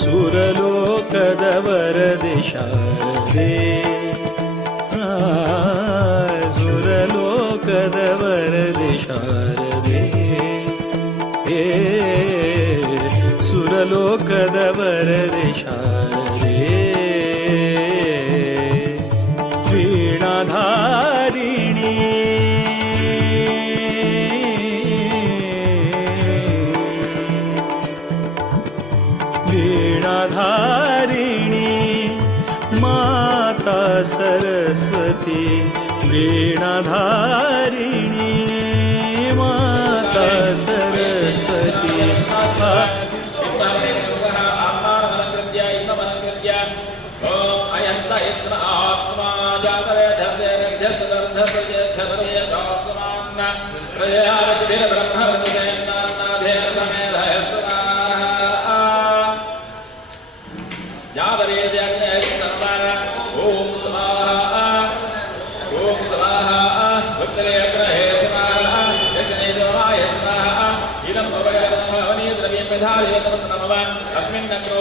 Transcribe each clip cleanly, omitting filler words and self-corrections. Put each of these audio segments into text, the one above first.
ಸುರಲೋಕದ ವರದೆ ಶಾರದೆ ಸುರಲೋಕದ ವರದೆ ಶಾರದೆ ಸುರಲೋಕದ ವರದೆ ಶಾರದೆ ವೀಣಾಧಾರಿಣಿ वीणाधारिणी माता सरस्वती वीणाधारिणी माता सरस्वती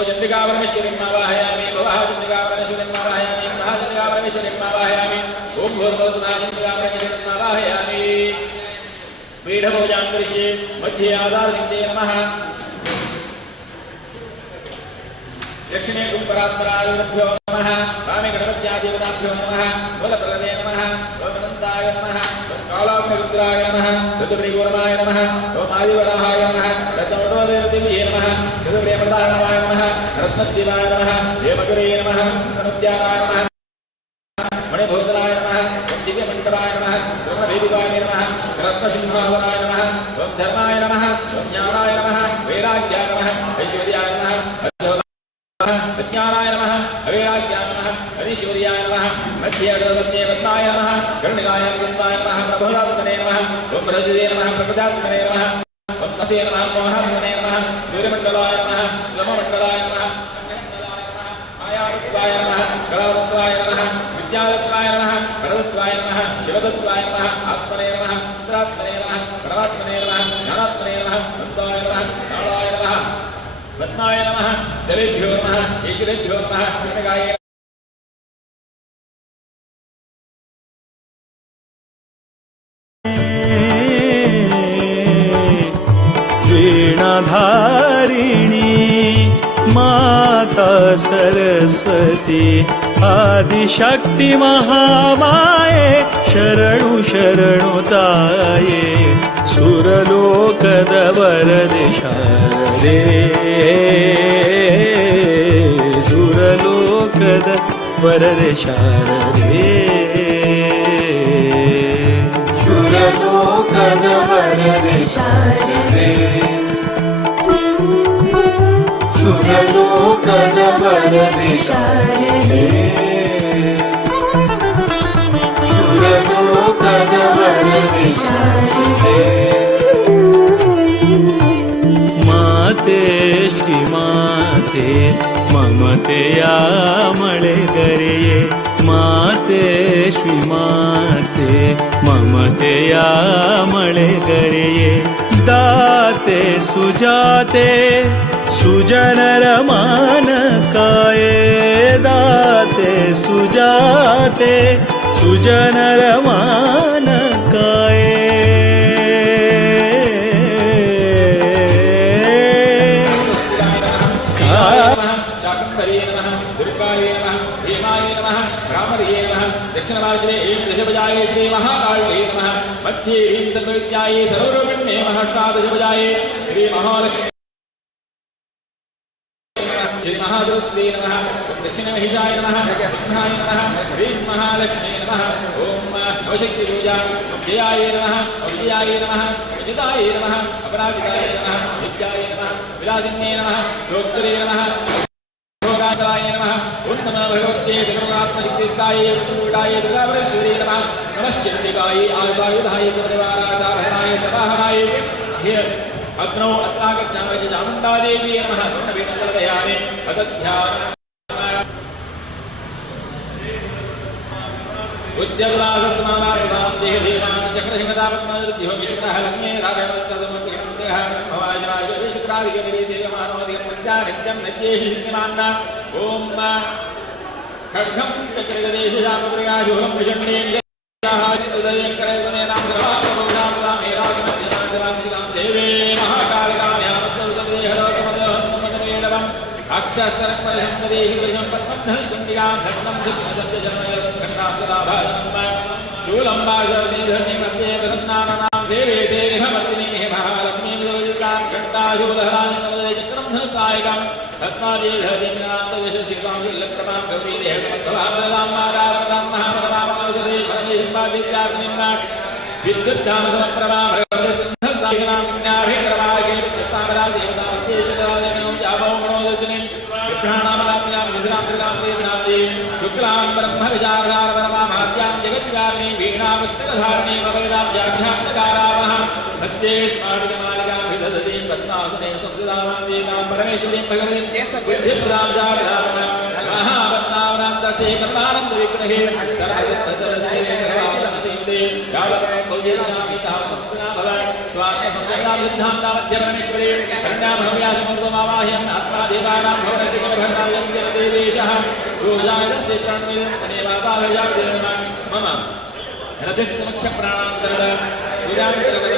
चंडिकावरमेश्वरीमावाहयामि भवाचंडिकावरमेश्वरीमावाहयामि स्वाहाचंडिकावरमेश्वरीमावाहयामि ओम भूर्भुवस्सुधाचंडिकावरमेश्वरीमावाहयामि पीठपूजां करिष्ये मध्ये आधारसिद्धे नमः दक्षिणे कुम्भरात्मराभ्यो नमः वामे गणपत्यादेवताभ्यो नमः मूलप्रदे नमः ओमदन्ताय नमः कालाग्निरुद्राय नमः चतुर्दिगोरमाय नमः ओम आदिवराहाय नमः दत्तमोदेवदेव्ये नमः चतुर्देवताय नमः रत्नदेवाय नमः हेमगुरे नमः अनुद्यानाय नमः मणिभूतलाय नमः दिव्यमण्डपाय नमः स्वर्णवेदिकाय नमः रत्नसिंहासनाय नमः ओम धर्माय नमः ओम ज्ञानाय नमः वैराग्याय नमः ऐश्वर्याय नमः ज्ञानाय नमः अवैराग्याय नमः अनीश्वर्याय नमः मध्यगणपत्ये रत्नाय नमः कर्णिकाय सत्वाय नमः प्रभोदात्मने नमः ओम रजते नमः प्रपदात्मने नमः ओम तसे नमः मोहात्मने नमः सूर्यमण्डलाय नमः सोममण्डलाय नमः मायारुत्वाय नमः कलारुत्वाय नमः विद्यारुत्वाय नमः पररुत्वाय नमः शिवदत्वाय नमः आत्मने नमः रुद्रात्मने नमः परमात्मने नमः ज्ञानात्मने नमः तत्वाय नमः कालाय नमः पद्माय नमः देवेभ्यो नमः ईश्वरेभ्यो नमः कृतगाय वीणाधारिणी माता सरस्वती आदिशक्ति महामाये शरणु शरणु ताये सुरलोकद वरदे शारदे सुरलोकद वरदे शारदे सुरलोकद वरदे शारदे सुरलोकद वरदे शारदे सुरलोकद वरदे शारदे माते श्री माते ममतेया मळेगरिये माते श्री माते ममतेया मळेगरिये दाते सुजाते सुजनर मानकाये दाते सुजाते सुजनर मानकाये दक्षिणपार्श्वे ऐं दशभुजाये श्री महाकाल्ये नमः मध्ये ऐं सर्वविद्याये सर्वरूपिण्ये महाष्टादशभुजाये श्री महालक्ष्मी श्री महासरस्वती नमः दक्षिणमहिषाय नमः सिंहाय नमः ह्रीं महालक्ष्मी नमः ओम नवशक्ति पूजा जयाय नमः विजयाय नमः विजिताय नमः अपराजिताय नमः नित्याय नमः विलासिन्ये नमः योक्तरे नमः भोगाकराय नमः ओम नमः भगवते सर्वात्मजिताय विष्णुविडाय दुर्गापरमेश्वरी नमः नमश्चंडिकाय आसायुधाय सर्वनिवाराय सवाहनाय अग्नौ अत्रागच्छामि चामुण्डादेवी नमः स्वर्णपीठं कल्पयामि अदध्यान उद्यद्वासस्मानासदां देहदेवान् चक्रहिमदापद्मरुद्यो विष्णुः लक्ष्मी राघवत्तसमतिगणं देहान् भवाजराज विष्णुरादिगणवीसेयमानोऽधिकं नित्यं नित्येषु शक्तिमान्ना ॐ खड्गं चक्रगदेशुजापप्रयाजुहं विषण्णें जयाहादितदयं करयसमेनां सर्वात्मभूषापदां हेराशमध्यनाशराशिलां देवे महाकालिकाम्यामद्दौसपदेहरोकमदहं अक्षसरस्वरशम्पदेहिवशं पद्मं धनुष्कुण्डिकां धर्मं सुखमसत्यजनमयत्खण्डाब्दलाभाजनं शूलं वासवनिधर्मिमस्ते प्रसन्नानां सेवे सेविभवर्तिनीं हे महालक्ष्मीं सुरजितां घण्टाशूलहराजनवदे चक्रं धनुस्सायिकां तस्मादेवधर्मिनान्तविशशिकां शुल्लप्रमां गौरीदेहसमर्थभावरदां मादावतां महामदमामवसदे भरणीम्बादित्याग्निम्ना विद्युद्धामसमप्रभां भगवतसिंहसायिकां विज्ञाभिक्रमार्गे विस्तामरादेवतामत्येषदादिनो जावो गणोदर्शने विभ्राणामलाभ्यां निद्रां त्रिलां वेदनाम्ने शुक्लां ब्रह्मविचारधार परमामाद्यां जगत्याग्नि वीणापुस्तकधारिणी मवेदां व्याख्यान्तकारावः हस्ते स्मारकमालिकां विदधतीं पद्मासने संस्थितां देवां परमेश्वरीं भगवतीं बुद्धिप्रदां जागधां महापद्मावनां तस्यै करुणानन्दविग्रहे सर्वसत्तरसरे सर्वापरमसीमिते यावत् भोजेष्यामि तावत् स्थिरा भव स्वात्मसंस्थां सिद्धां तावद्यमनेश्वरे कन्याभव्यासमर्दमावाह्यम् आत्मादेवानां भवनस्य कलभर्णायं देवेशः रोजायदस्य शरणमेदं सनेवाताभयाविदेन मम रथस्य मुख्यप्राणान्तरद सूर्यान्तर्गत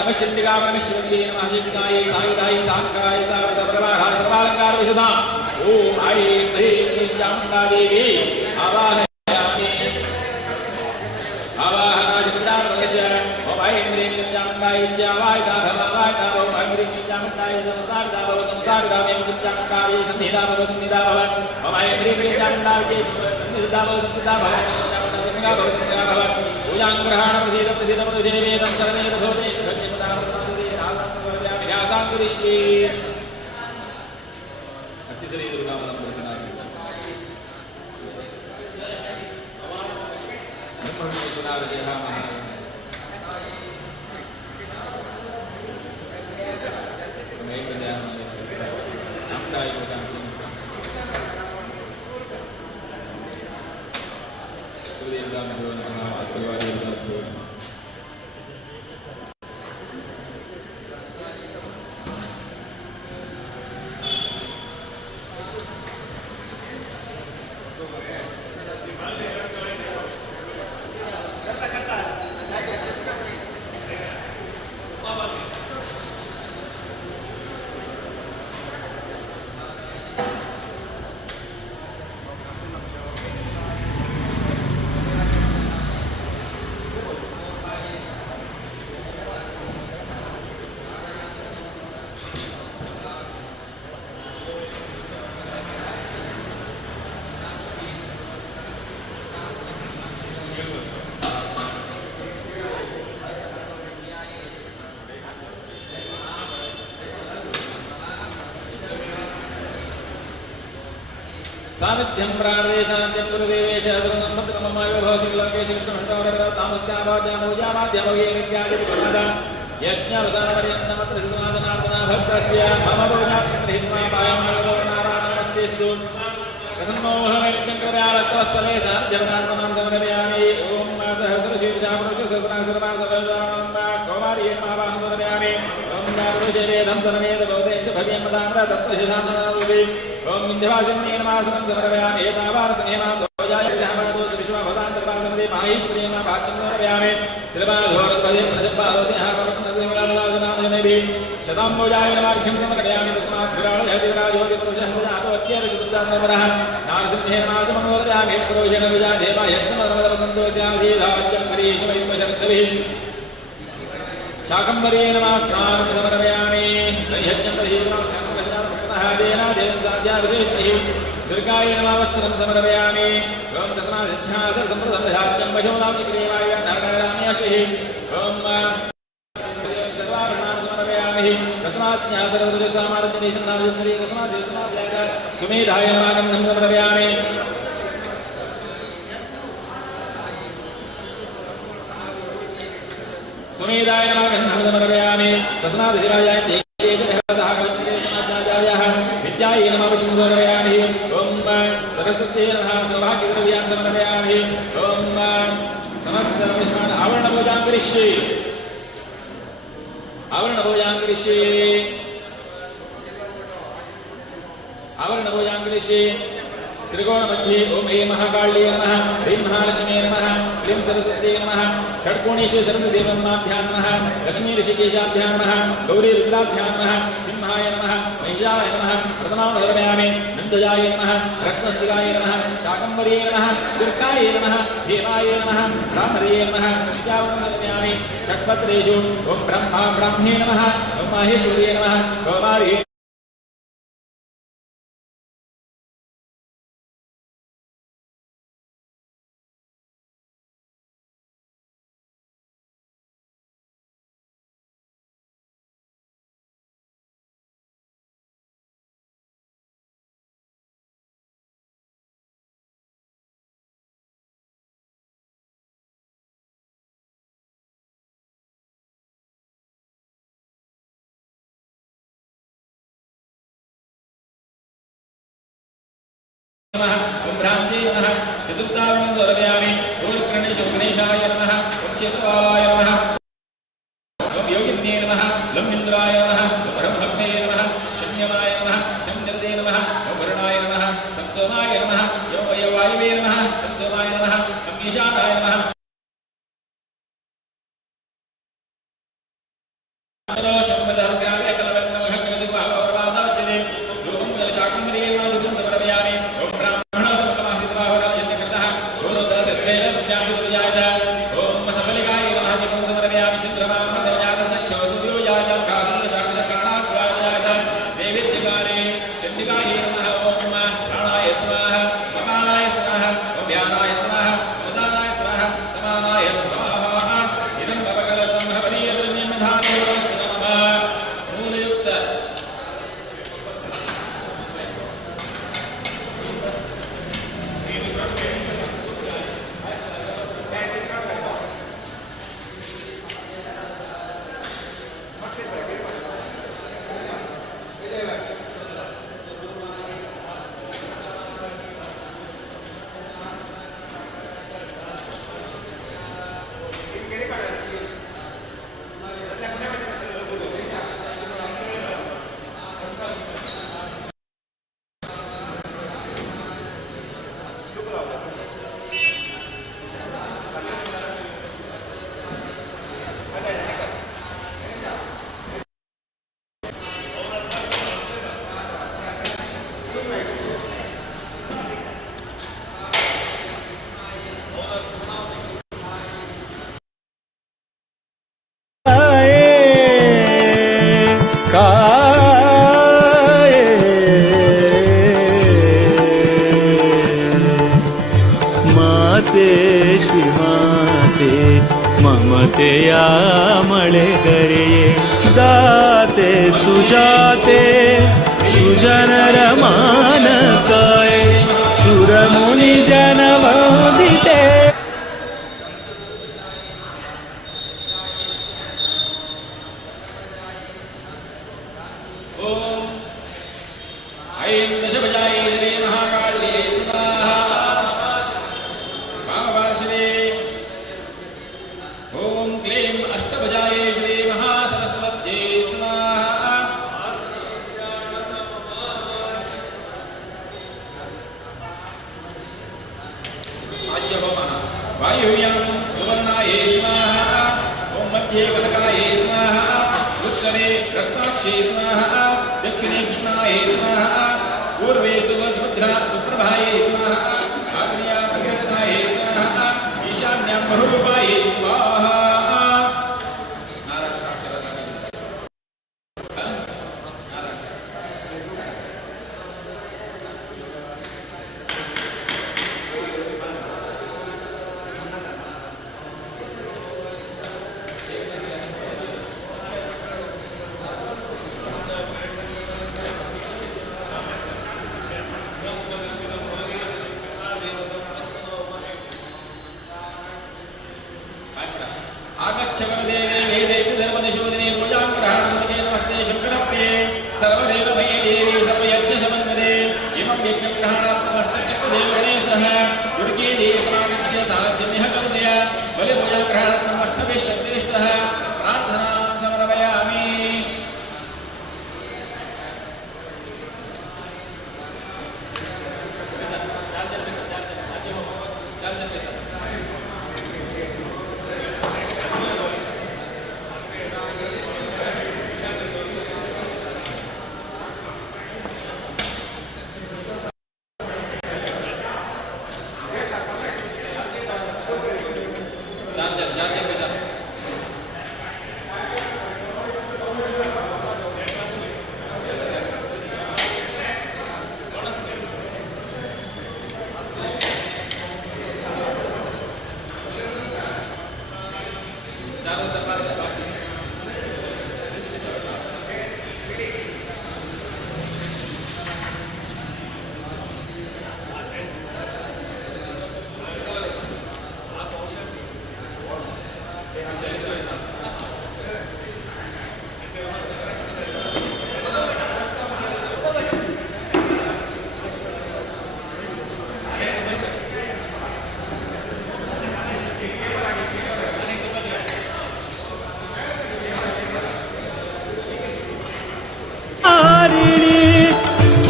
नमश्चण्डिकामनश्वरी नमः चित्कायै सायुधायै साङ्कायै सर्वप्रभाहाय सर्वालङ्कारविशदां ॐ ऐं ह्रीं क्लीं चामुण्डादेवी आवाहयामि आवाहनाचित्रावदश ॐ ऐं ह्रीं क्लीं चामुण्डायै च आवाहिता भवावाहिता ॐ ऐं ह्रीं क्लीं चामुण्डायै संस्थापिता भव संस्थापिता ॐ क्लीं चामुण्डायै सन्निहिता भव सन्निहिता भव ॐ ऐं ह्रीं क्लीं चामुण्डायै सन्निहिता भव सन्निहिता भव पूजां ग्रहाणं प्रसीद प्रसीद प्रसेवेदं सर्वेण भवते ध्यासां करिष्ये अस्य श्रीदुर्गामलं प्रसन्नामि ब्रह्मविष्णुनारजयः सामिध्यं प्राणदेशान्त्यं गुरुदेवेश सर्वसम्पत्तिकममायो भवसिंहलोकेश कृष्णभट्टावरतामुद्यामाद्यामौजामाद्यमौये विद्यादिप्रमादा यज्ञवसानपर्यन्तमत्र सिद्धनादनार्दना भक्तस्य मम भोजात्महित्वा पायमालो नारायणमस्तेस्तु प्रसन्नोऽहमेत्यङ्करावत्वस्थले साध्यवनात्मनां समर्पयामि ॐ सहस्रशीर्षा पुरुषसहस्रांसर्वासवेदानां कौमार्ये महावाहं समर्पयामि ॐ पुरुषे वेदं सर्वेद भवते च भव्यमदाम्र तत्त्वशिधां समर्पयामि ॐ विन्ध्यवासिन्ये नमासनं समर्पयामि एतावारसनेमां ध्वजाय विद्यामतो श्रीष्वाभवतान्तर्वासमदे माहेश्वर्येण भाग्यं समर्पयामि श्रीपादोरद्वये प्रजपादोसे हाकवत्नसेवलालनाजनेभिः शताम्बोजाय नमार्घ्यं समर्पयामि तस्मात् विराजोदिपुरुषः जातो अत्यर्षुद्धानवरः नारसिंहेन मातमनोरयामि पुरोषेण विजादेवा यज्ञमरमदवसन्तोस्यासीधाज्यं हरीश वैश्वशब्दभिः शाकम्भरेण नमास्नानं समर्पयामि तैयज्ञं परिहीनं देनादेव साध्याविशेषैः दुर्गायै नमवस्त्रं समर्पयामि ॐ तस्मात् सिद्ध्यासरसम्प्रदं धात्यं वशोदां विक्रियमाय नरकराम्याशिः ॐ सर्वाभरणानि समर्पयामि तस्मात् न्यासरसमारजनीशन्नामजन्मरी तस्मात् सुमेधाय नमागन्धं समर्पयामि सुमेधाय नमागन्धं समर्पयामि तस्मात् शिवाय विद्यायै नमः विष्णुं समर्पयामि ॐ सरस्वत्यै नमः सौभाग्यद्रव्यान् समर्पयामि ॐ करिष्ये आवरणपूजां करिष्ये आवरणपूजां करिष्ये त्रिकोणमध्ये ओम हे महाकाल्ये नमः ह्रीं महालक्ष्म्ये नमः क्लीं सरस्वत्यै नमः षड्कोणेषु सरस्वतीमाभ्यां नमः लक्ष्मी ऋषिकेशाभ्यां नमः गौरी रुद्राभ्यां नमः सिंहाय नमः महिषाय नमः प्रथमां धर्मयामि नन्दजाय नमः रत्नस्तिकाय नमः शाकम्भर्ये नमः दुर्गाय नमः भीमाय नमः ब्राह्मणे नमः विद्यावनं धर्मयामि षट्पत्रेषु ओम ब्रह्मा ब्राह्मे नमः ओम माहेश्वर्ये नमः कौमार्ये नमः ओम भ्रांते नमः चतुर्थावनं समर्पयामि गौरकर्णेश गणेशाय नमः ओम चेतुबालाय नमः ओम योगिन्ये नमः लम्बिन्द्राय नमः ओम ब्रह्मभक्ते नमः शम्यमाय नमः शम्यदे नमः ओम वरुणाय नमः संसोमाय नमः ओम वायवे नमः संसोमाय नमः ओम ईशानाय नमः माते श्रीमाते ममतेया मळे करिये दाते सुजाते सुजनरमानकाय सुरमुनि जनवन्दिते ऐं दशभुजायै श्री महाकाल्ये स्वाहा वामपार्श्वे ॐ क्लीं अष्टभुजायै श्री महासरस्वत्यै स्वाहा आद्यहोमः वायुव्यां सुवर्णायै स्वाहा ॐ मध्ये कनकायै स्वाहा उत्तरे रत्नाक्षै स्वाहा दक्षिणे कृष्णायै स्वाहा पूर्वे सुभद्रा सुप्रभायै स्वाहा आग्नेया भगीरथायै स्वाहा ईशान्यां बहुरूपायै स्वाहा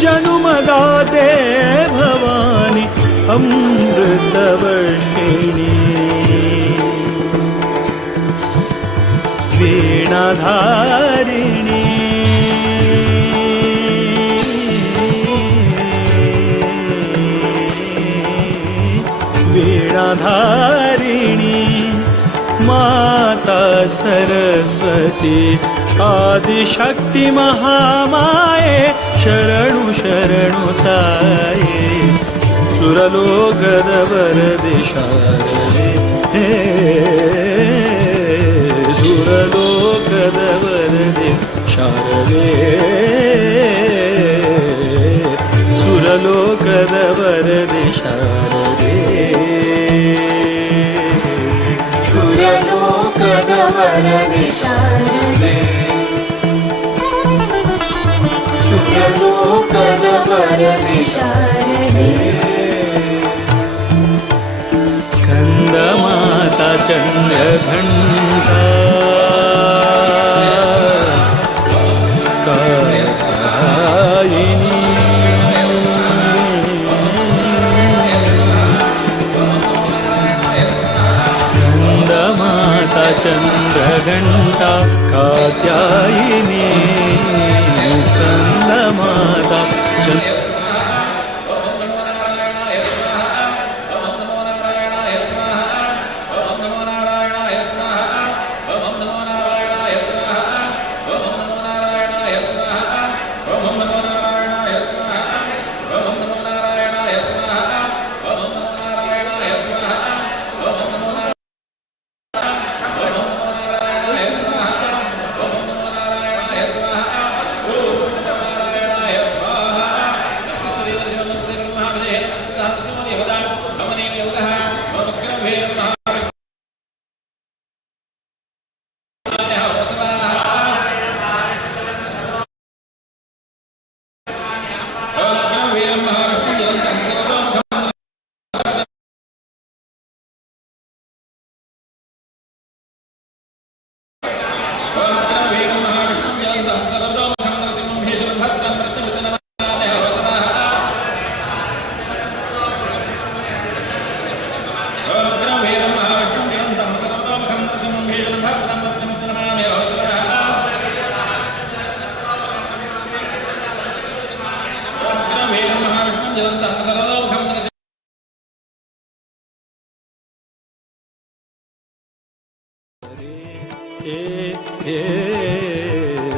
जनुमगाते भवानी अमृतवर्षिणी वीणाधारिणी वीणाधारिणी माता सरस्वती आदिशक्ति महामाये शरणु शरणु ताये सुरलोकद वरदे शारदे हे सुरलोकद वरदे शारदे सुरलोकद वरदे शारदे सुरलोकद वरदे शारदे सुरलोकद वरदे शारदे स्कंदमाता चंद्रघंटा कात्यायिनी स्कंदमाता चंद्रघंटा कात्यायिनी स्कंदमाता चंद्र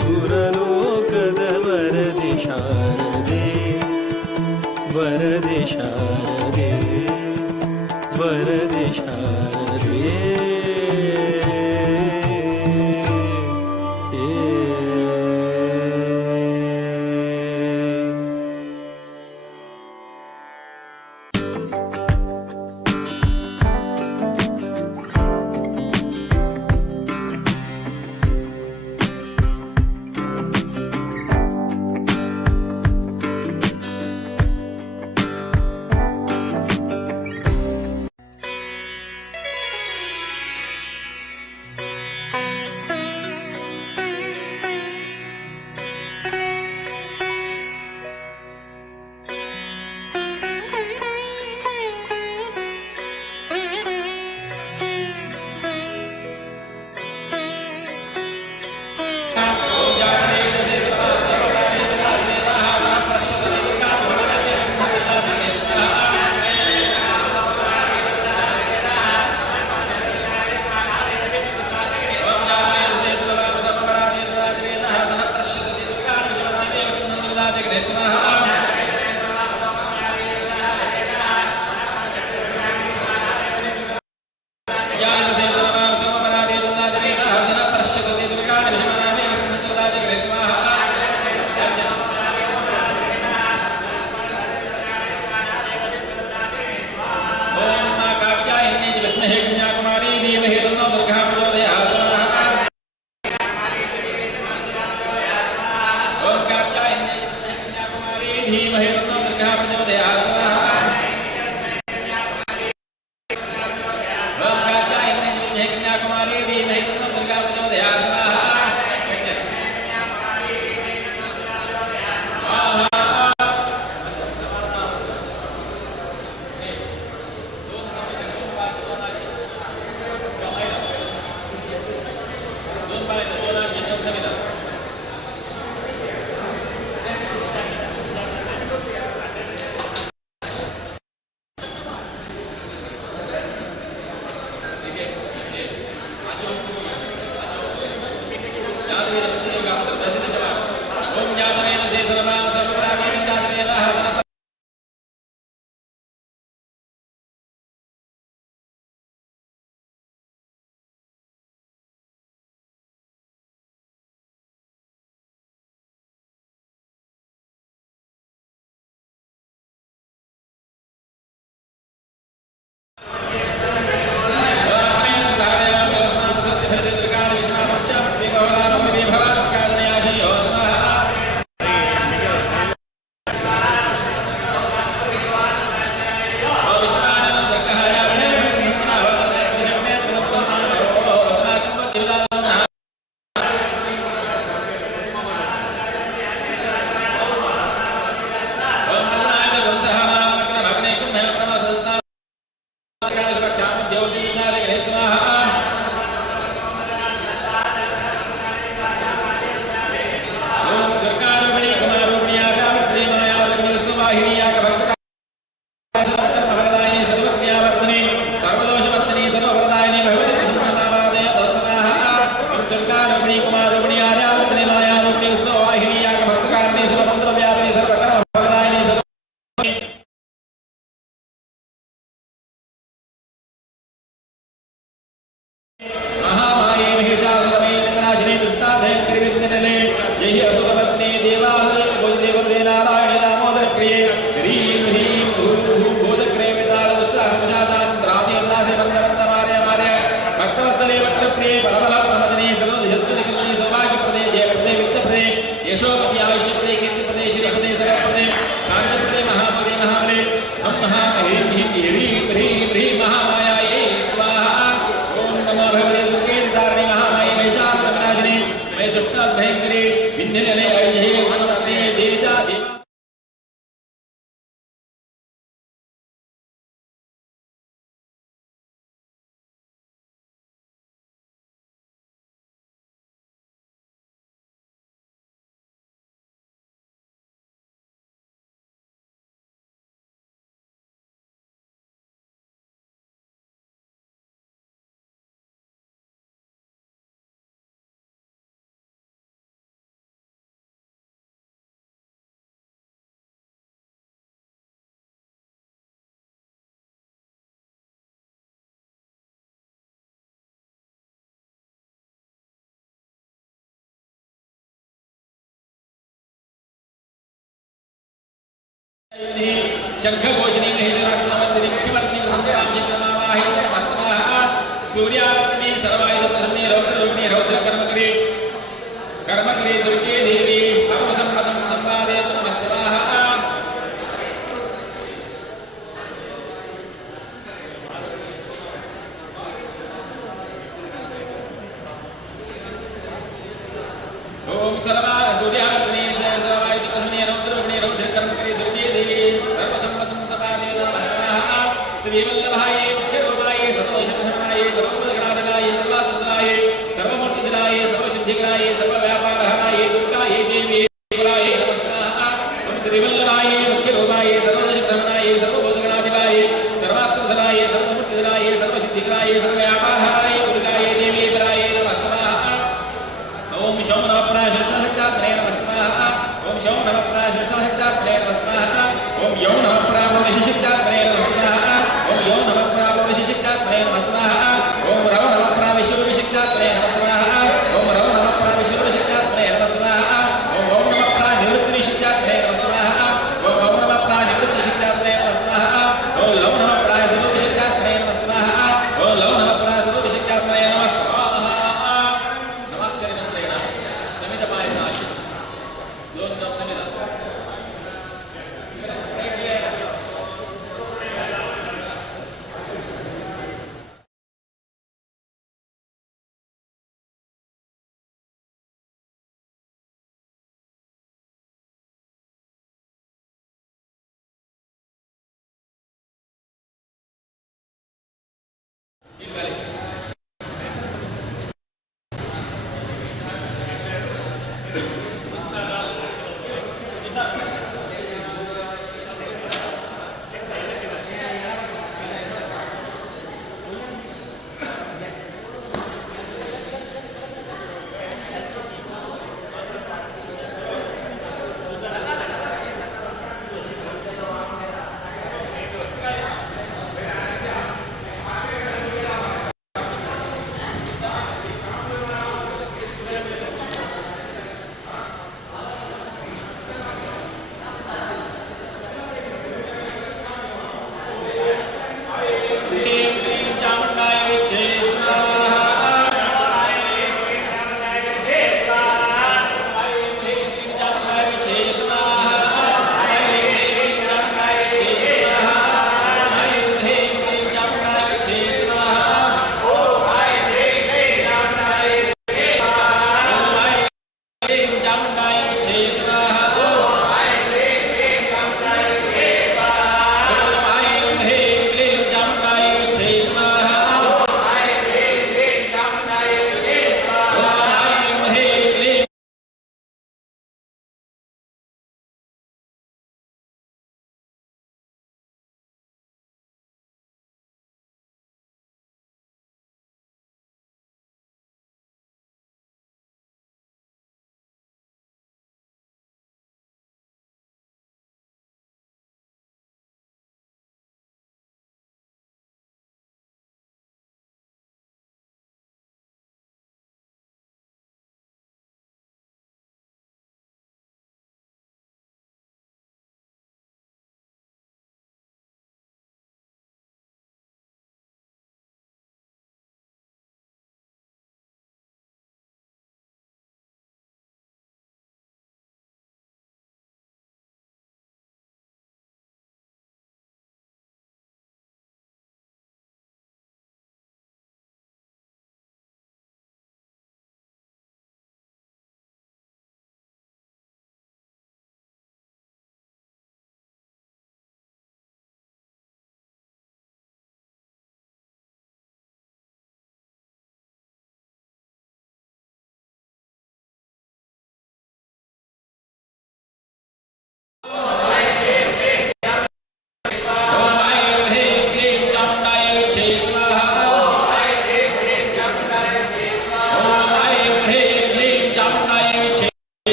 सुरलोकद वरदे शारदे वरदे शारदे वरदे शारदे शंखघोषणी महेश्वराक्षसमर्दिनी मुख्यमर्दिनी सूर्यावर्तिनी सर्वायुधप्रसन्नी रौद्ररूपिणी रौद्रकर्मकरी कर्मकरी दुर्गे देवी सर्वसम्पदं सम्पादयतु नमः स्वाहा। ओम सर्वा सूर्यावर्तिनी सर्वायुधप्रसन्नी रौद्ररूपिणी रौद्रकर्मकरी दुर्गे देवी सर्वसम्पदं सम्पादयतु नमः स्वाहा। श्रीवल्लभाय मुख्यरूपाय सर्वदोषप्रशमनाय सर्वोपद्रवनाय सर्वासुराय सर्वमूर्तिधराय सर्वसिद्धिकराय सर्वव्यापारहराय दुर्गायै देवी पुराय नमः स्वाहा। ओम श्रीवल्लभाय मुख्यरूपाय सर्वदोषप्रशमनाय सर्वभूतगणाधिपाय सर्वास्त्रधराय सर्वमूर्तिधराय सर्वसिद्धिकराय सर्वव्यापारहराय दुर्गायै देवी पुराय नमः स्वाहा। ओम शौनप्राशंसक्ता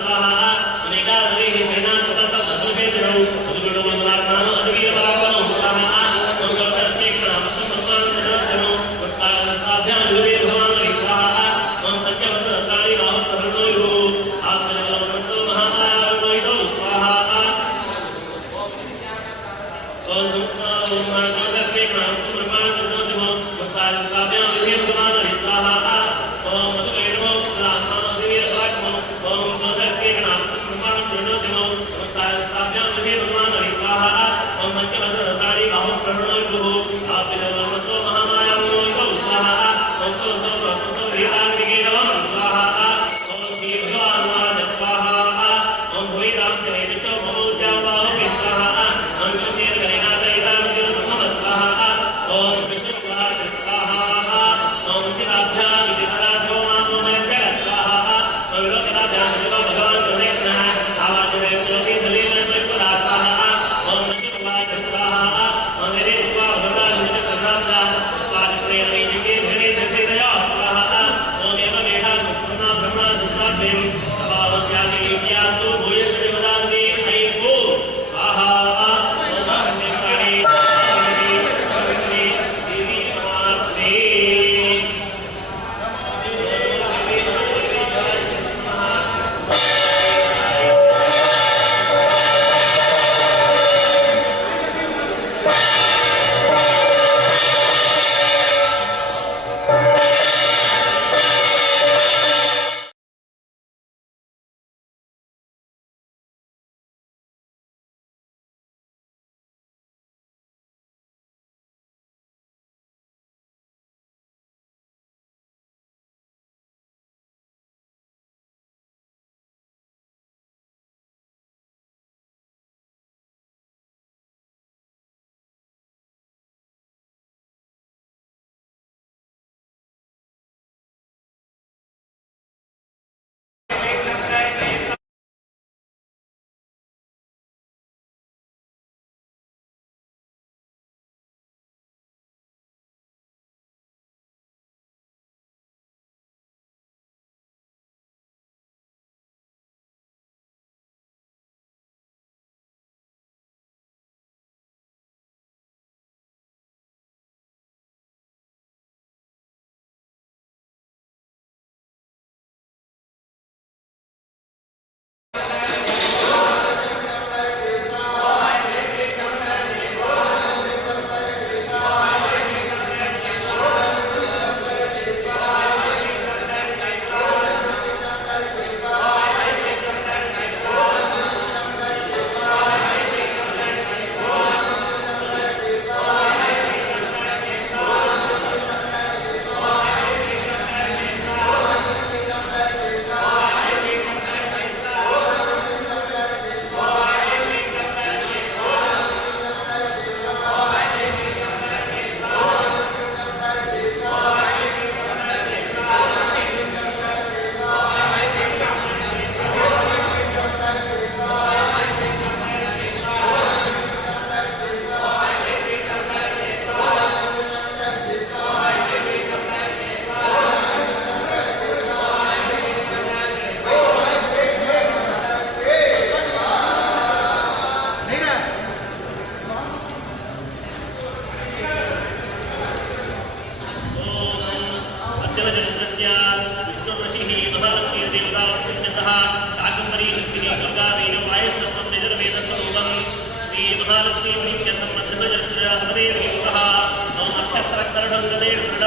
स्वाहा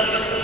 Thank you.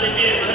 Gracias.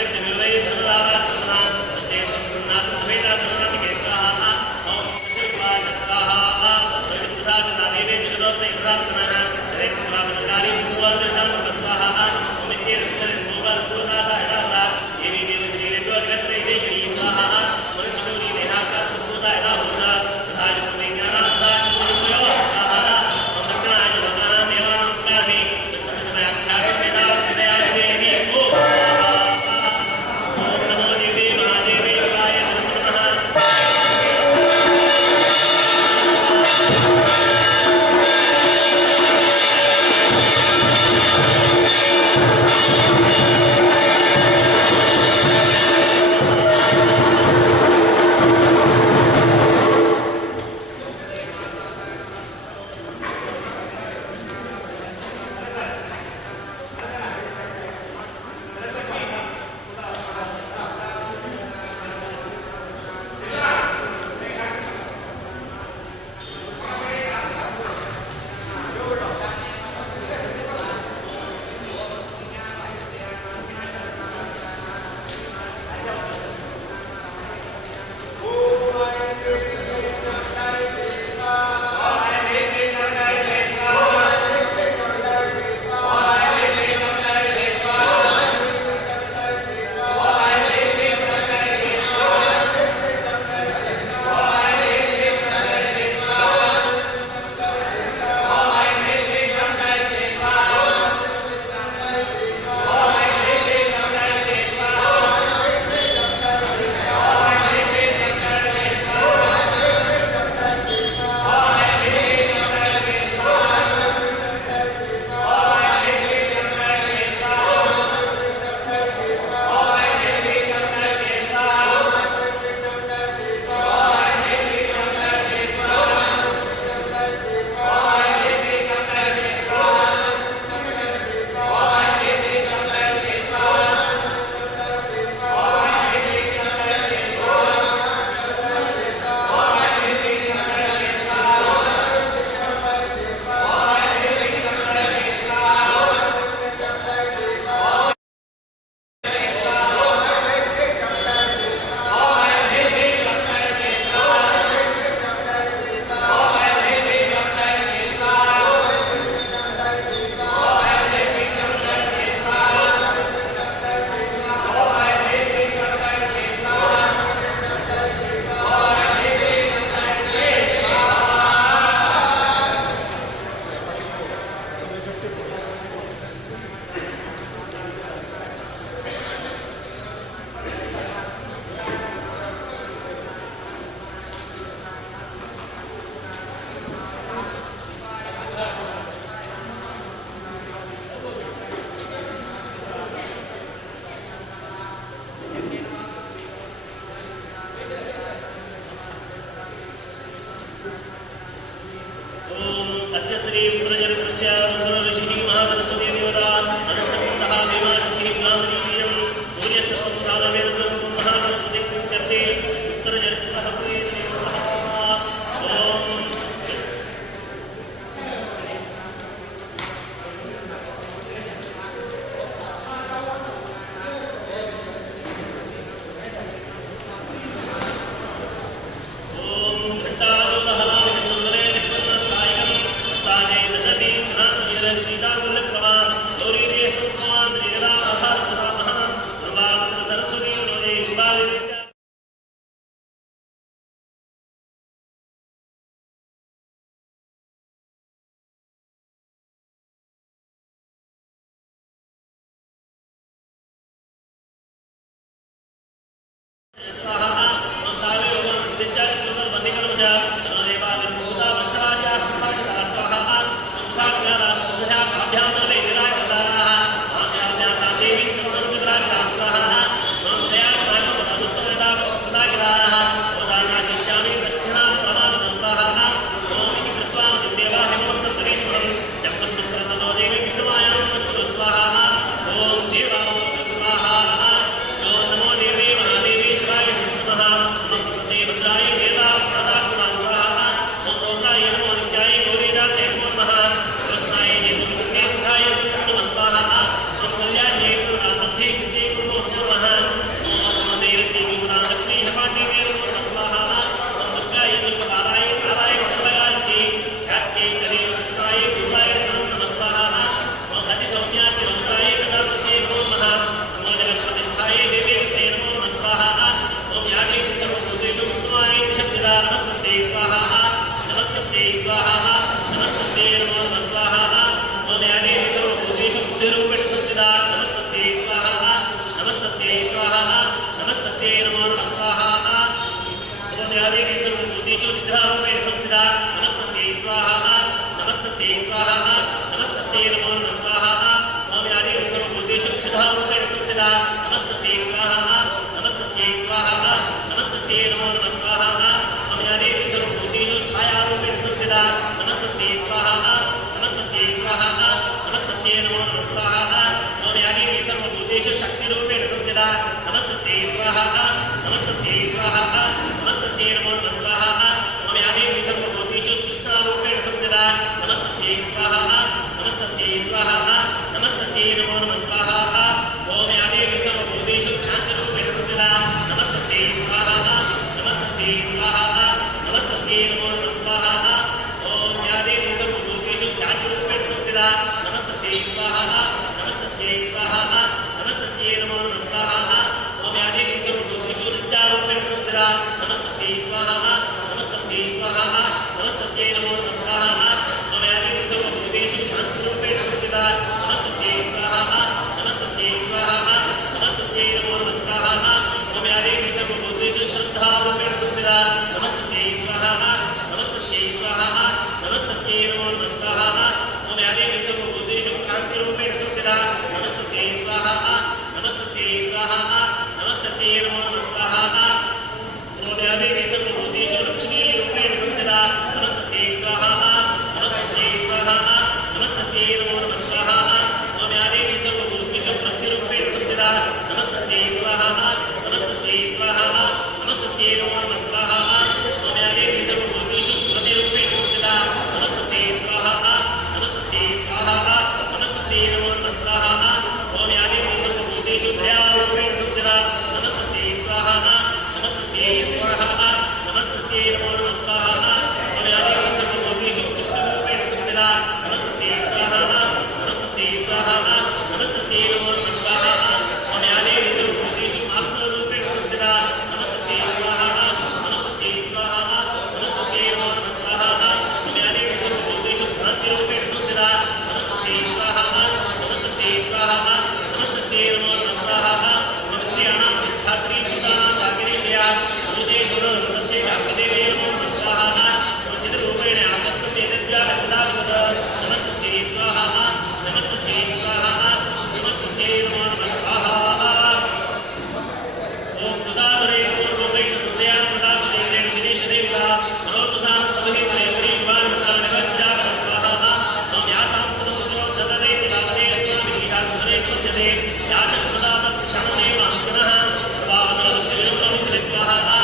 स्वाहा ओम नमस्ते नमो नमः स्वाहा ओम या देवी सर्वभूतेषु शक्तिरूपेण संस्थिता नमस्ते स्वाहा नमस्ते स्वाहा नमस्ते नमो नमः स्वाहा ओम या देवी सर्वभूतेषु कृष्णारूपेण संस्थिता नमस्ते स्वाहा नमस्ते स्वाहा नमस्ते नमो नमः स्वाहा ओम या देवी सर्वभूतेषु शान्तिरूपेण संस्थिता नमस्ते स्वाहा नमस्ते स्वाहा नमस्ते नमो नमः स्वाहा ओम या देवी सर्वभूतेषु शान्तिरूपेण संस्थिता नमस्ते स्वाहा नमस्ते स्वाहा नमस्ते नमो नमः स्वाहा ओम या देवी सर्वभूतेषु ऋचारूपेण संस्थिता नमस्ते स्वाहा नमस्ते स्वाहा नमस्ते नमो नमः स्वाहा ओम या देवी सर्वभूतेषु शान्तिरूपेण संस्थिता नमस्ते स्वाहा नमस्ते स्वाहा नमस्ते नमो नमः स्वाहा ओम या देवी सर्वभूतेषु श्रद्धारूपेण संस्थिता नमस्ते स्वाहा नमस्ते स्वाहा नमस्ते नमो नमः स्वाहा ओम या देवी सर्वभूतेषु कान्तिरूपेण संस्थिता नमस्ते स्वाहा नमस्ते स्वाहा नमस्ते नमो नमः स्वाहा ओम या देवी सर्वभूतेषु लक्ष्मीरूपेण संस्थिता नमस्ते स्वाहा नमस्ते स्वाहा नमस्ते नमो नमः स्वाहा ओम या देवी सर्वभूतेषु भक्तिरूपेण संस्थिता नमस्ते स्वाहा नमस्ते स्वाहा नमस्ते नमो नमः स्वाहा ओम या देवी सर्वभूतेषु स्मृतिरूपेण संस्थिता नमस्ते स्वाहा नमस्ते स्वाहा नमस्ते नमो नमः स्वाहा ओम या देवी सर्वभूतेषु दयारूपेण संस्थिता नमस्ते स्वाहा नमस्ते स्वाहा नमस्ते नमो नमः स्वाहा ओम या देवी सर्वभूतेषु कृष्णरूपेण संस्थिता नमस्ते स्वाहा नमस्ते स्वाहा नमस्ते नमो नमः स्वाहा ओम या देवी सर्वभूतेषु मातृरूपेण संस्थिता नमस्ते स्वाहा नमस्ते स्वाहा नमस्ते नमो नमः स्वाहा ओम या देवी सर्वभूतेषु भक्तिरूपेण संस्थिता नमस्ते स्वाहा नमस्ते स्वाहा नमस्ते नमो नमः स्वाहा निष्क्रियाणां निष्ठात्री भूतानां जागरेशया भूतेषु नमस्ते जागदेवे नमो नमः स्वाहा चिद्रूपेण आपस्तम्ये तद्व्यागतदाविद नमस्ते स्वाहा नमस्ते स्वाहा नमस्ते नमो नमः स्वाहा ओम सुधाधरे पूर्वमेष सुदयान प्रदासुरेण दिनेशदेवा मनोतुसां सवहितरेश्वरी शुभानुमतानि वज्जागत स्वाहा ओम यासां पुरुषो ददते पितामहे स्वामिनी शास्त्रे नमस्ते याजस्मदा तत्क्षणे महत्तनः स्वाहानमस्ते स्वाहा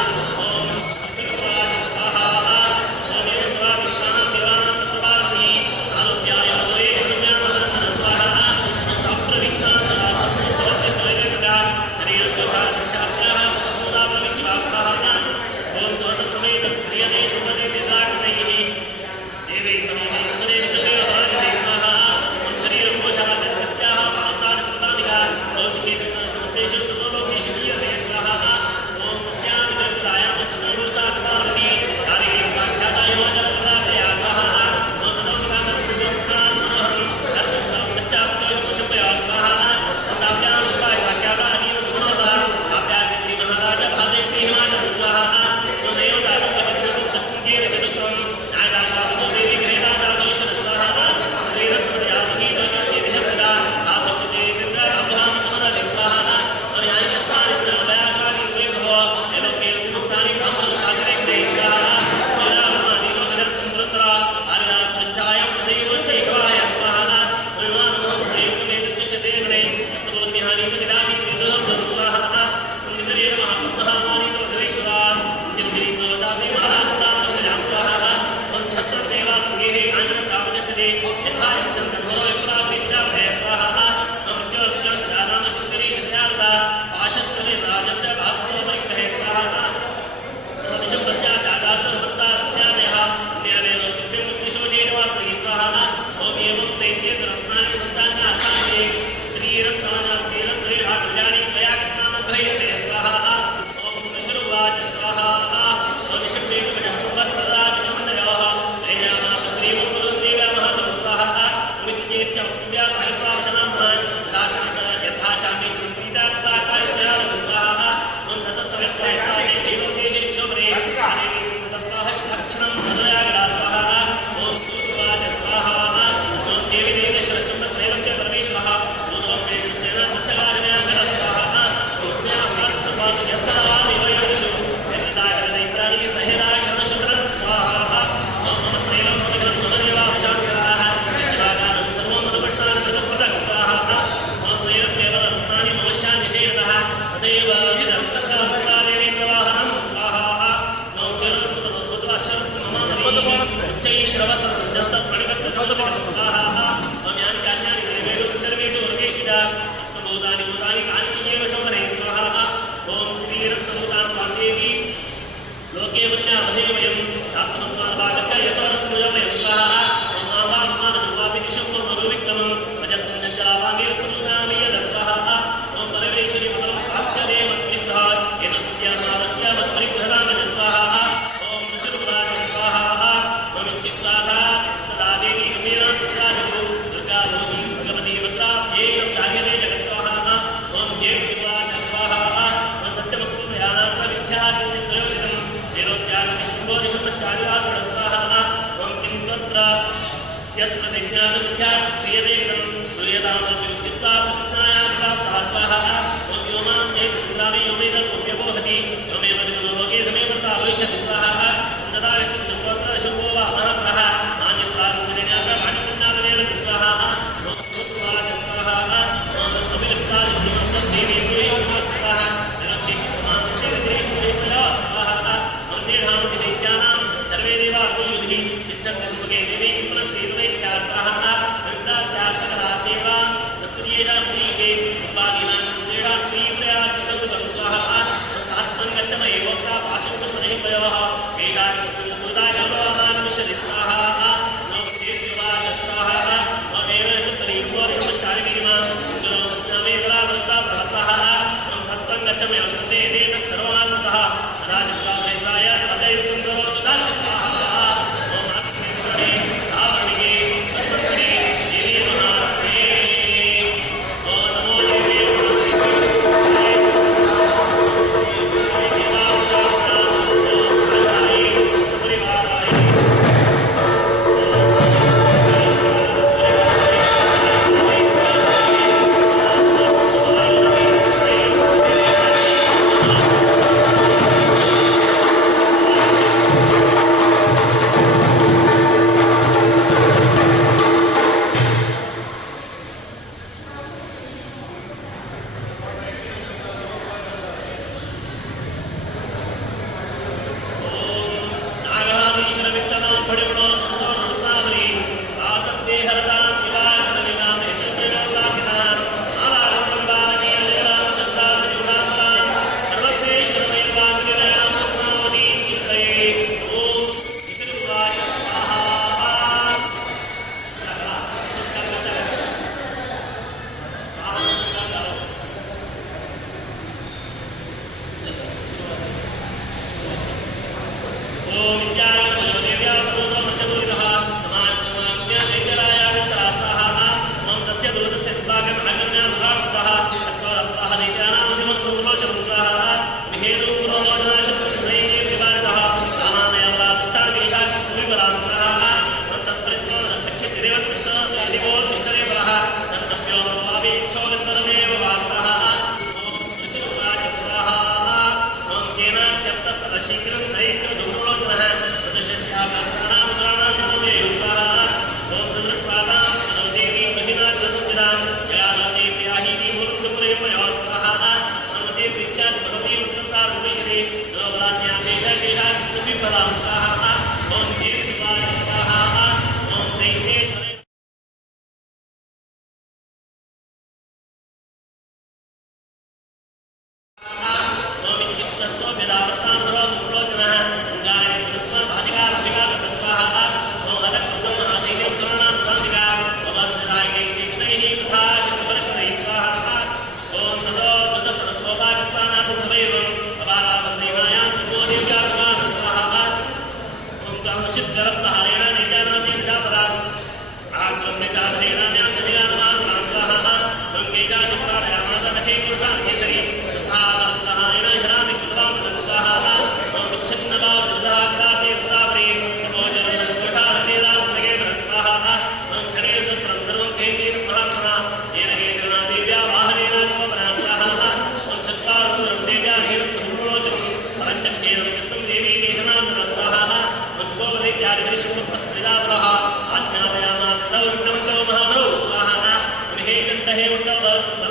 ओम शिवाय स्वाहा ओम यस्वादि स्वाहा दिवानं स्वामी आलोक्याय वरे हनुमानन्दन स्वाहा ओम साप्रविक्तान् सोत्य स्वयगदा शरीरस्वभावश्चास्त्रः समुदापविश्वासः ओम दोतत्वेन क्रियते शुभदे तिसाकृतैः देवे समेते सुन्दरे विशुद्धे भाजते स्वाहा ओम शरीरकोशादित्यस्याः महत्तानि स्मृतानिका कौशिके समस्तेषु ततोलोकेषु मीयते स्वाहा ओम तस्यां विजयप्रदायां दक्षिणरूसा कुमारवती शारीरिकवाख्याताय जलप्रदाशया स्वाहा ओम तदोमिकामस्मृतियोक्तान् मनोहरि दर्शनसामच्चाप्तयोगोषपया स्वाहा ओम ताभ्यां रूपाय वाक्याता अनीव सुमनोः ताभ्यां श्री महाराज भासेति हिमाचल स्वाहा ओम देवतारूपवस्तुषु कृष्णकेन चतुत्रं न्यायदातावतो देवी ग्रहेदातादोषण स्वाहा श्रीरत्नदयावती लोकस्य विहस्ता आसक्ते विन्द्राभ्यां सुमनले स्वाहा ओम न्यायकर्तानि ज्ञानदयाशाली रूपे भव एलोके सुमस्तानि ब्रह्मं सागरे स्वाहा वीराभमानि लोकदर्शनं पुरस्सरा आर्यात्मच्छायां तदैवोष्टै शिवाय स्वाहा विमानमोहं श्रीयुक्तमेतुच्च देवने यत्तमोऽस्मिहानि विदासि विदुरं स्वाहा निन्दरेण महापुत्रहामानि लोकरेश्वरा नित्यं श्रीप्रोदाति महापुराणं स्वाहा ओम छत्रदेवा गृहे आञ्जनसावजते यथा चन्द्रभो विप्रातिष्ठाभय स्वाहा ओम ज्योतिर्दानमशुकरी विद्यालता पाशस्वले राजस्य भास्करमग्रहे स्वाहा ओम विशुभस्य दादासहमत्तात्यादयः न्यायेन कृत्रिमुक्तिशोधेनवासहि स्वाहा ओम एवं दैत्यरत्नानि वृत्तान्नाथानि श्रीरत्नानि कयाकस्नामग्रहीते स्वाहा ओम विष्णुवाच स्वाहा ओम विष्णुवेकमनः सुवत्सदा विष्णुमण्डयोः त्रय्यामास प्रेमं गुरुदेव्या महासमुद्वाहा मित्येत्य व्यासायस्वावतनां यथा चापि प्रीतात्ताकार्यज्ञानं स्वाहा ओम सततविद्वाय देवोदेशे शोभने सप्ताहलक्षणं मदयागरा स्वाहा ओम सूर्यवाच स्वाहा ओम देवी देवेश्वर शुभश्रेवन्त्य परमेश्वरः ओम प्रेमतेन पुस्तकार्यं स्वाहा ओम सर्वासु यस्सरादिवयोषु यत्तागदैत्राणि सहेदा शरणशुद्रं स्वाहा ओम मम प्रेमं मम देवांशाङ्गाः सर्वं मदपट्टानि तदुपद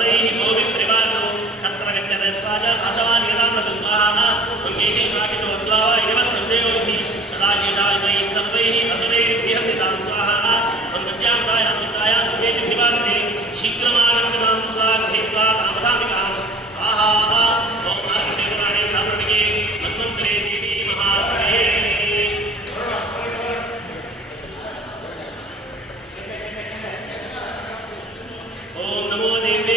सर्वैः भोवि परिवारो तत्र गच्छते स्वाजा साधवान् यदा स्वाहा संकेशे स्वाकितो द्वावा इव संजयोधि सदा चेतायैः सर्वैः असदैः विहन्तितां स्वाहा वन्दस्यां दायां सुवेति निवारणे शीघ्रमागम्यतां स्वाहा भेत्वा कामधामिकां स्वाहा ॐ आर्गदेवाणे धामृगे मन्वन्तरे देवी महात्मने ॐ नमो देवे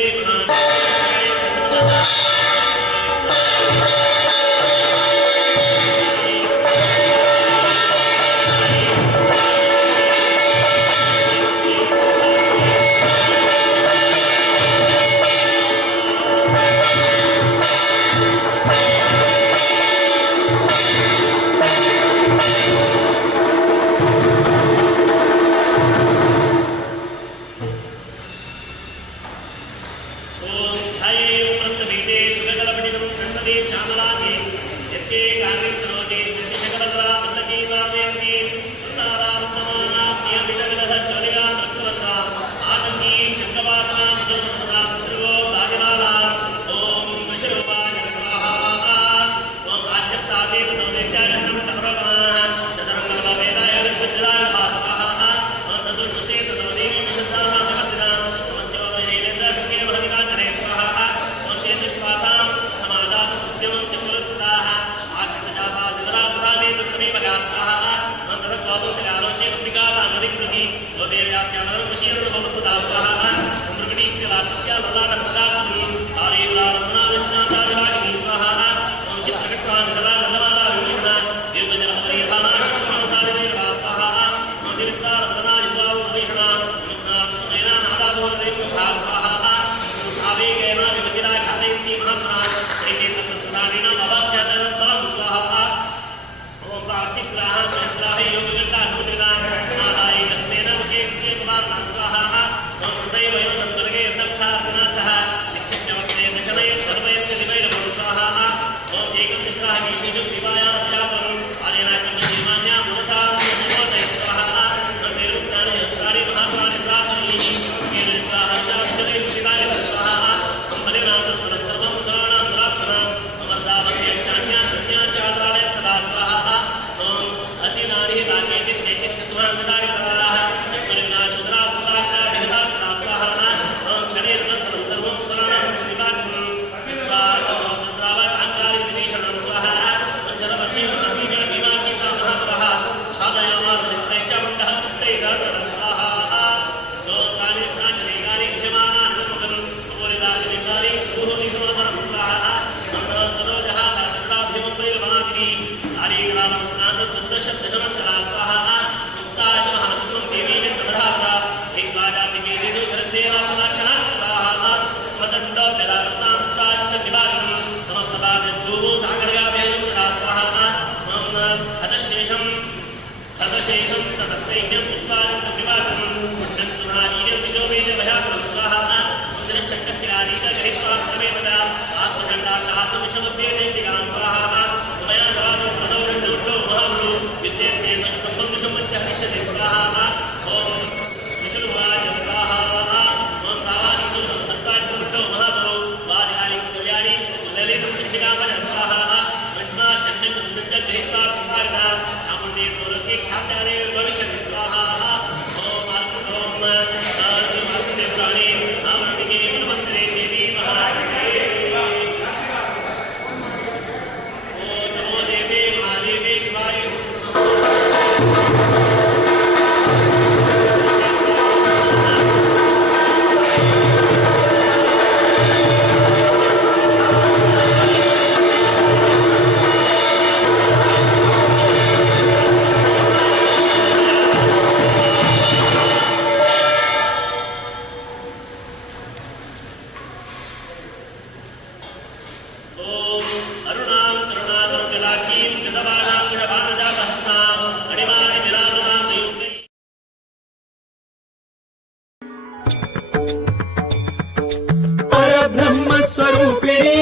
स्वरूपिणी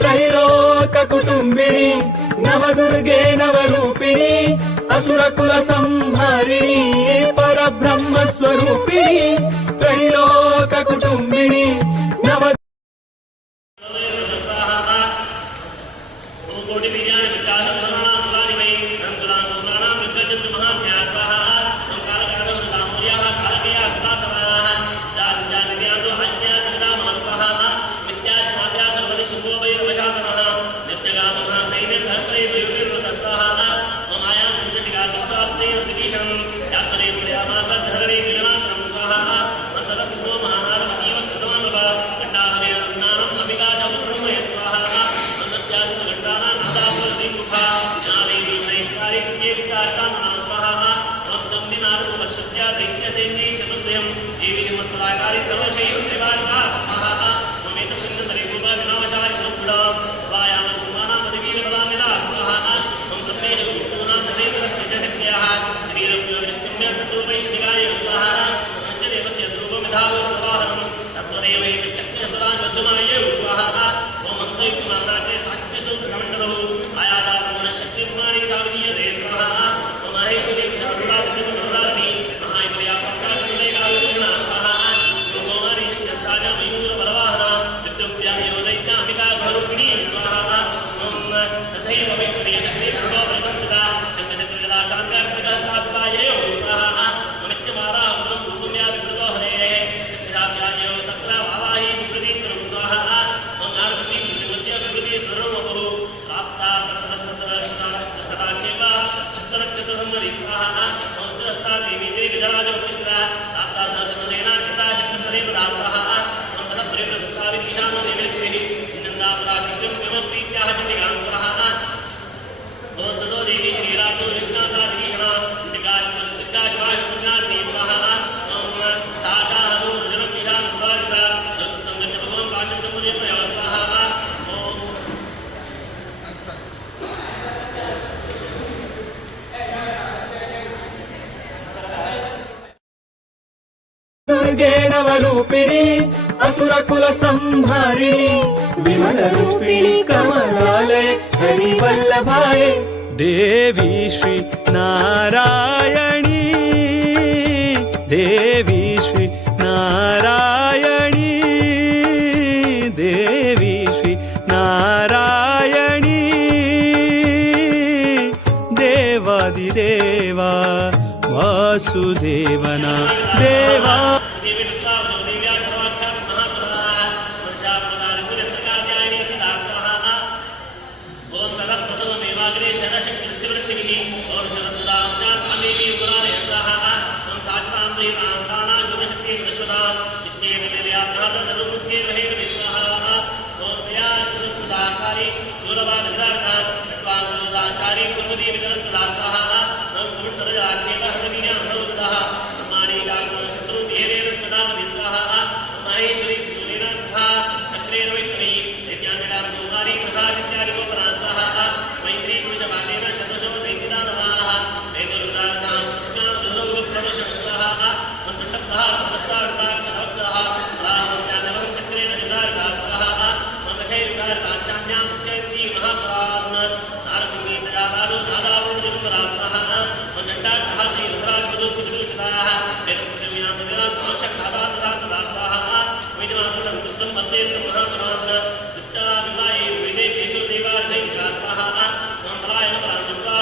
त्रैलोक कुटुंबिनी नवदुर्गे नवरूपिणी असुरकुल संहारिणी परब्रह्म स्वरूपिणी त्रैलोक कुटुंबिनी नव रूपिणी असुरकुल संहारिणी विमल रूपिणी कमलालय हरिवल्लभाय देवी श्री नारायणी देवी श्री नारायणी देवी श्री नारायणी देवादिदेवा वासुदेवना देवा देवी दुर्गा देव्या सर्वाख्यात महासुरा पंचाप्रदान कुलत्रकाद्यानि सदा स्वाहा ओम तदः प्रथममेवाग्रे शरशक्तिवृत्तिभिः ओम शरदास्यात् अमेवि गुणालय स्वाहा ओम सात्वाम्रि रामदाना शुभशक्ति विश्वदा चित्ते विद्याभ्यास धनुर्मुखे महेन विश्वाहा ओम दया सुदाकारी शूरवादग्राका विद्वांसुदाचारी कुलदेवी विदरत्तदा स्वाहा ओम गुरुतरजाक्षेप हरवीर्यं सर्वदाः सम्माने गागो शत्रु देवेन स्मदावति स्वाहा महेश्वरी सूर्यनाथा चक्रेण वैष्णवी यज्ञानिला कुमारी तथा इत्यादि गोपरा स्वाहा मैत्री कुशवादेन शतशो दैतिदा नमः वेदरुदानां दुर्गो प्रवशं स्वाहा मन्तशब्दः समस्तार्पाक्षवत्सः रामज्ञानवं चक्रेण जुदारता स्वाहा मन्दखैर्युदारताञ्चान्यां चैत्री महापुरान् नारसिंही दयाबालु नादावुर्जुपरा स्वाहा मन्दण्डाटः श्रीरुद्राजवधू पितृषदाः वेदपुत्रव्यां विदरा साक्षात्खादा तथा तदा स्वाहा वैदिमातुलं कृष्णं वन्दे महापुरान् कृष्णाविवाहे वेदे केशो देवार्धैर्या स्वाहा मङ्गलाय परामर्शा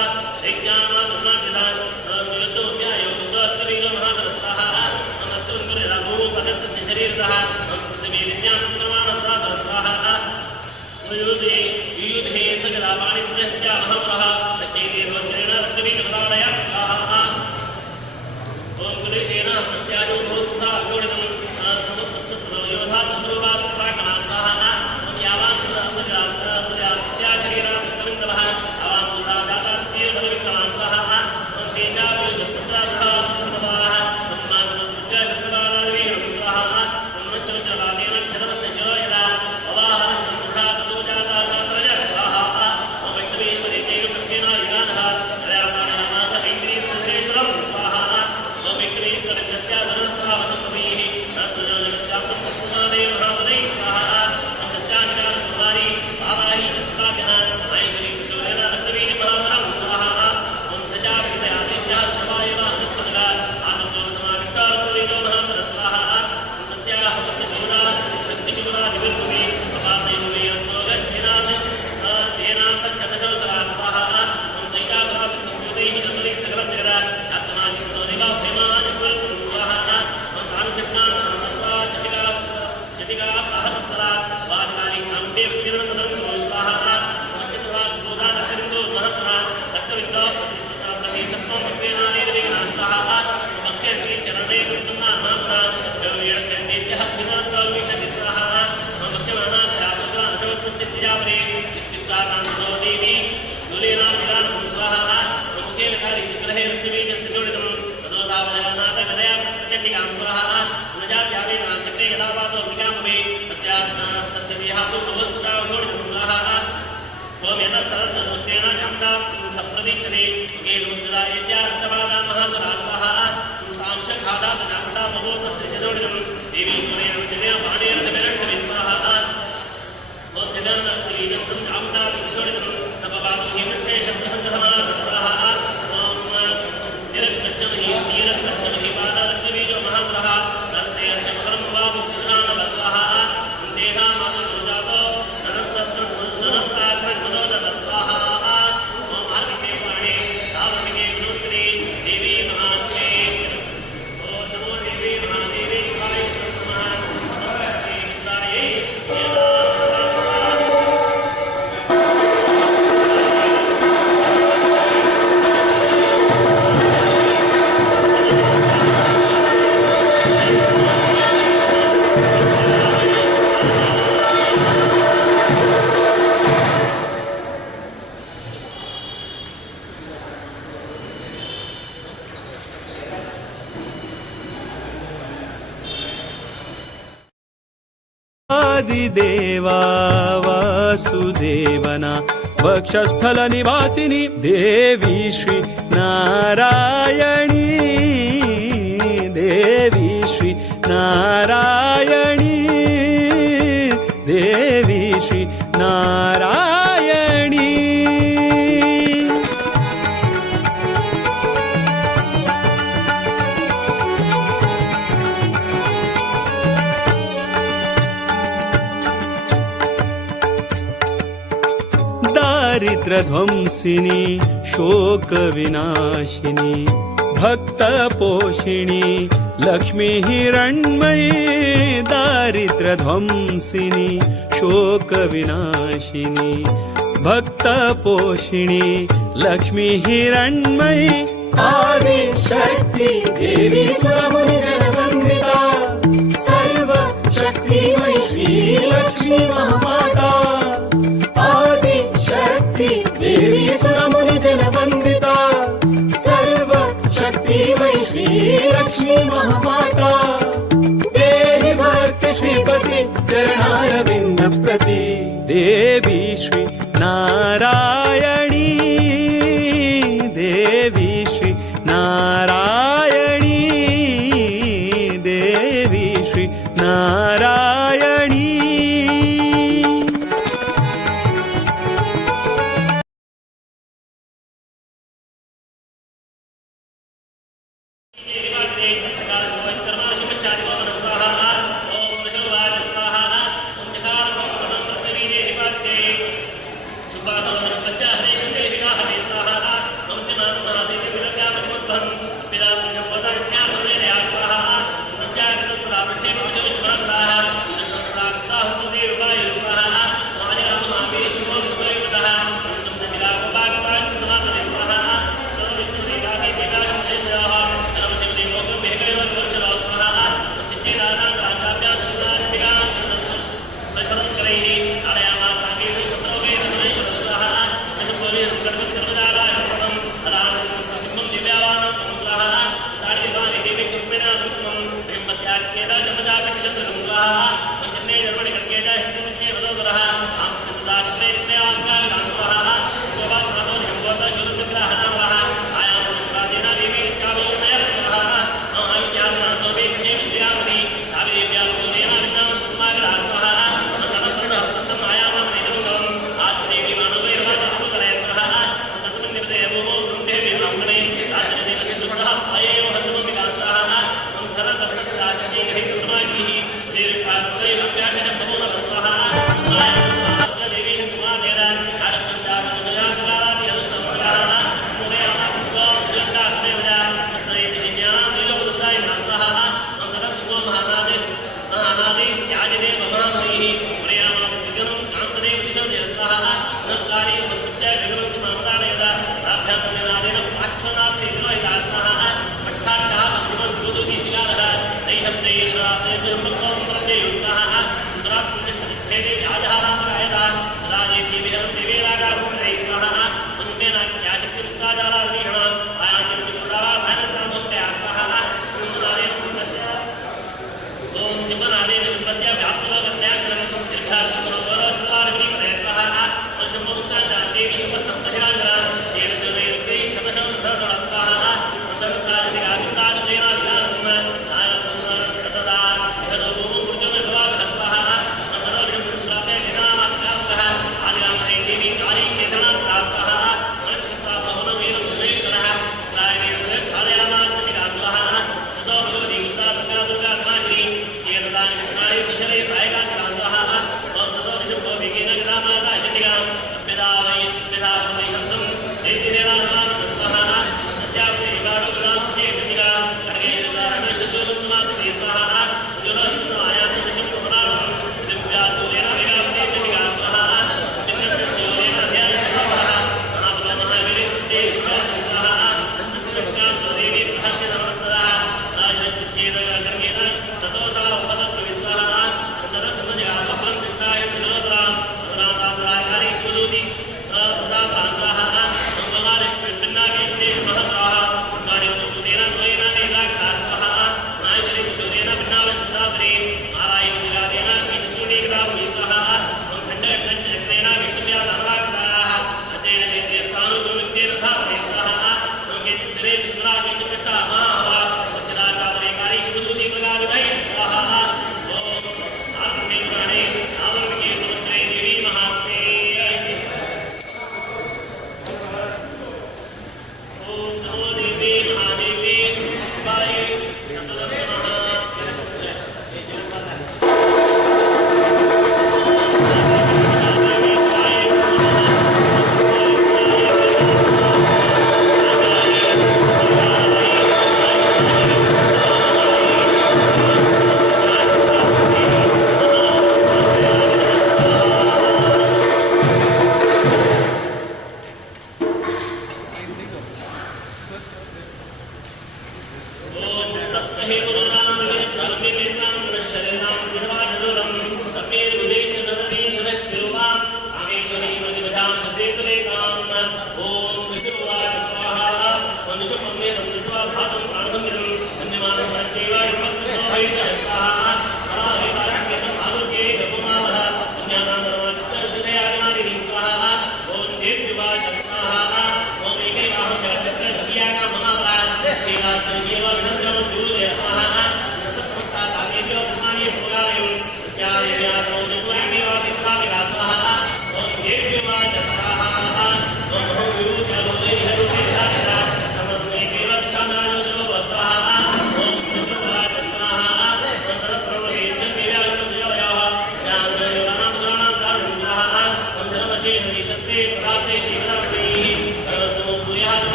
यज्ञामातुर्नादिदान् युद्धोऽध्यायो युद्धोत्तरीय महादरस्वाहा ममत्वङ्कुरिराभू पदस्य शरीरतः पृथिवीविज्ञां प्रमाणसा सरस्वाहा युयुधे युयुधे सकलापाणि पुनश्चा महाप्रः सचेते सर्वज्ञेन रक्तवीतपदालया स्वाहा ओम गुरुजेन हस्त्याजो भूस्था अघोरितं योधा तत्रोवात् प्राकना स्वाहा ओम यावान् सुरात्या शरीरां कविन्दवः आवान् सुरा जातात्ये बलविक्रमा स्वाहा ओम तेजावो दुष्पुत्राभः सुभवाः ओम मानसुत्य शत्रवादावीरं स्वाहा ओम नच्चवच्चवादेन क्षतमस्य शिरोयदा अवाहनं सम्मुखा ततो जाता सात्रज स्वाहा ओम वैष्णवी परिचैव कृष्णेन युगानः प्रयासानामास हैन्द्रीं सुरेश्वरं स्वाहा ओम वैष्णवी कविन्दस्या धनस्वावसंभवीः नत्वजगच्चाप्तं पुष्पमादेव महामुनैः स्वाहा ओम सत्यानिकार कुमारी पावाहि चत्काजना ऐश्वरी किशोरेण रक्तवीर्य महाधरं स्वाहा ओम सजाविदयादिभ्यः सर्वाय वाहनस्पदगा आनन्दोत्तमाविष्टात्मवीरो महाधर स्वाहा ओम सत्याः सत्यजोदा शक्तिशिवरादिविर्भुवि अपादैवमे अन्तोगस्थिनाथ तेनाथ चतशोसरा स्वाहा ओम दैताग्राससंभूतैः नन्दनैः सकलं जगदा आत्माचिन्तो देवा प्रेमान् ज्वलतु स्वाहा ओम भानुषट्नां सत्त्वा चटिका आहतत्तरा वाजकाली काम्बे विकिरणमदं स्वाहा ओम चतुर्वास बोधा दक्षिणो महसरा दष्टविद्या प्रतिष्ठितं विज्ञानेर्विघ्नां स्वाहा ओम अख्यन्ति चरणे विष्णुना महासरा देव्यः विमानकालविशति स्वाहा ओम मुख्यमाना ध्यापुत्रा नटोत्तस्य तिजावरे चित्राकान्तो देवी सूर्यनादिगानं स्वाहा ओम मुखे विहारी विग्रहे रत्नबीजस्य जोडितं तदोदावजनाथ गदया चण्डिकां स्वाहा नजात्यावेनां चक्रे यदापातो विकामवे तस्य विहातु भवस्फुटा जोडितं स्वाहा ओम यतस्तरस्तदुत्तेन चाम्दा सप्रदीक्षणे केलुमुद्रा यस्यार्थवादा महासुरा स्वाहा तांशखादा तजापदा महोतस्य जोडितं देवी कुरेण विजया बाणेन विरण्डवे स्वाहा ओम जगन्नाथवीदं चाम्दा जोडितं सपवादो हि वृक्षे शब्दसंगधमाद स्वाहा ओम निरक्तश्चमहि नीलकश्चमहि पादारक्तबीजो महापुरः नस्ते अर्षमकरं वामु पुराणव स्वाहा देहा मातुर्जातो नरस्तास्रमदोदत स्वाहा ओम आर्तिके पाणे सावनिके गुणोत्तरे देवी महात्मे ओम नमो देवी महादेवी शिवाय नमः देवतायै आदिदेवा वासुदेवना वक्षस्थल निवासिनी देवी श्री नारायणी देवी श्री नारायणी देवी श्री नारायणी दारिद्र्यध्वंसिनी शोकविनाशिनी भक्तपोषिणी लक्ष्मी हिरण्मयी दारिद्र्यध्वंसिनी शोकविनाशिनी भक्तपोषिणी लक्ष्मी हिरण्मयी आदिशक्ति देवी सुरमुनिजनवन्दिता सर्वशक्तिमयी श्रीलक्ष्मी महामाता आदिशक्ति देवी सुरमुनिजनवन्दिता सर्वशक्तिमयी श्रीलक्ष्मी महामाता देहि भक्त श्रीपति चरणारविन्द प्रति देवी श्री नारायणी देवी श्री नारायणी देवी श्री नारायणी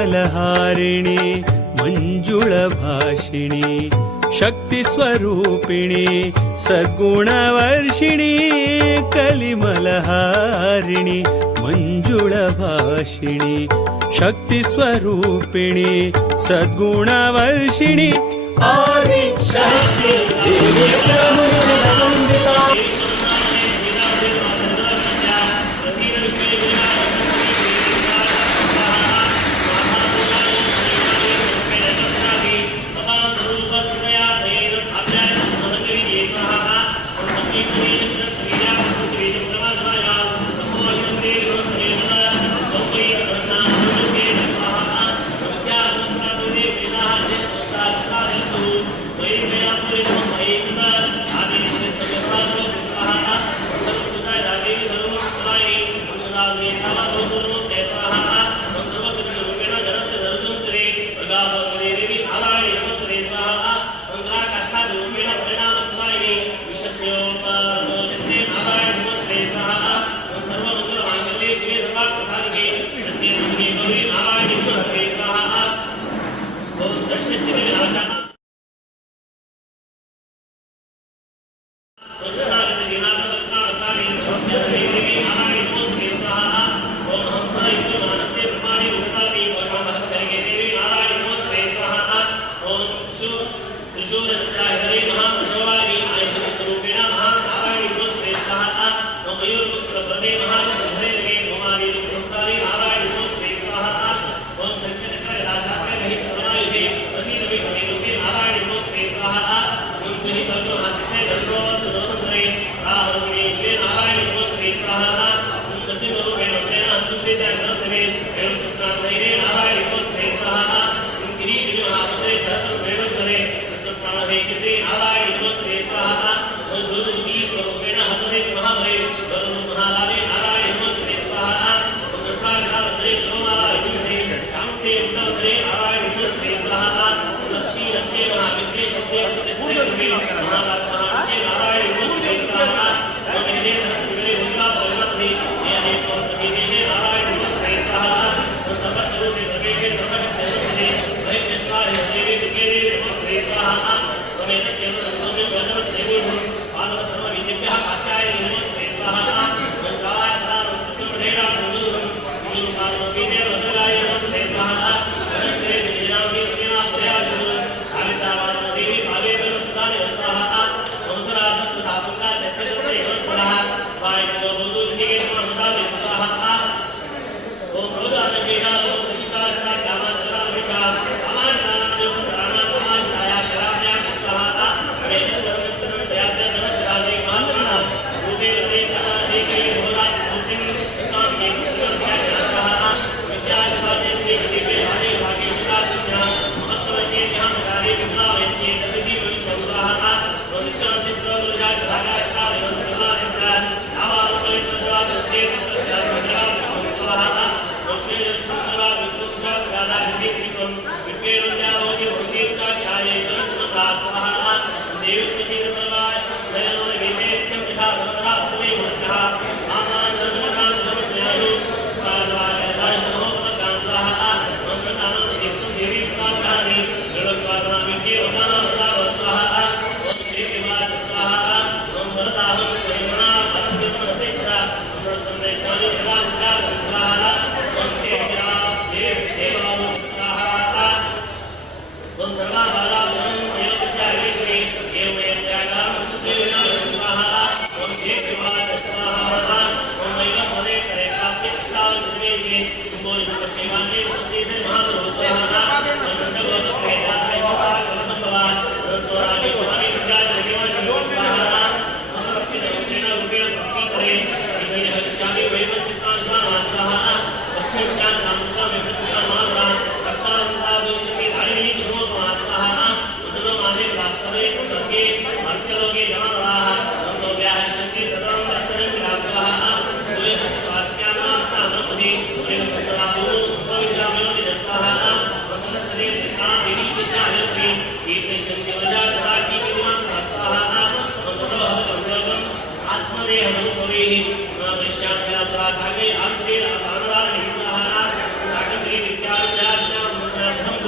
कलिमलहारिणि मञ्जुळभाषिणि शक्तिस्वरूपिणि सद्गुणवर्षिणि कलिमलहारिणि मञ्जुळभाषिणि शक्तिस्वरूपिणि सद्गुणवर्षिणि आदिशक्ति देवी सुरमुनिजनवन्दिता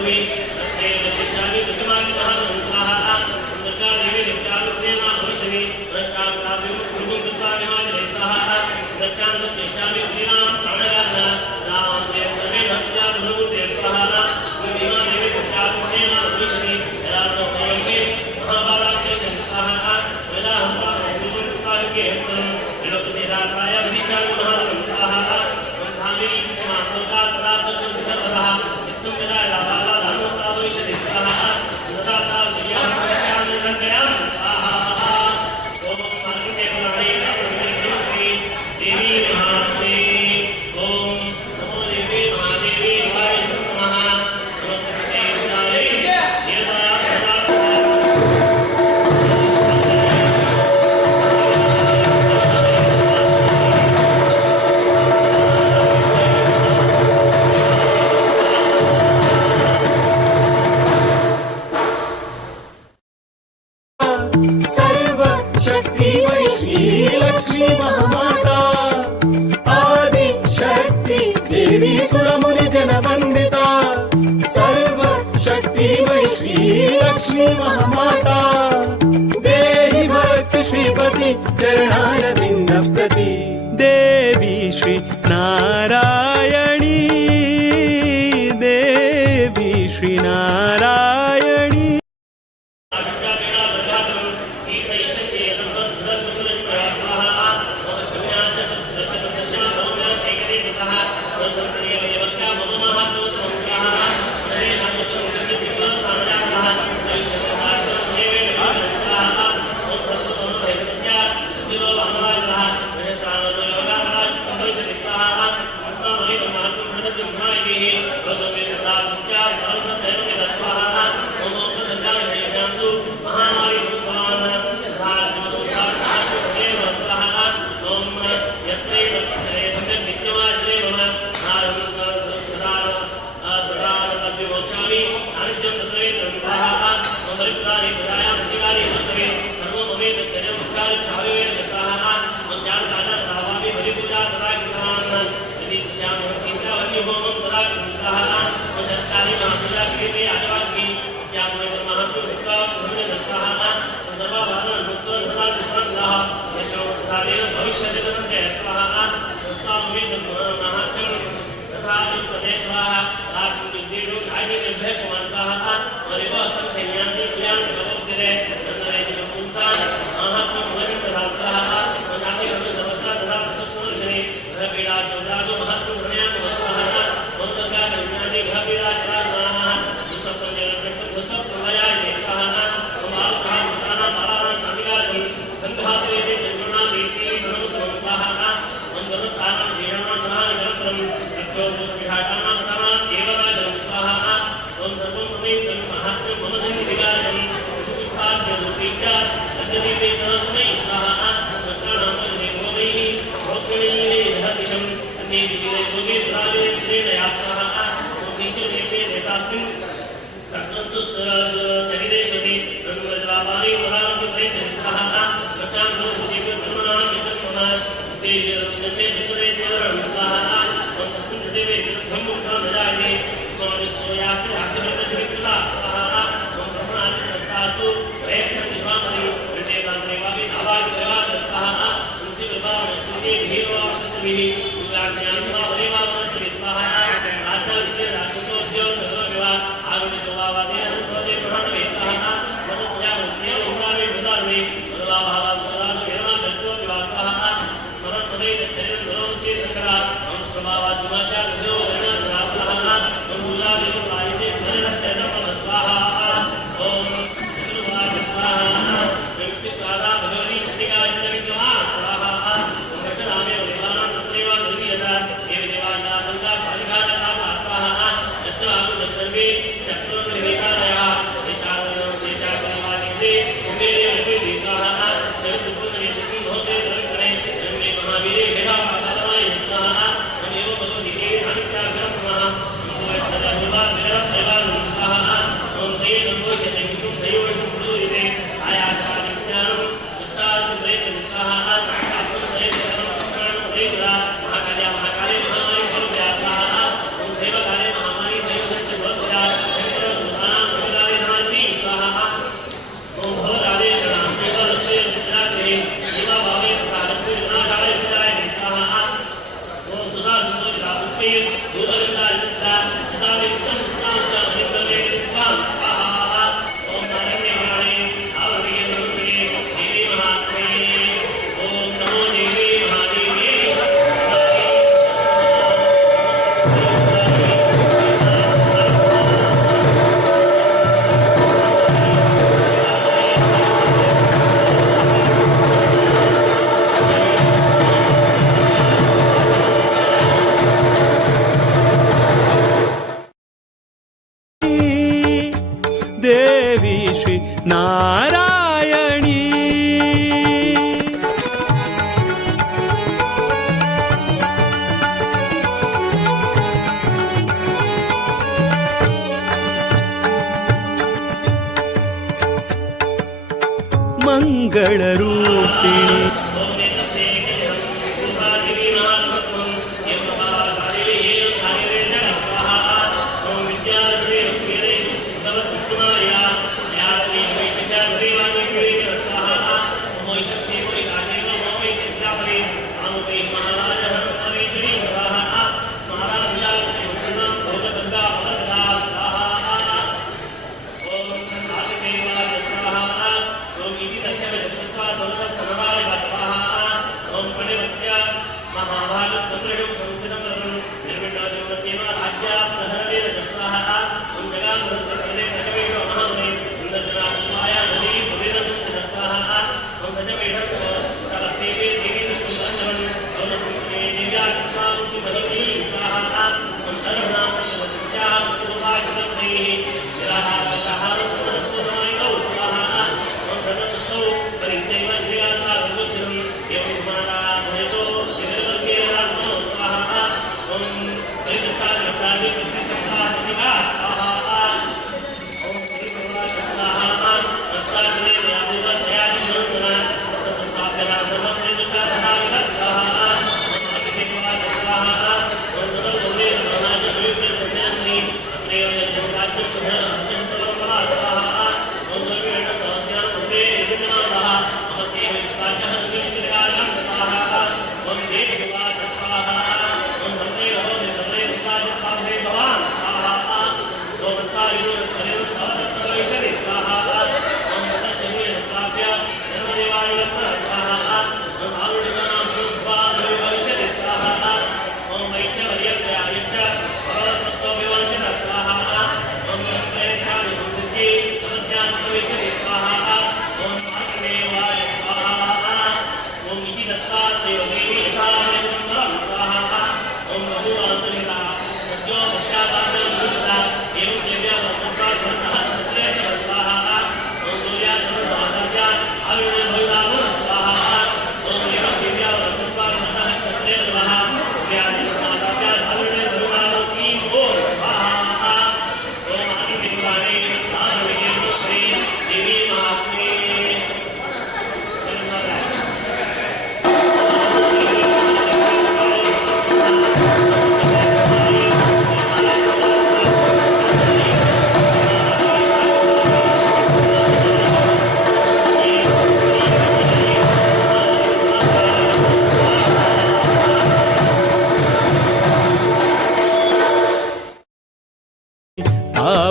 भवि तत्ते प्रतिष्ठामि दुर्गमानि महादेवाः दुर्गा देवी दुर्गादेवा भविष्यमि रक्षां प्राप्य गुरुं कृत्वामि महादेवे स्वाहा रक्षां प्रतिष्ठामि श्रीराम प्राणयात्रा राम देव सर्वे भक्त्या गुरुदेव स्वाहा गुरुदेवा देवी दुर्गादेवा भविष्यमि यदास्तस्मैके महाबालाकेशं स्वाहा यदा हंसा गुरुं कृत्वामि केहत्तं विलोकसेदाकाय विदिशामि महादेवं स्वाहा वन्धामि मातृका तदा सुषुभिधर्मः नित्यं यदा लाभाला धर्मता भविष्यति स्वाहा तदा तावद्या पश्यामि रक्षयामि स्वाहा ओम मातृदेवनाय देवी महात्मे ओम नमो देवी महादेवी वाय नमः नमस्ते देवाय सर्व शक्तिमयी श्री लक्ष्मी महामाता आदि शक्ति देवी सुरमुनि जन वंदिता सर्व शक्तिमयी श्री लक्ष्मी महामाता देहि भक्त श्रीपति चरणारविंद प्रति देवी श्री नारायणी देवी श्री नारायणी देवी श्री नारायणी मंगलरूपिणी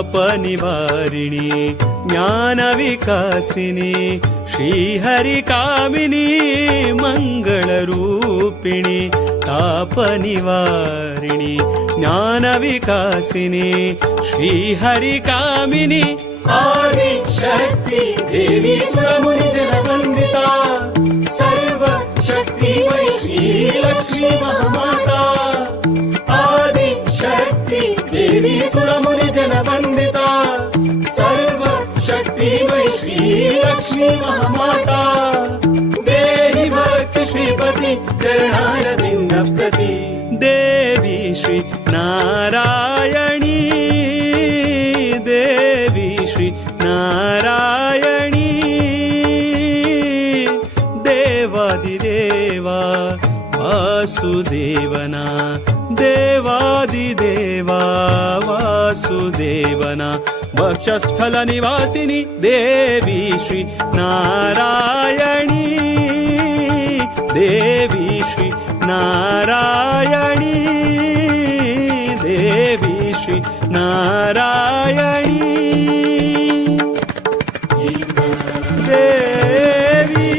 तापनिवारिणी ज्ञानविकासिनी श्रीहरिकामिनी मङ्गलरूपिणी तापनिवारिणी ज्ञानविकासिनी श्रीहरिकामिनी आदिशक्ति देवी सुरमुनिजनवन्दिता सर्वशक्तिमयी श्रीलक्ष्मी महामाता आदिशक्ति देवी सुरमुनिजनवन्दिता सर्वशक्तिमयी श्रीलक्ष्मी महामाता देहि भक्ति श्रीपति चरणारविन्द प्रति देवी श्री नारायणी देवी श्री नारायणी देवादिदेवा वासुदेवना देवादिदेवा वासुदेवना वक्षस्थल निवासिनी देवी श्री नारायणी देवी श्री नारायणी देवी श्री नारायणी देवी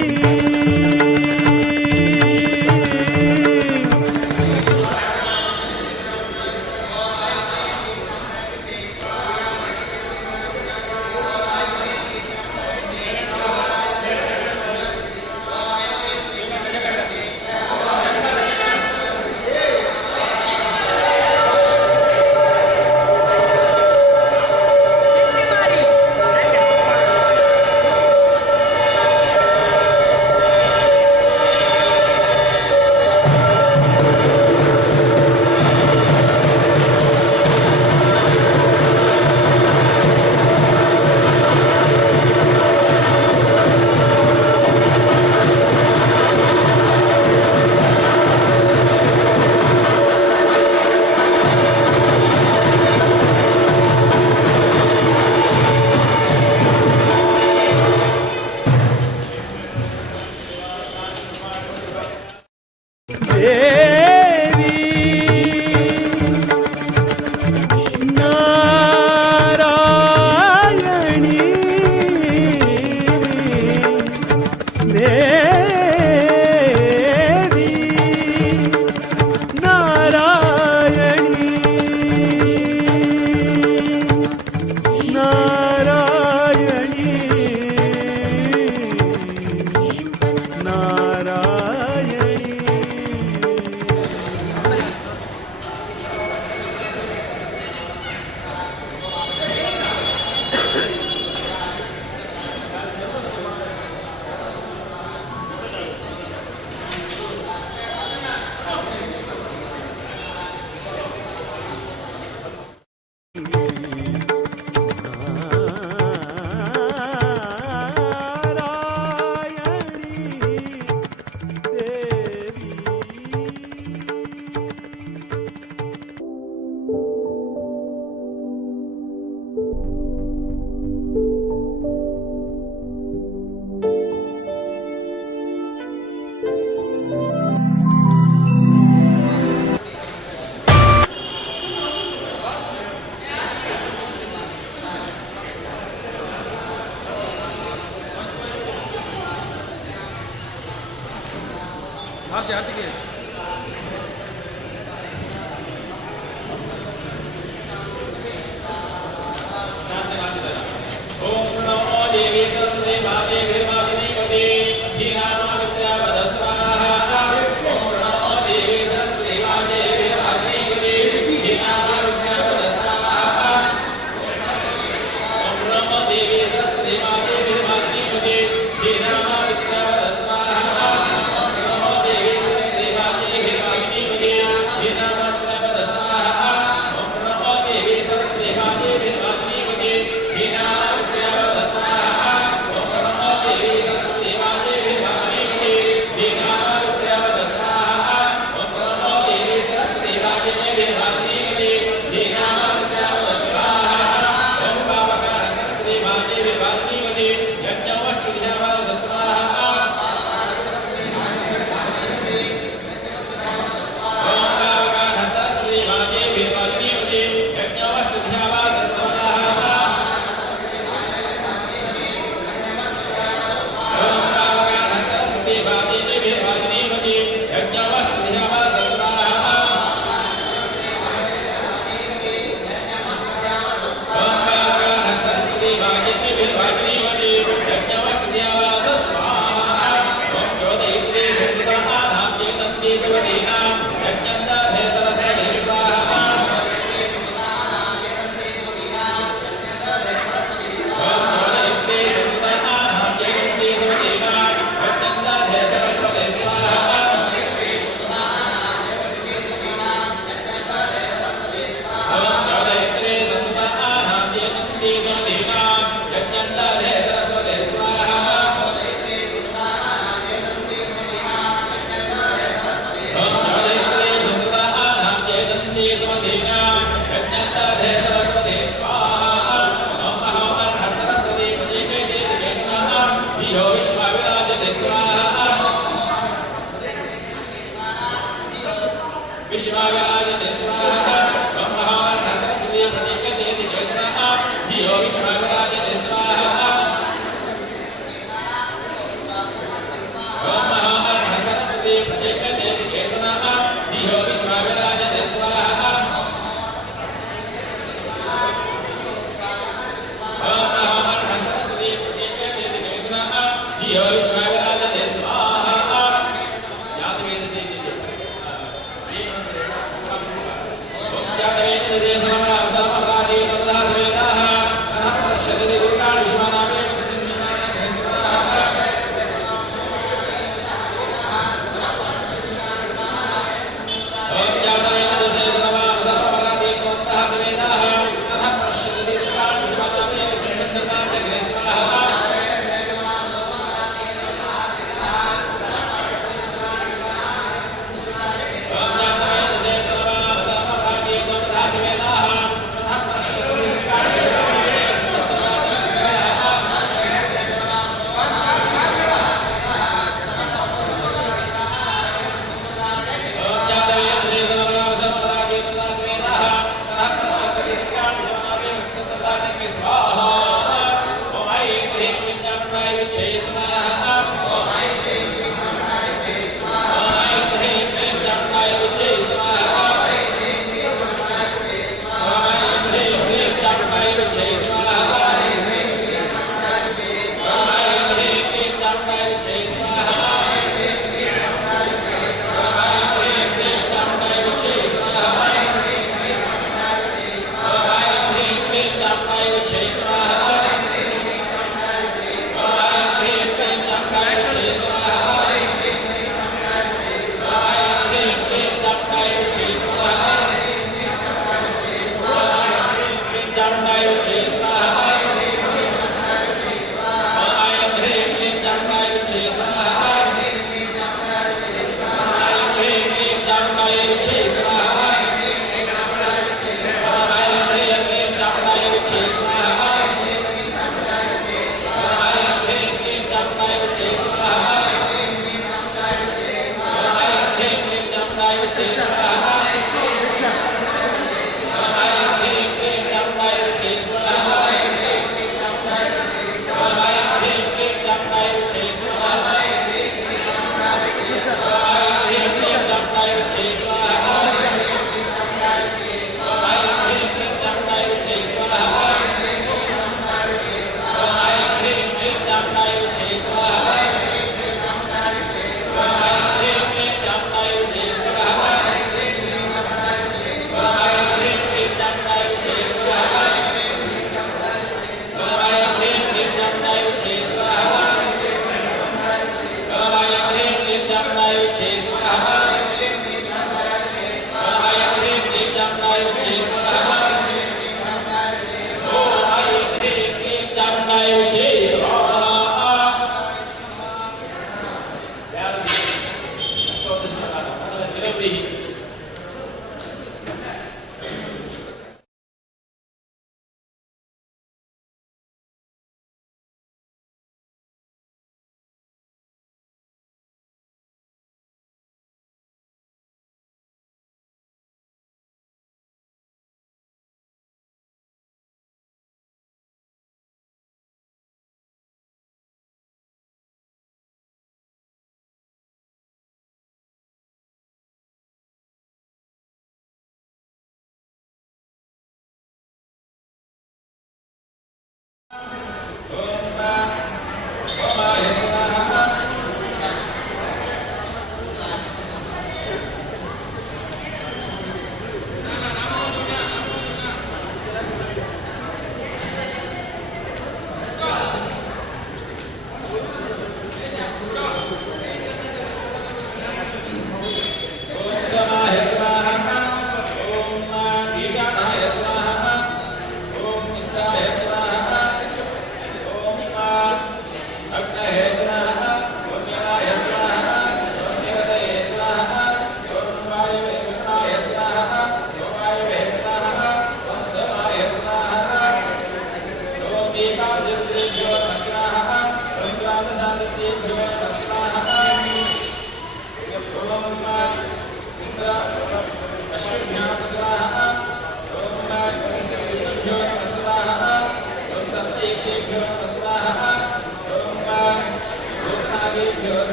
नारायणी नारायणी ओम नमो देवी सरस्वती माते वीरवादिनी पदे धीनामादित्या वदस्वाहा ओम नमो देवी सरस्वती माते वीरवादिनी पदे धीनामादित्या वदस्वाहा ओम नमो देवी सरस्वती माते वीरवादिनी पदे धीनामादित्या वदस्वाहा ओम नमो देवी सरस्वती माते वीरवादिनी पदे धीनामादित्या वदस्वाहा ओम नमो देवी सरस्वती माते वीरवादिनी पदे धीनामादित्या वदस्वाहा ओम नमो देवी सरस्वती माते वीरवादिनी पदे धीनामादित्या वदस्वाहा ओम नमो देवी सरस्वती माते वीरवादिनी पदे धीनामादित्या वदस्वाहा ओम पावकार सरस्वती माते वीरवादिनी पदे यज्ञवष्टुध्या वदस्वाहा ओम पावकार सरस्वती माते वीरवादिनी पदे यज्ञवष्टुध्या वदस्वाहा ओम पावकार सरस्वती माते वीरवादिनी पदे यज्ञवष्टुध्या वदस्वाहा ओम पावकार सरस्वती माते वीरवादिनी पदे यज्ञवष्टुध्या वदस्वाहा ओम ज्योतिर्ये संकृतानां चेतन्ति शिवदीनां यज्ञन्दाधे सरस्वती स्वाहा ओम ज्योतिर्ये संकृतानां चेतन्ति शिवदीनां यज्ञन्दाधे सरस्वती स्वाहा ओम ज्योतिर्ये संकृतानां चेतन्ति शिवदीनां यज्ञन्दाधे सरस्वती स्वाहा ओम ज्योतिर्ये संकृतानां चेतन्ति शिवदीनां यज्ञन्दाधे सरस्वती स्वाहा ओम अहोमर्ह सरस्वती प्रतीके नमः धियो विश्वविराजते स्वाहा विश्वविराजते स्वाहा ओम अहोमर्ह सरस्वती प्रतीके नमः धियो विश्वविराजते स्वाहा ओम अहोमर्ह सरस्वती प्रतीके नमः धियो विश्वविराजते स्वाहा ओम अहोमर्ह सरस्वती प्रतीके नमः धियो विश्वविराजते स्वाहा यादवेन से ओम यादवेन से नमः समराधे नमदाधेदाः सनः पश्यति दुर्गाणि विश्वनामेन सतिन्नामः स्वाहा ओम यादवेन से नमः समराधे नमदाधेदाः सनः पश्यति दुर्गाणि विश्वनामेन सतिन्नामः स्वाहा ओम यादवेन से नमः समराधे नमदाधेदाः सनः पश्यति दुर्गाणि विश्वनामेन सतिन्नामः स्वाहा ओम यादवेन से नमः समराधे नमदाधेदाः सनः पश्यति दुर्गाणि विश्वनामेन सतिन्नामः स्वाहा ओम ऐं ह्रीं विद्यामन्नाय विच्चे स्वाहा ओम ऐं ह्रीं विद्यामन्नाय विच्चे स्वाहा ओम ऐं ह्रीं विद्यामन्नाय विच्चे स्वाहा ओम ऐं ह्रीं विद्यामन्नाय विच्चे स्वाहा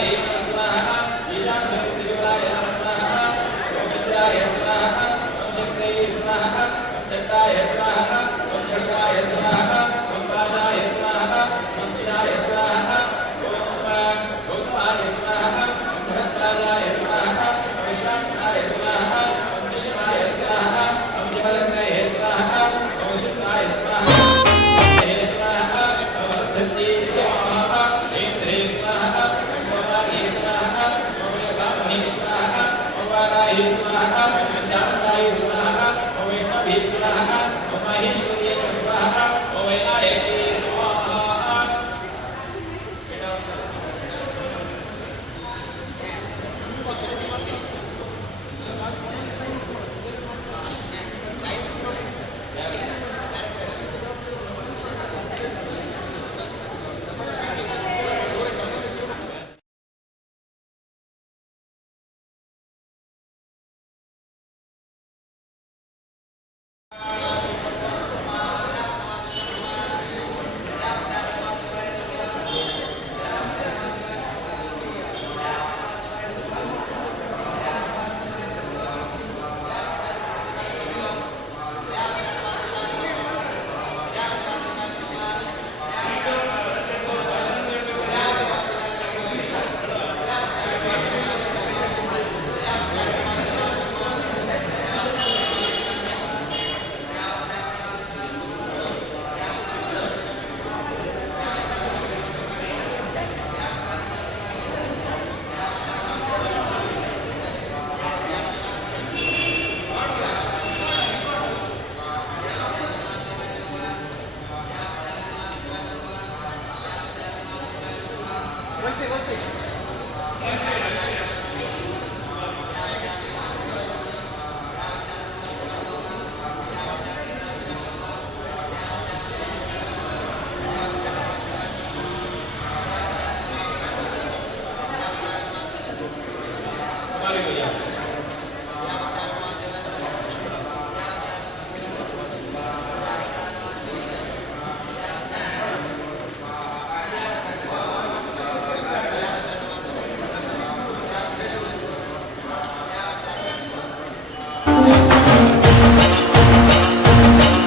Yes.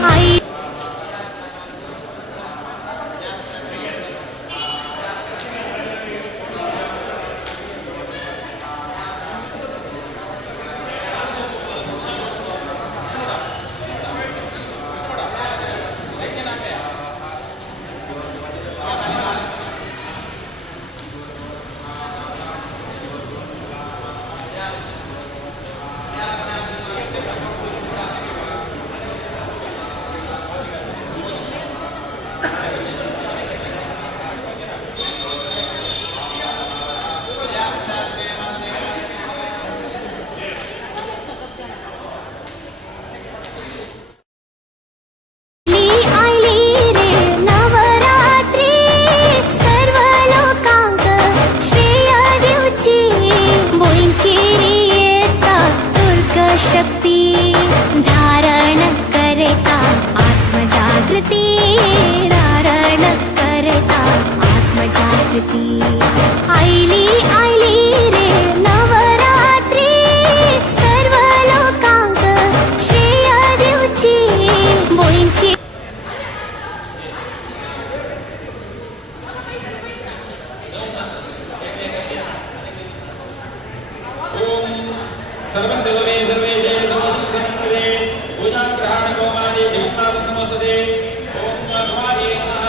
आई शक्ती धारण करता आत्मजागृती धारण करता आत्मजागृती आईली आईली रे नवरात्री सर्व लोकांक श्रेय देऊची बोईंची सर्वसेववे सर्वेशे सर्वशिक्षिते पूजाग्रहण गोमादे जगन्नाथ नमस्ते ओम कुमारी नमः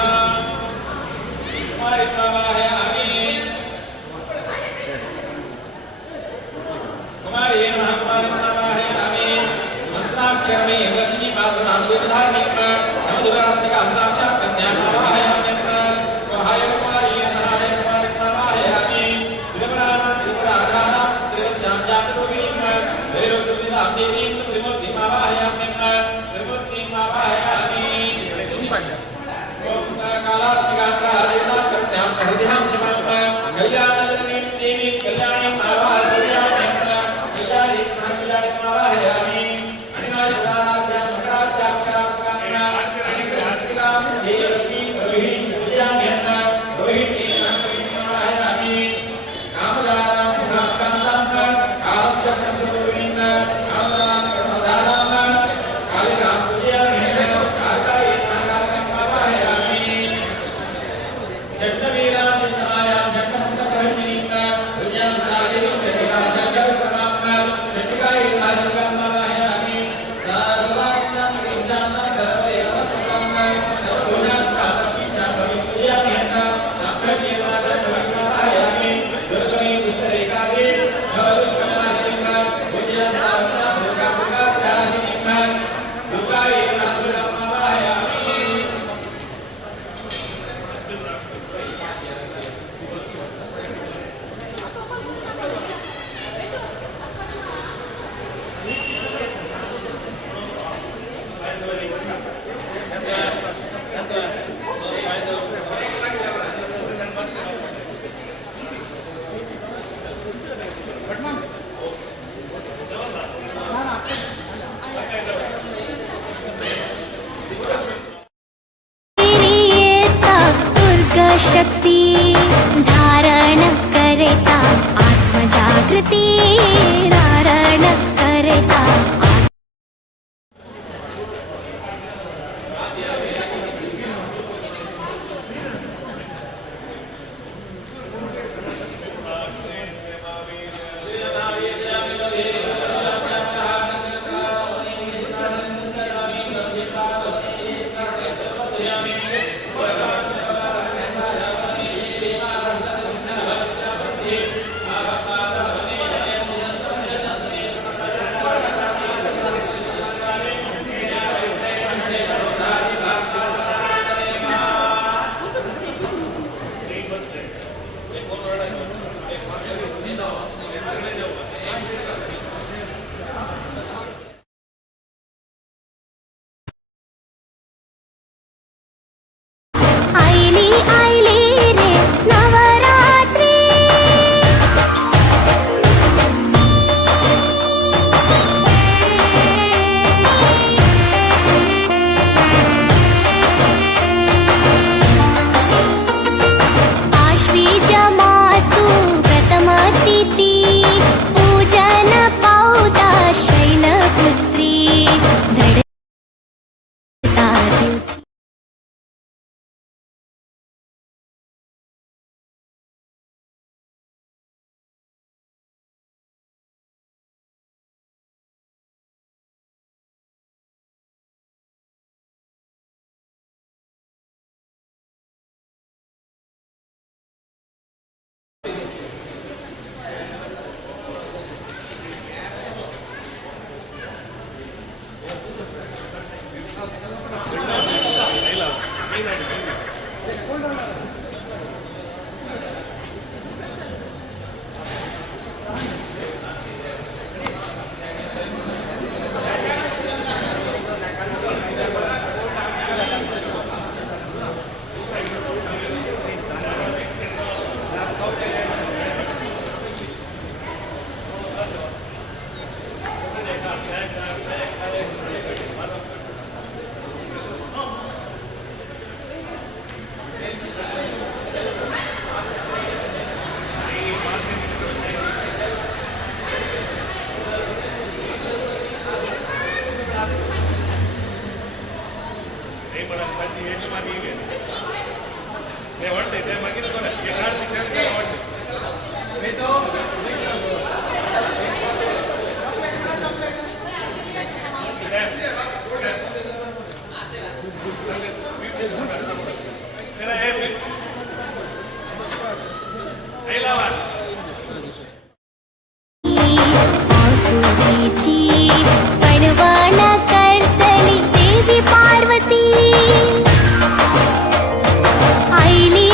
कुमारी नमः आमीन कुमारी नमः आमीन मंत्राक्षरमे लक्ष्मी पात्र नाम विधानिक नवदुरात्मिका साक्षात कन्या नमः कुमारी नमः आमीन त्रिपुराना त्रिपुराधारा त्रिवर्षां जातरोगिणी देवीं त्रिमूर्तिं आवाहयामि त्रिमूर्तिं आवाहयामि ओम कालात्मिकां कन्यां हृदयां क्षमां कल्याणजननीं देवीं कल्याणीं आवाहयामि कल्याणीं आवाहयामि अनिमाशराज्ञां मकराज्ञां कन्या अनिग्रहात्मिकां जयलक्ष्मीं रोहिणीं पूजयामि रोहिणीं आवाहयामि कामदारां शुभाकांतां कालचक्रं शक्ती धारण करता आत्मजागृती धारण करता आसुरीची पणवान करतली देवी पार्वती आईली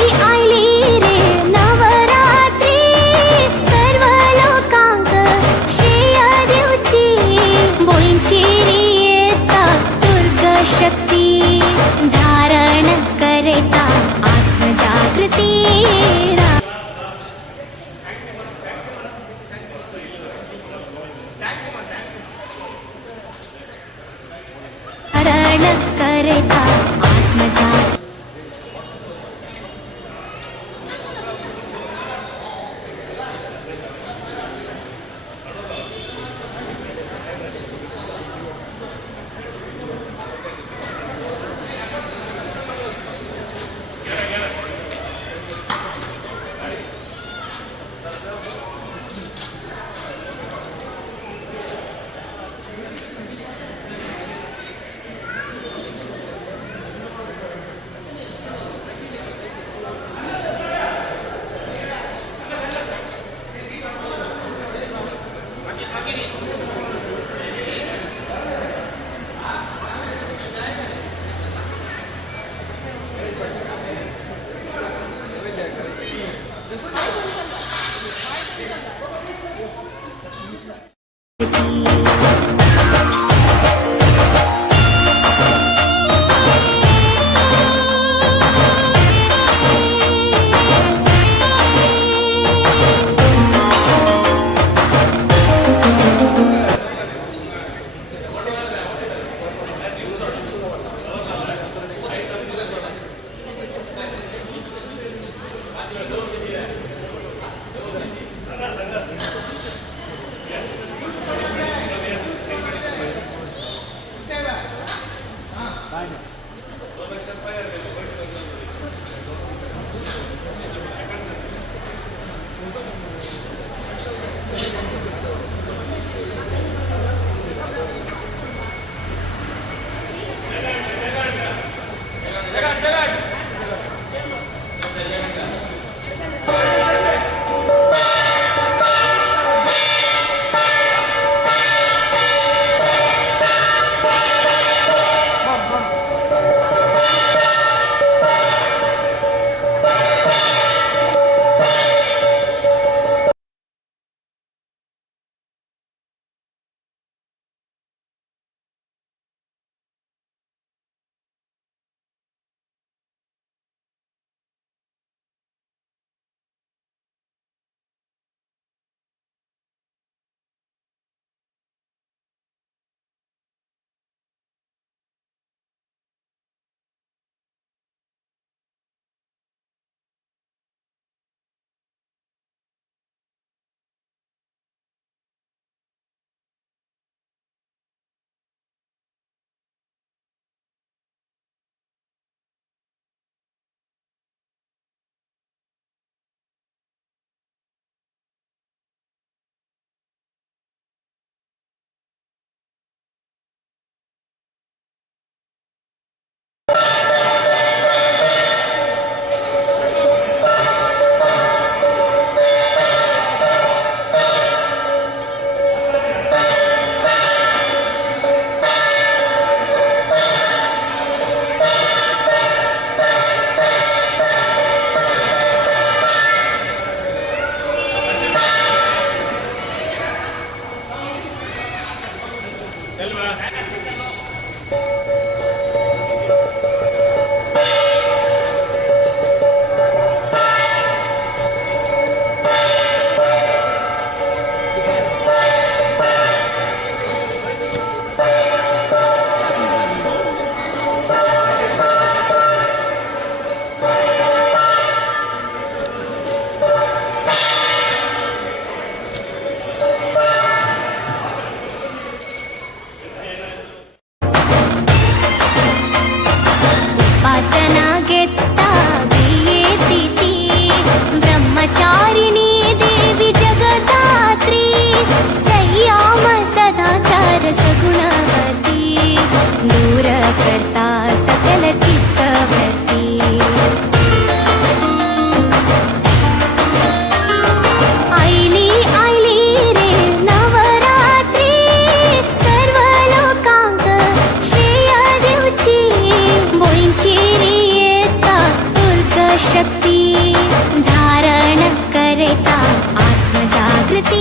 करता आत्मजागृती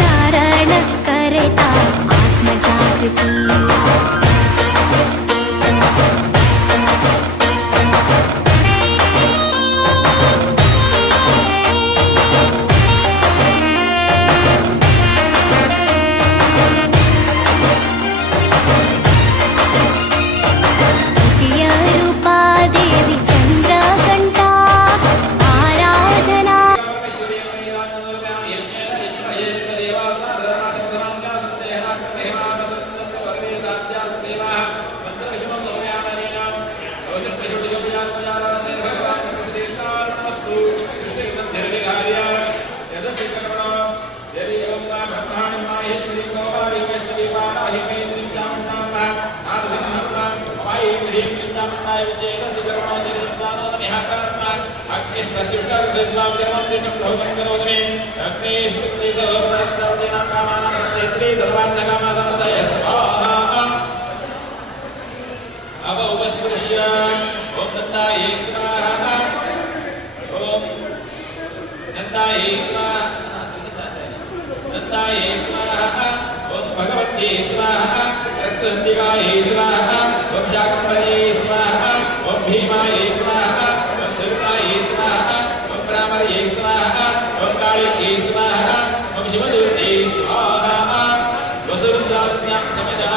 नारायण करता आत्मजागृती अब उपस्पृश्य ओम दत्ताय स्वाहा ओम दत्ताय स्वाहा दत्ताय स्वाहा ओम भगवते स्वाहा रक्तंतिकाय स्वाहा ओम शाकंभरे स्वाहा ओम भीमाय स्वाहा ओम दुर्गाय स्वाहा ओम रामये स्वाहा ओम कालिके स्वाहा ओम शिवदूते स्वाहा वसुरुद्राद्यां समिधा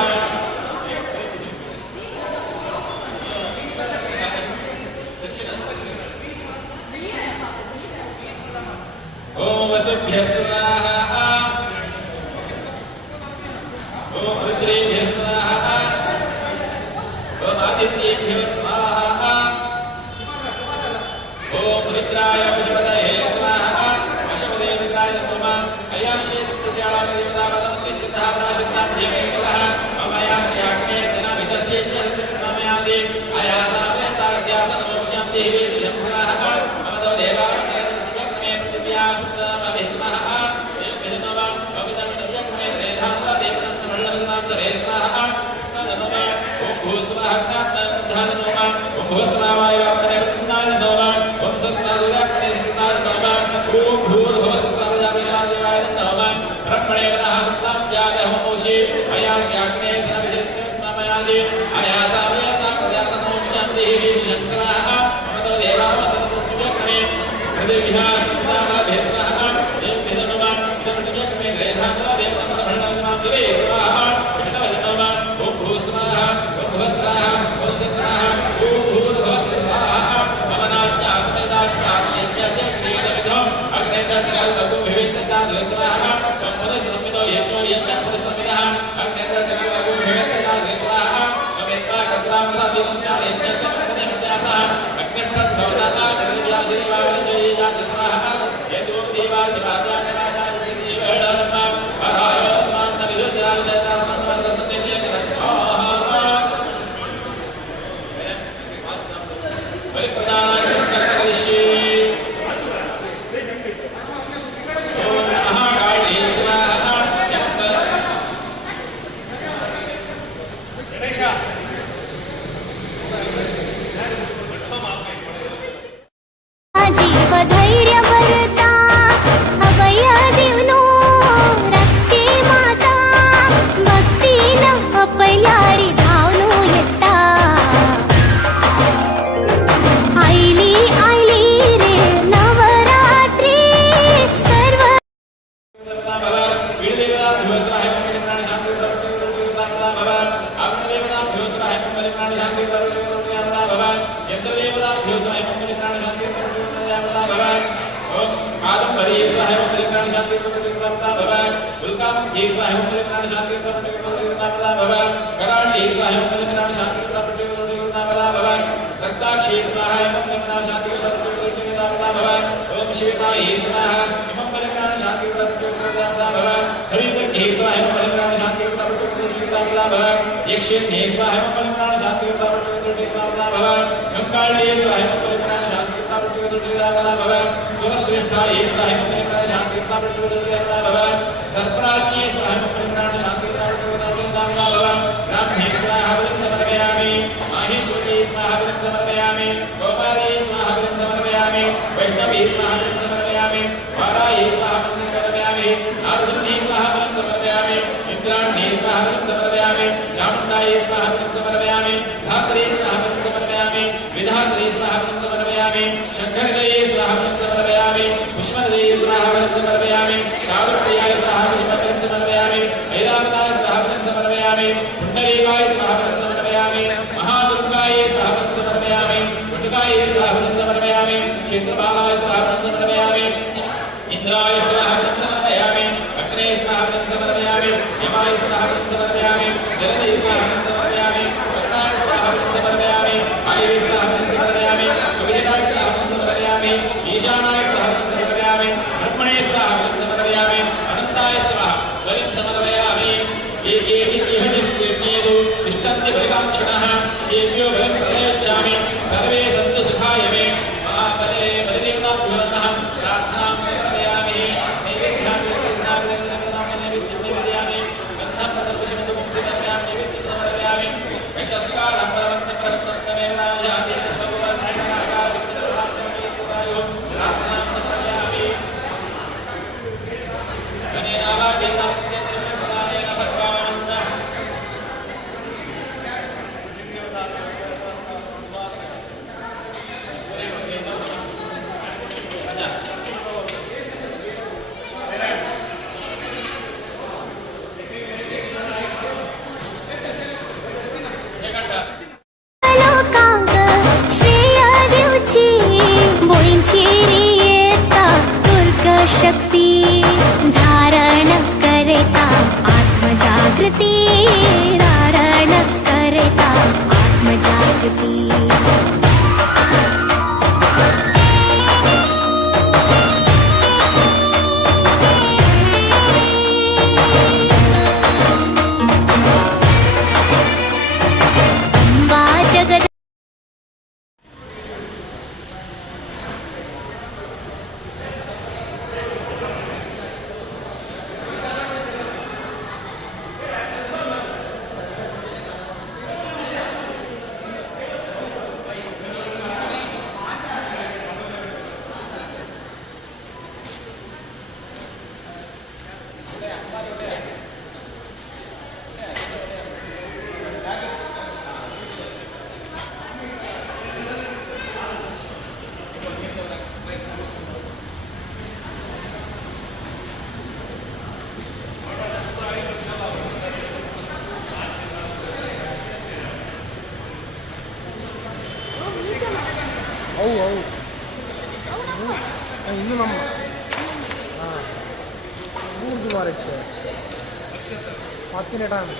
ओम वसुभ्यः स्वाहा ओम रुद्रेभ्यः स्वाहा ओम आदित्येभ्यो स्वाहा ओम रुद्राय पशुपतये स्वाहा पशुपते रुद्राय नमः अयाश्चेत्तस्यादेवतावदन्तिच्छिद्धाप्राशिद्धाभ्यमेकः अमयाश्याग्ने सेनाभिषस्येत्यसमयासि अयासाभ्यसाध्यासनमोक्षं देवेषु स्वाहा अमतो देवा जीव धैर्य भरता अभय देवनो रक्षे माता भक्तीनं अपल्यारी धावनो येता आईली आईली रे नवरात्री सर्व वैष्णवी स्वाहा समर्पयामि वाराही स्वाहा समर्पयामि नारसिंही स्वाहा समर्पयामि इंद्राणी स्वाहा समर्पयामि चामुंडायै स्वाहा समर्पयामि धात्री स्वाहा समर्पयामि विधात्री स्वाहा समर्पयामि शंकरदेये स्वाहा समर्पयामि पुष्पदेये स्वाहा समर्पयामि चारुप्रियाय स्वाहा समर्पयामि ऐरावताय स्वाहा समर्पयामि पुंडरीकाय स्वाहा समर्पयामि महादुर्गाय स्वाहा समर्पयामि वटुकाय स्वाहा समर्पयामि क्षेत्रपालाय स्वाहा समर्पयामि इंद्राय स्वाहा समर्पयामि अग्ने स्वाहा समर्पयामि यमाय स्वाहा समर्पयामि जलदे स्वाहा समर्पयामि वरुणाय स्वाहा समर्पयामि वायवे स्वाहा समर्पयामि कविताय स्वाहा समर्पयामि ईशानाय स्वाहा समर्पयामि ब्रह्मणे स्वाहा समर्पयामि अनंताय स्वाहा बलिं समर्पयामि ये केचित् इह निष्ठेषु तिष्ठन्ति बलिकाक्षिणः तेभ्यो बलिं प्रदयच्छामि सर्वे सन्तु सुखाय मे महाबले बलिदेवताभ्यो नमः प्रार्थनां समर्पयामि नैवेद्यानि कृष्णाय नैवेद्यं निवेदयामि गन्धं पदपुष्पं मुक्तिदर्पयामि नैवेद्यं समर्पयामि यशस्कारं परमं परसत्तमेव राजाति सर्वसायकाशिकराजो प्रार्थनां समर्पयामि गणेनावादितं प्रदानेन भगवान् लोकांक श्रेय देवची बोईंची येता दुर्ग शक्ती धारण करता आत्मजागृती धारण करता आत्मजागृती अंबा जगद ಇನ್ನು ನಮ್ಮ ಮೂರು ವಾರಕ್ಕೆ ಹತ್ತಿನ ಟೈಮ್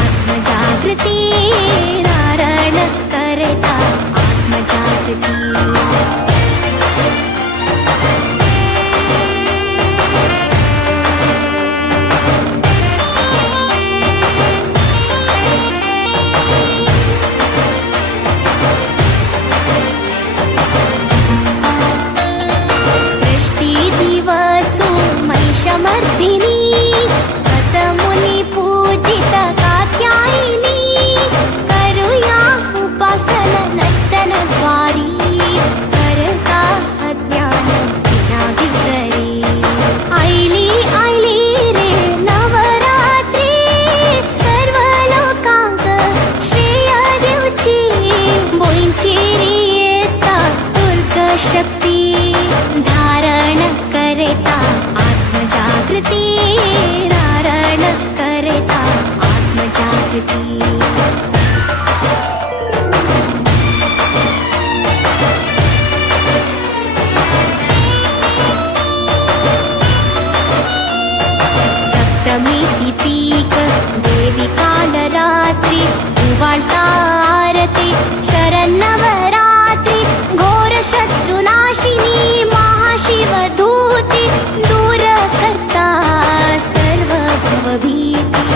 आत्मजागृती धारण करता आत्मजागृती मर्दिनी कथमुनि पूजित कात्यायिनी करुया उपासन नर्तन द्वारी करता अज्ञान विनाभितरी आईली आईली रे नवरात्री सर्व लोकांक श्रेय देवची बोईंची येता दुर्ग शक्ती धारण करता आत्मजागृती धारण करता आत्मजागृती सप्तमी तिथीक देवी कालरात्री उवाळता आरती शरन्नवरात्री घोर शत्रुनाशिनी महाशिवधूती दूर करता सर्व भवभीती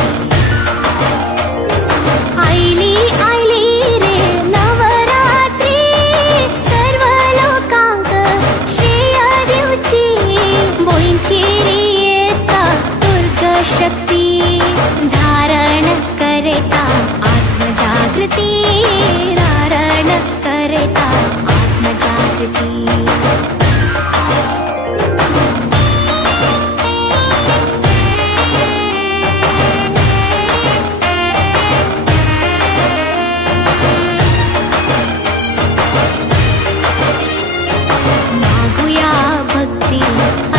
आईली आईली रे नवरात्री सर्व लोकांक श्रेय देवची बोईंची येता दुर्ग शक्ती धारण करता आत्मजागृती धारण करता आत्मजागृती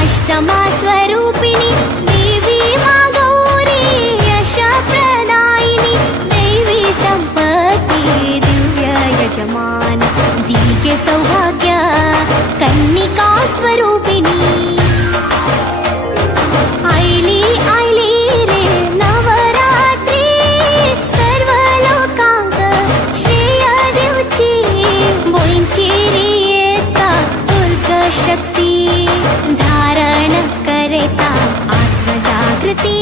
अष्टमा स्वरूपिणी देवी मा गौरी यशप्रदायिनी देवी संपत्ती दिव्य यजमान दीर्घ सौभाग्य कन्निका स्वरूपिणी आईली आईली रे नवरात्री सर्व लोकांक श्रेय देवची बोईंची येता दुर्ग शक्ती धारण करता आत्मजागृती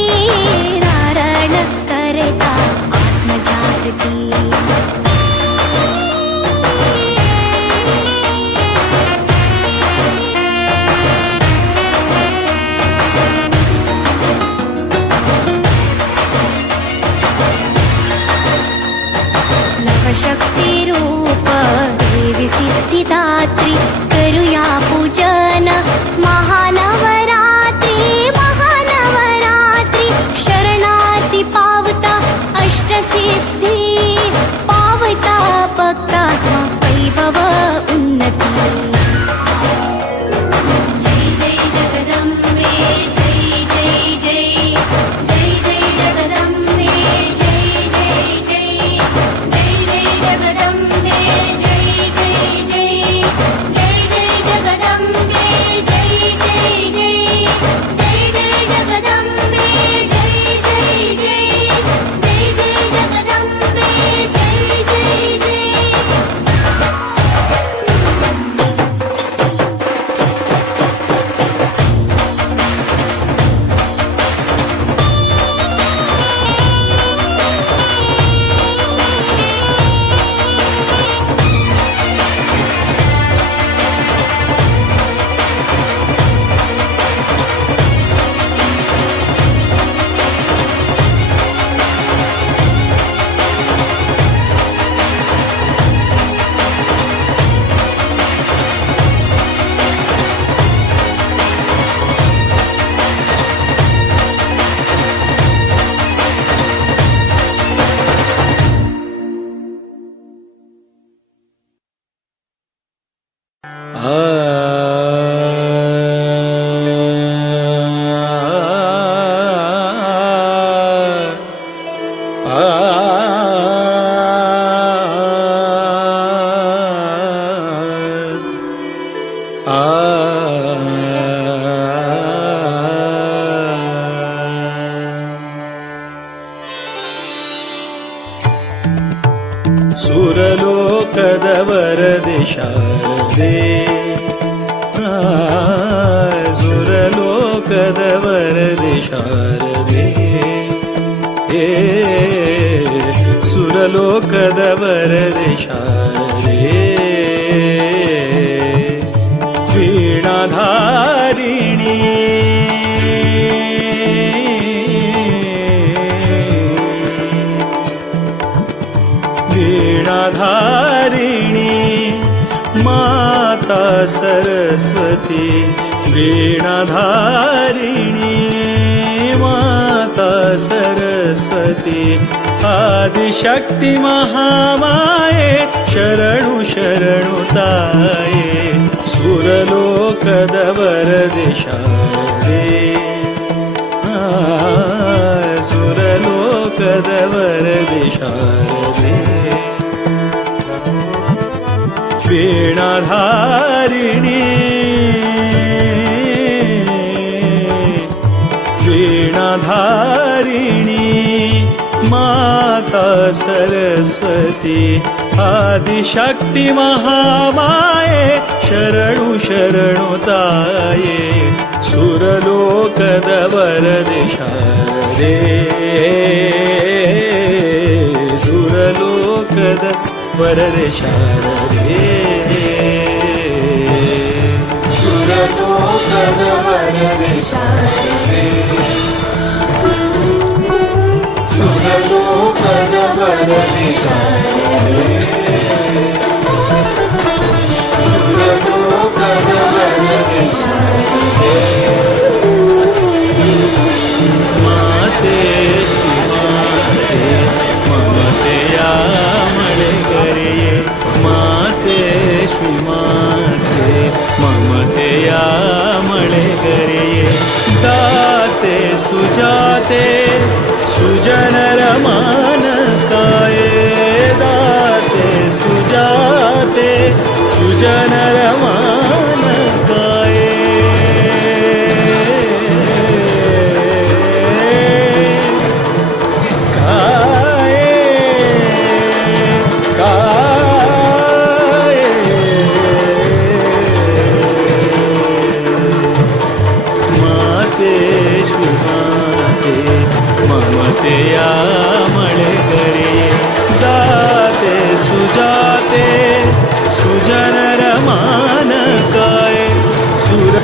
धारण करता आत्मजागृती नवशक्ती रूप देवी सिद्धिदात्री करूया पूजन महानवरात्री महानवरात्री शरणार्थी पावता अष्टसिद्धी पावता भक्ता वैभव उन्नती जय जय जगदंबे जय जय जय जय जय जगदंबे जय जय जय जय जय जगदंबे जय जय जय जय जय जगदंबे जय जय जय जय जय जगदंबे जय जय जय जय जय जगदंबे जय जय जय ಸುರಲೋಕದ ವರದೆ ಶಾರದೆ ಸುರಲೋಕದ ವರದೆ ಶಾರದೆ ಸುರಲೋಕದ ವರದೆ ಶಾರದೆ ವೀಣಾಧಾರಿಣಿ वीणाधारिणी माता सरस्वती वीणाधारिणी माता सरस्वती आदिशक्ति महामाये शरणु शरणु ताये सुरलोकद वरदे शारदे सुरलोकद वरदे शारदे वीणाधारिणी वीणाधारिणी माता सरस्वती आदिशक्ति महामाये शरणु शरणु ताये सुरलोकद वरदे शारदे सुरलोकद वरदे शारदे सुरलोकद वरदे शारदे सुरलोकद वरदे शारदे सुरलोकद वरदे शारदे माते श्री माते ममतेया मळगरिये माते श्री माते ममतेया मळगरिये दाते सुजाते सुजनर मानकाये दाते सुजाते सुजनर मानकाये ममतेया मळगरिये दाते सुजाते सुजनर मानकाये सुर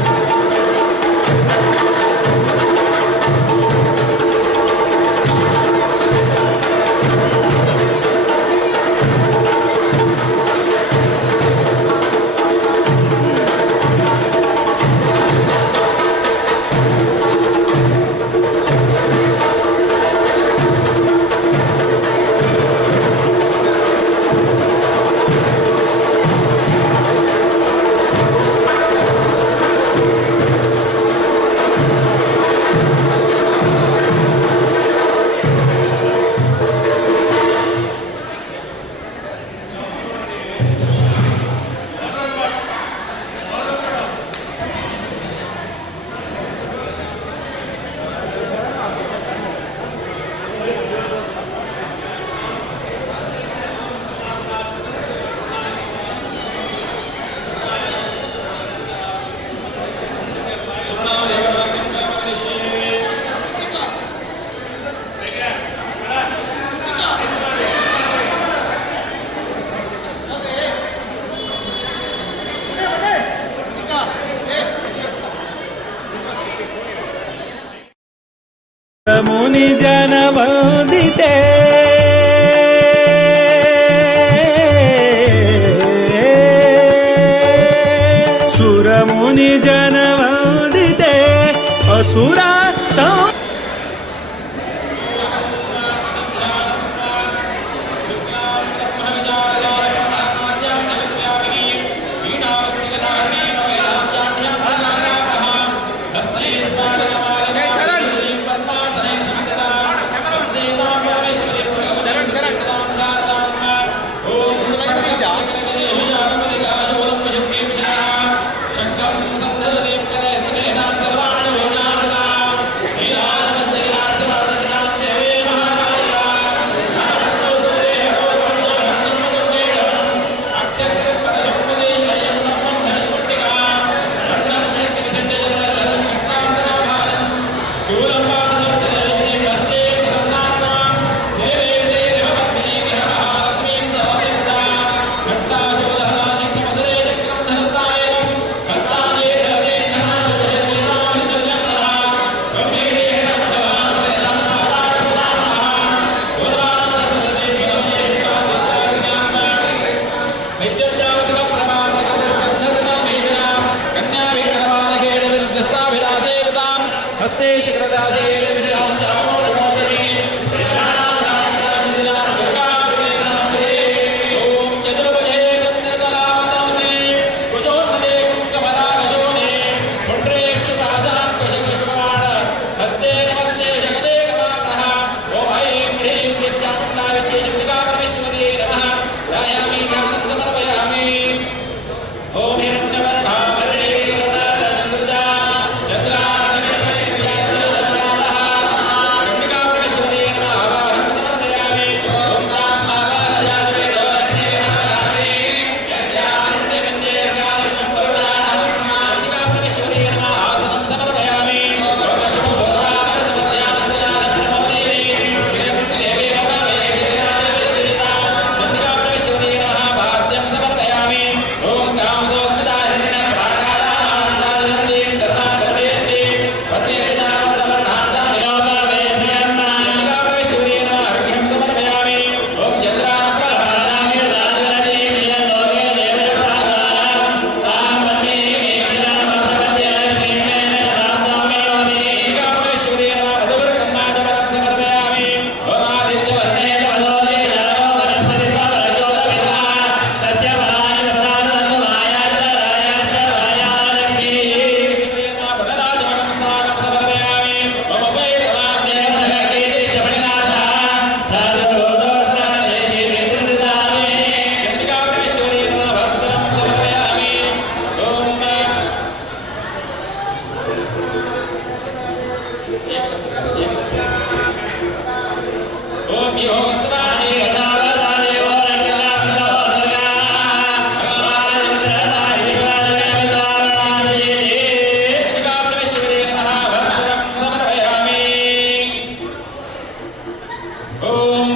मुनि जन वंदिते सुर मुनि जन वंदिते असुरा शंकर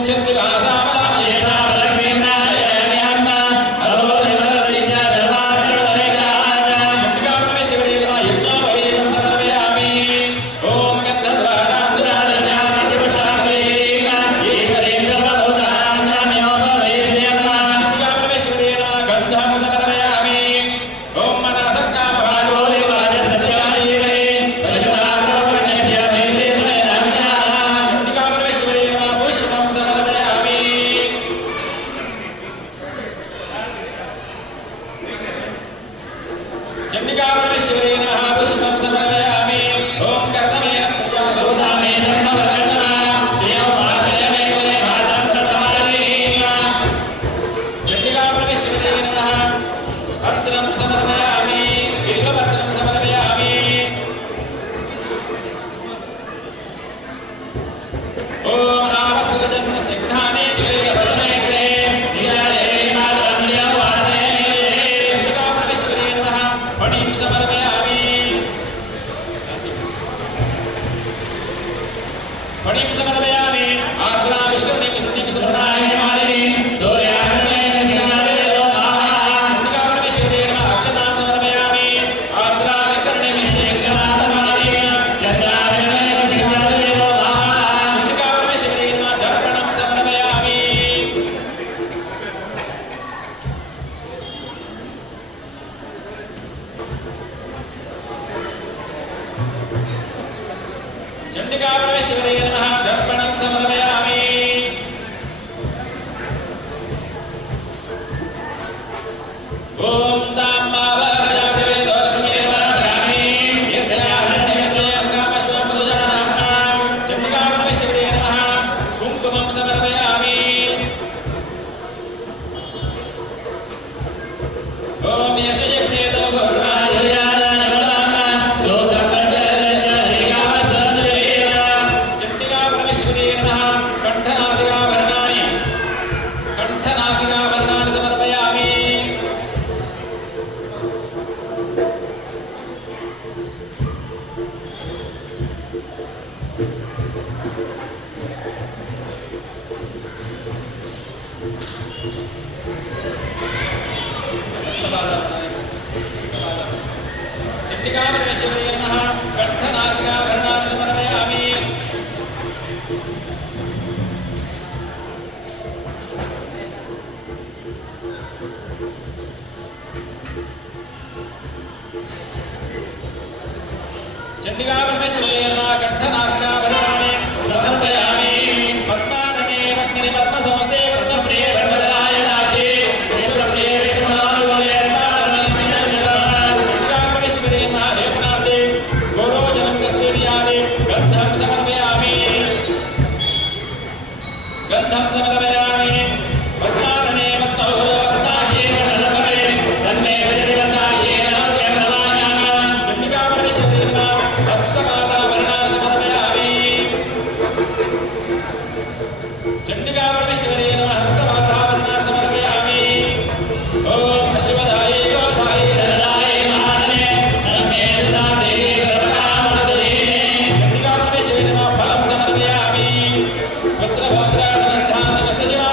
यच्छन्ति वासामलामयेता लक्ष्मीना शयनयान्ना हरो देवदैत्या सर्वाणि चण्डिका परमेश्वरी नमः यज्ञोपवीतं समर्पयामि ॐ गन्धद्वारान्तरादशादिवशाग्रेण ईश्वरीं सर्वभूतानां जाम्योपवेशने नमः चण्डिका परमेश्वरी नमः गन्धं समर्पयामि ॐ मनसक्कामभागो देवाय सत्यवायीवे पशुतान्तोपन्यस्य वेदेशने नामयानः चण्डिका परमेश्वरी नमः पुष्पं समर्पयामि चण्डिका परमेश्वरी नमः पुष्पं समर्पयामि ॐ कर्तमेन पूजा भवता मे सर्ववर्गणः श्रियं वासय मे कुले मातं सर्वमार्गेण चण्डिका परमेश्वरी नमः पत्रं समर्पयामि बिल्वपत्रं समर्पयामि ॐ आवस्त्रजन्म स्निग्धानि तिलेयवसने कृते धियारे मातरं श्रियं वासय मे चण्डिका परमेश्वरी नमः फणिं समर्पयामि फणिं समर्पयामि आर्द्रा विष्णुनिं सुनिं सुवर्णाय मालिनी सूर्याग्ने चन्द्राय नमः चण्डिका परमेश्वरी नमः अक्षतां समर्पयामि आर्द्रा विकर्णिं चन्द्रामालिनी चन्द्राग्ने चन्द्राय नमः चण्डिका परमेश्वरी नमः दर्पणं समर्पयामि चण्डिका परमेश्वरी नमः दर्पणं समर्पयामि ॐ तां मावयादेवे लक्ष्मीर्वरब्राह्मी यस्याहृण्यमिन्द्रियं कामश्वं प्रजानां चण्डिका परमेश्वरी नमः कुङ्कुमं समर्पयामि ॐ यशयज्ञेतो चण्डिका परमेश्वरी नमः कण्ठनासिकाभरणानि समर्पयामि चण्डिका परमेश्वरी नमः कण्ठनासिकाभरणानि समर्पयामि चण्डिका परमेश्वरी नमः कण्ठनासिकाभरणानि समर्पयामि पद्मासने पद्मिनि पद्मसंस्थे पद्मप्रिये पद्मदलाय नाचे विष्णुप्रिये विष्णुनालोले चण्डिका परमेश्वरी नमः देवनाथे गोरोचनं कस्तूरियादि गन्धं समर्पयामि पद्मासने पद्महुरे पद्माशे तन्मे भजति पद्माशे चण्डिका परमेश्वरी नमः हस्तमालाभरणानि समर्पयामि चण्डिका परमेश्वरी नमः हस्तमालाभरणानि समर्पयामि ॐ अश्वधायै गोधायै धनदायै महाधने धनमे धना देवी सर्वकामवशे चण्डिका परमेश्वरी नमः फलं समर्पयामि पुत्रभद्राधनधान्य वसशिवा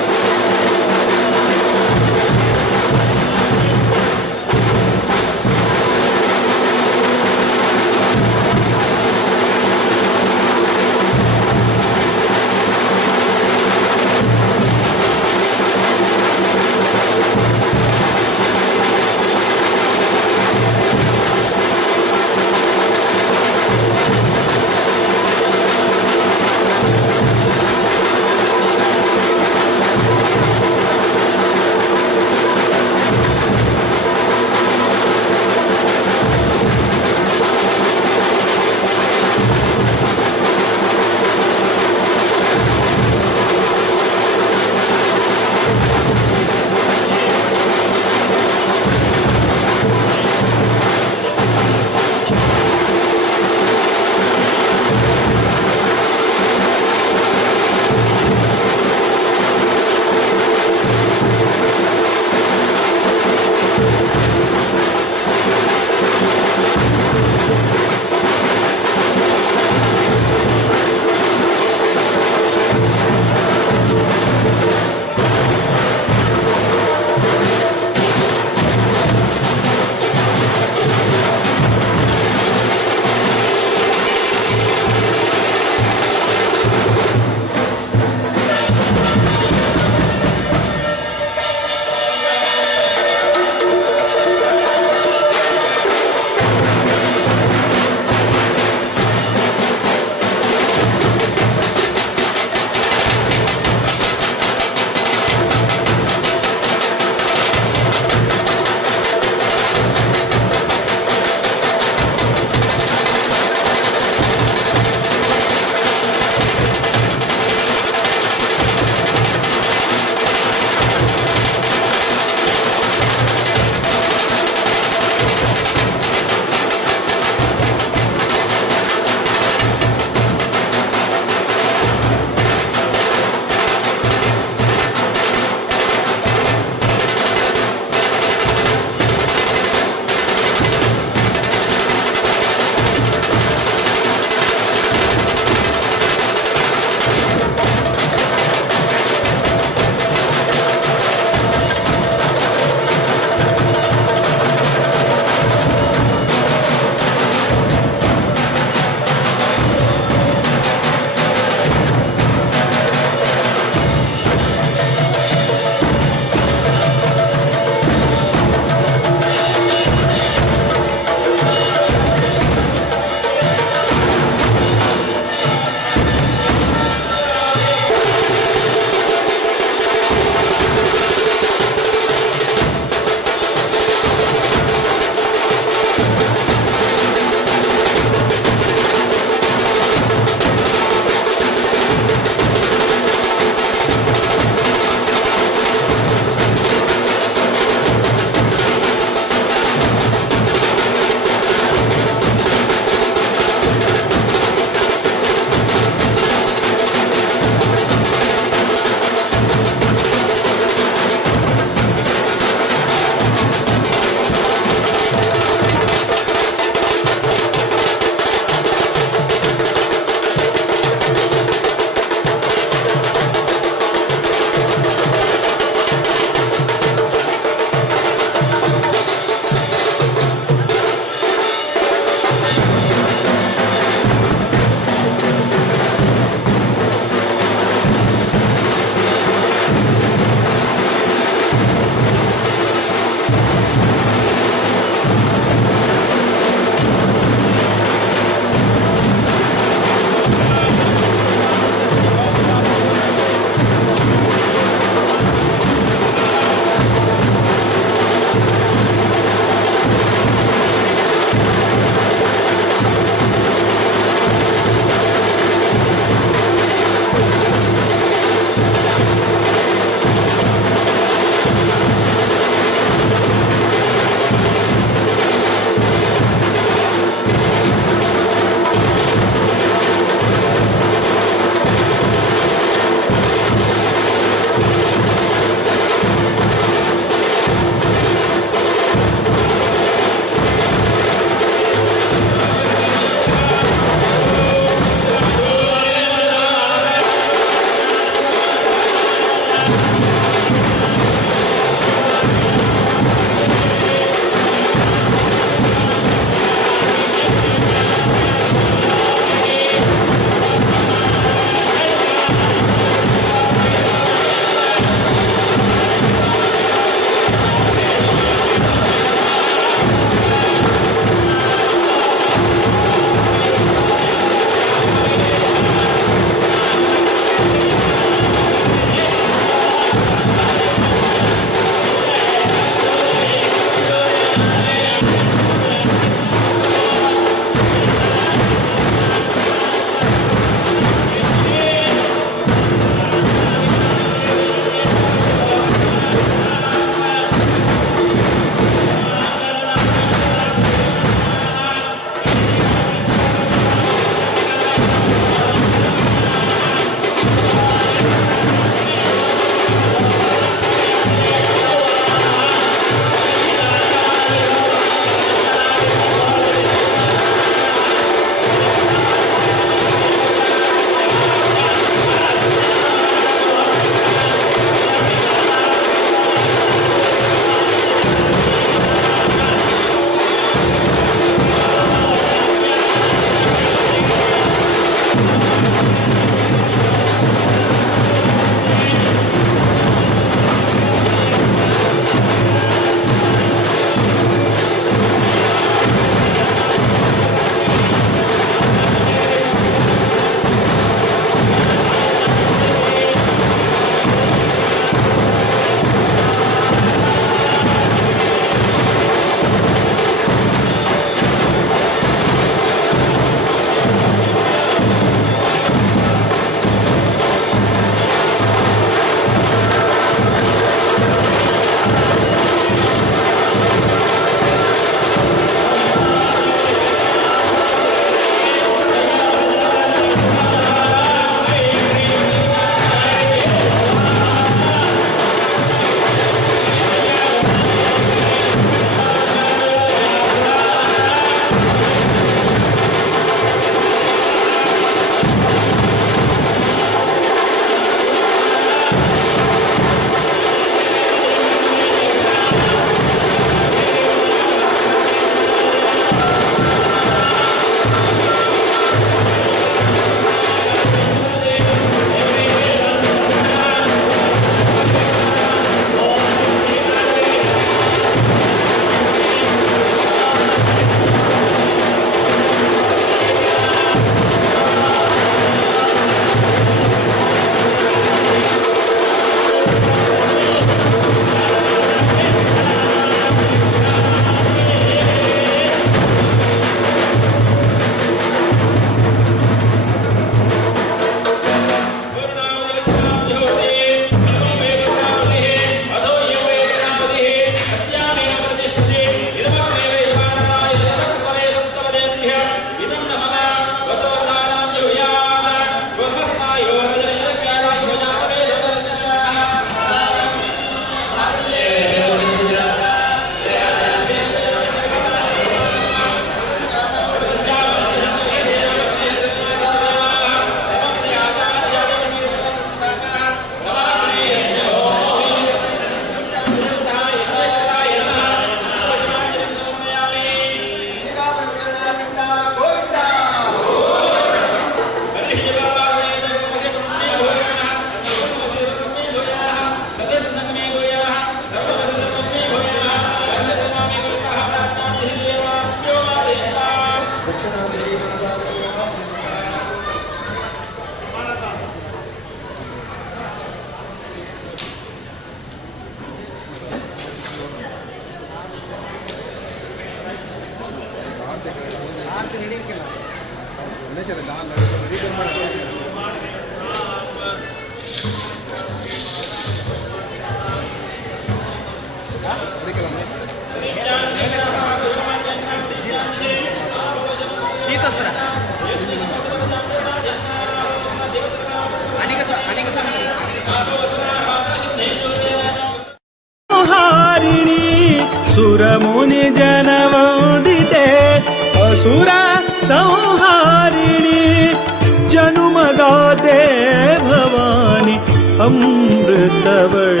अमृतवर्षिणी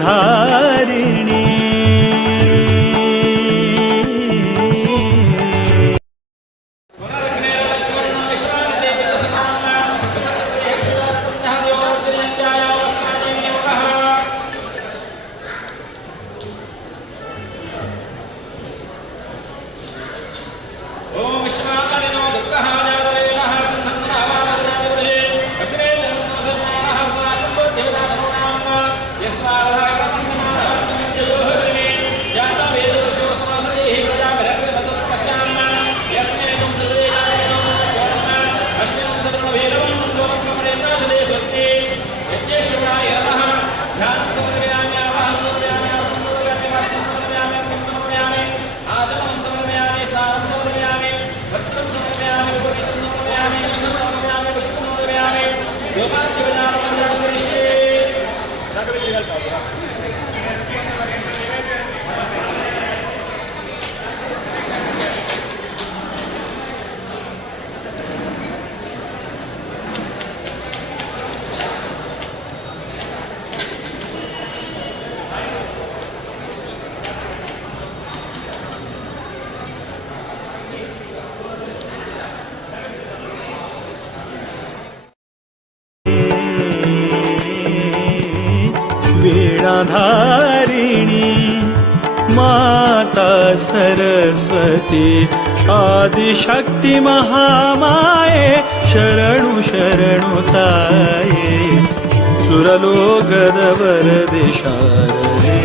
वीणाधारिणी वीणाधारिणी माता सरस्वती आदिशक्ति महामाये शरणु शरणु ताये सुरलोकद वरदे शारदे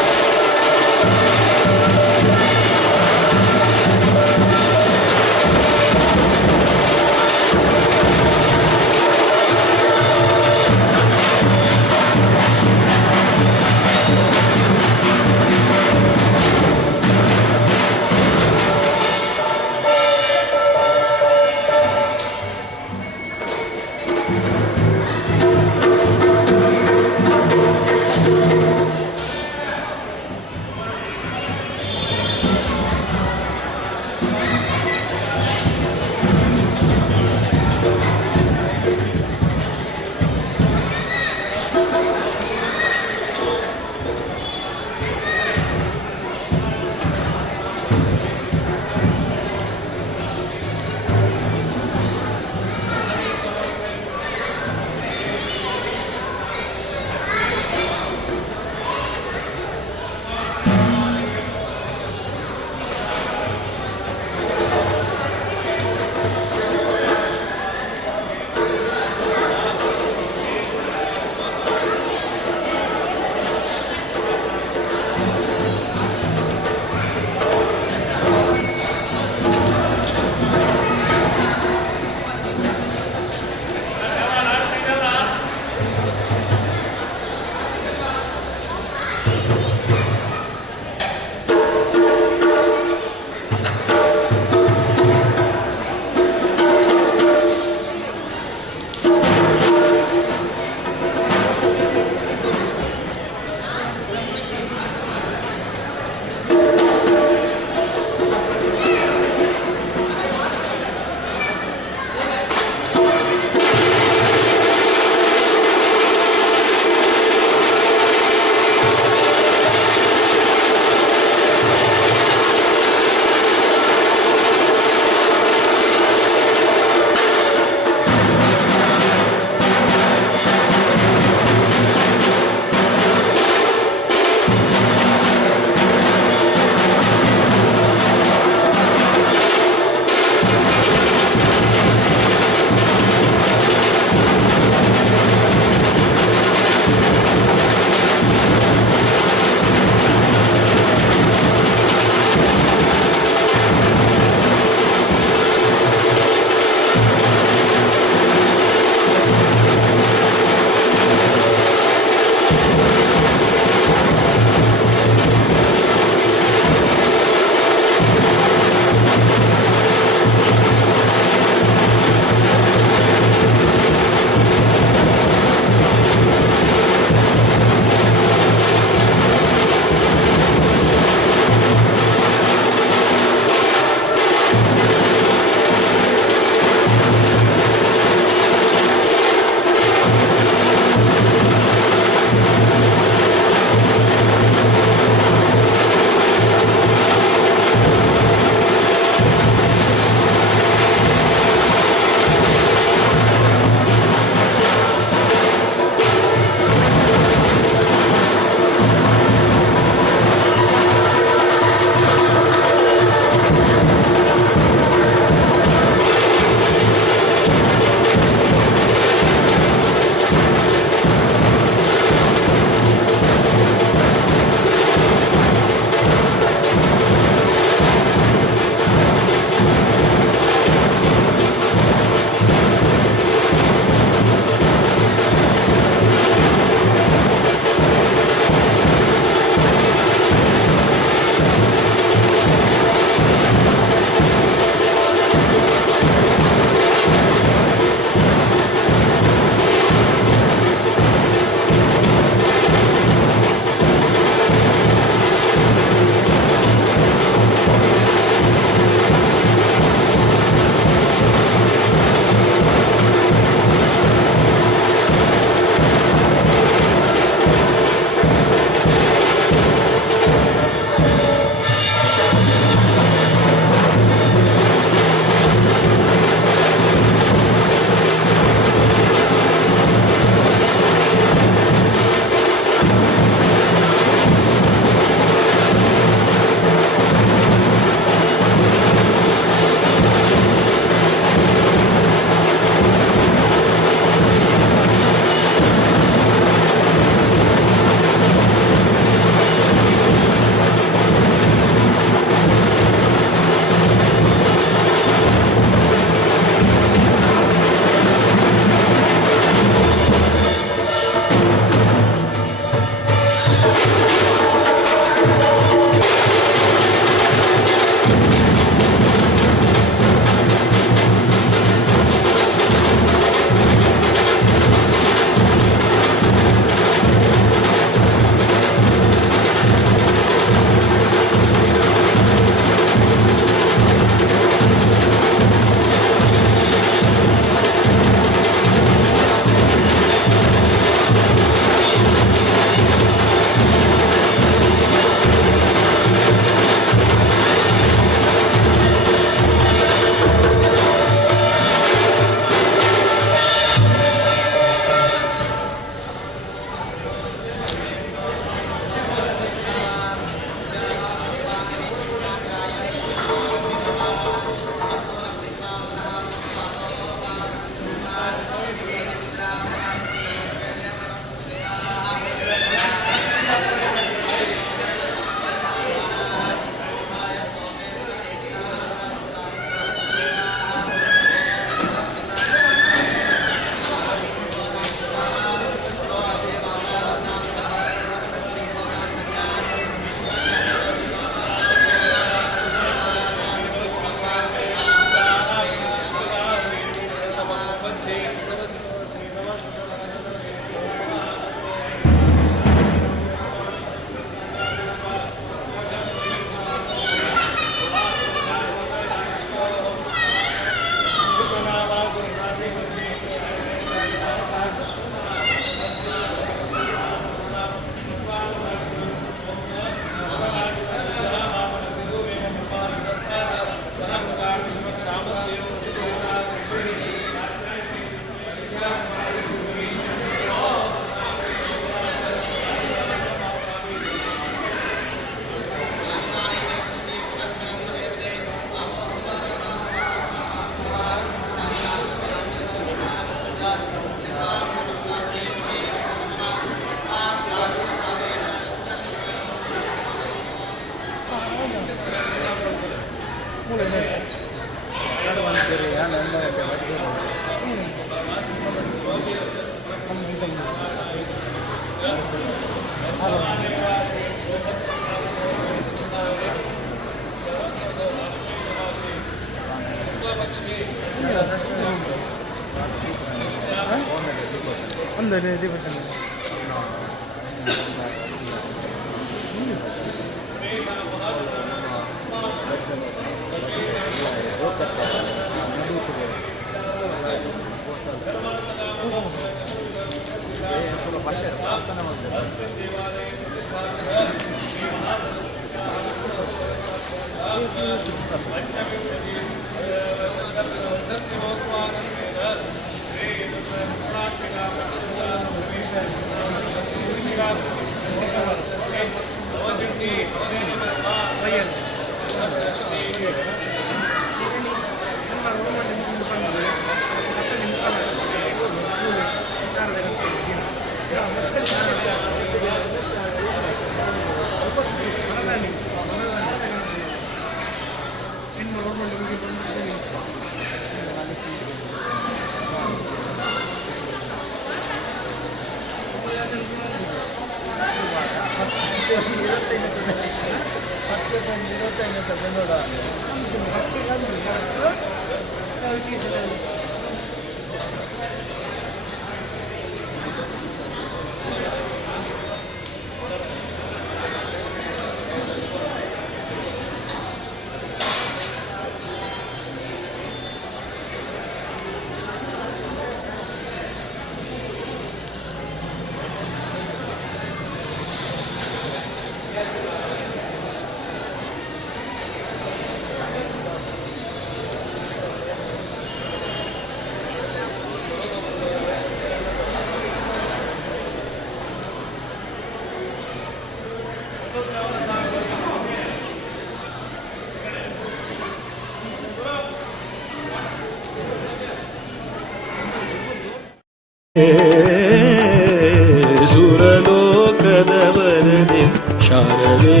ಸುರಲೋಕದ ವರದೆ ಶಾರದೆ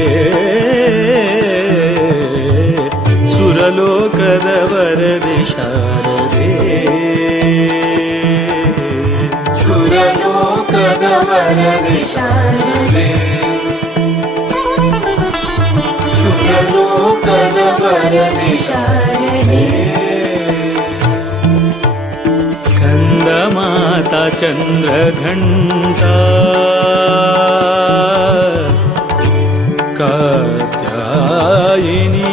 ಸುರಲೋಕದ ವರದೆ ಶಾರದೆ ಸುರಲೋಕದ ವರದೆ ಶಾರದೆ ಸುರಲೋಕದ ವರದೆ ಶಾರದೆ ಸ್ಕಂದ ಮಾತಾ ಚಂದ್ರಘಂಟಾ ಕಾತ್ಯಾಯಿನಿ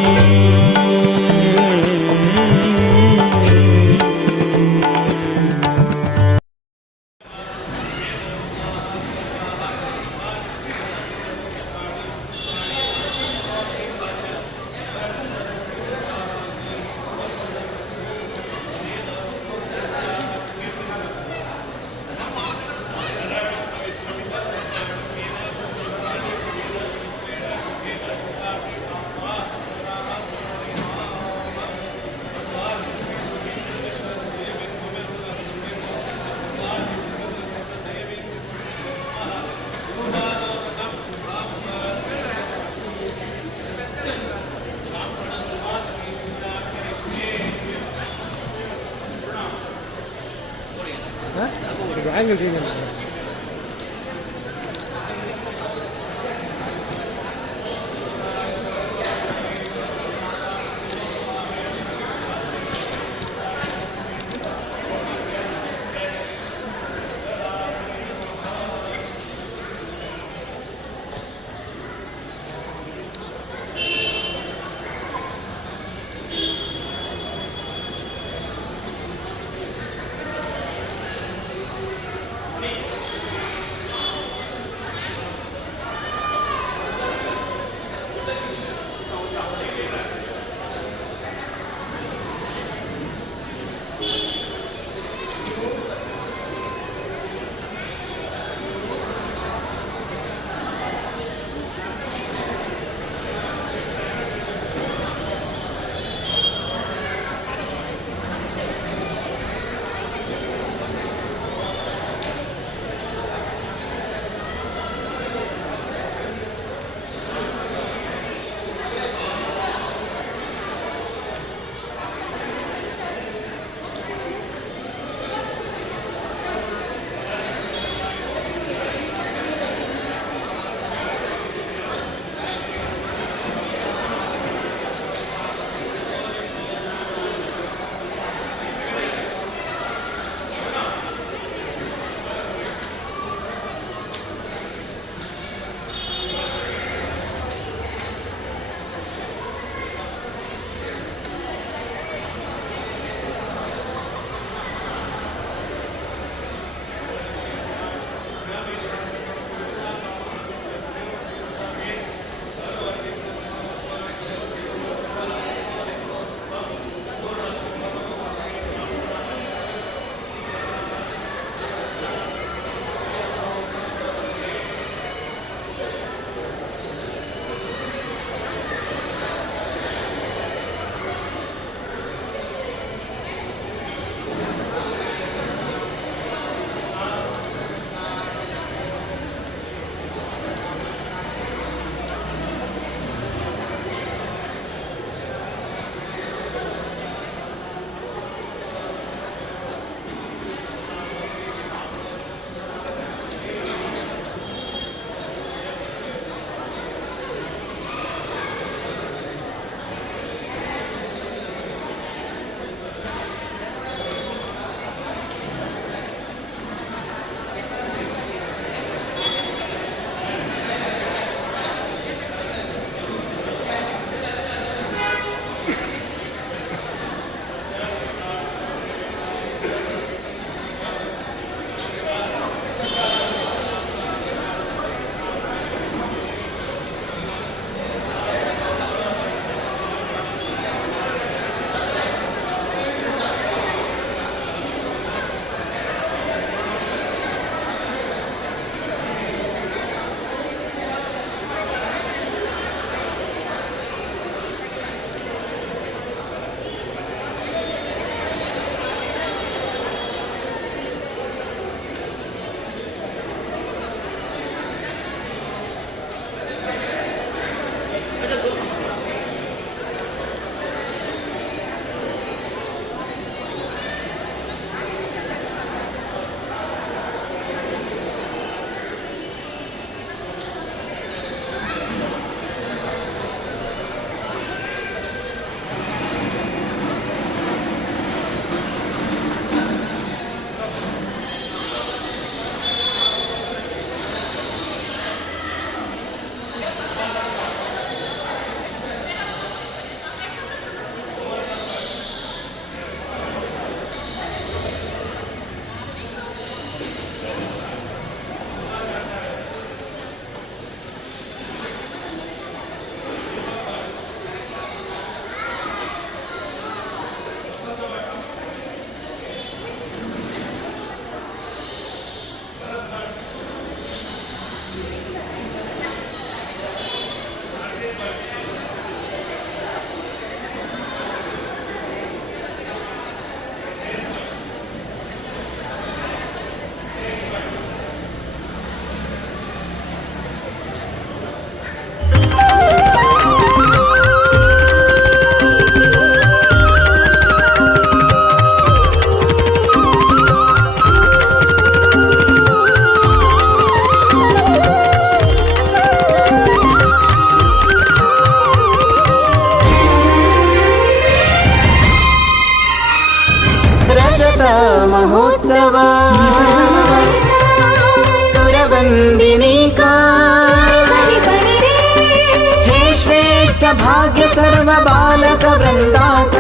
बालक वृन्दाक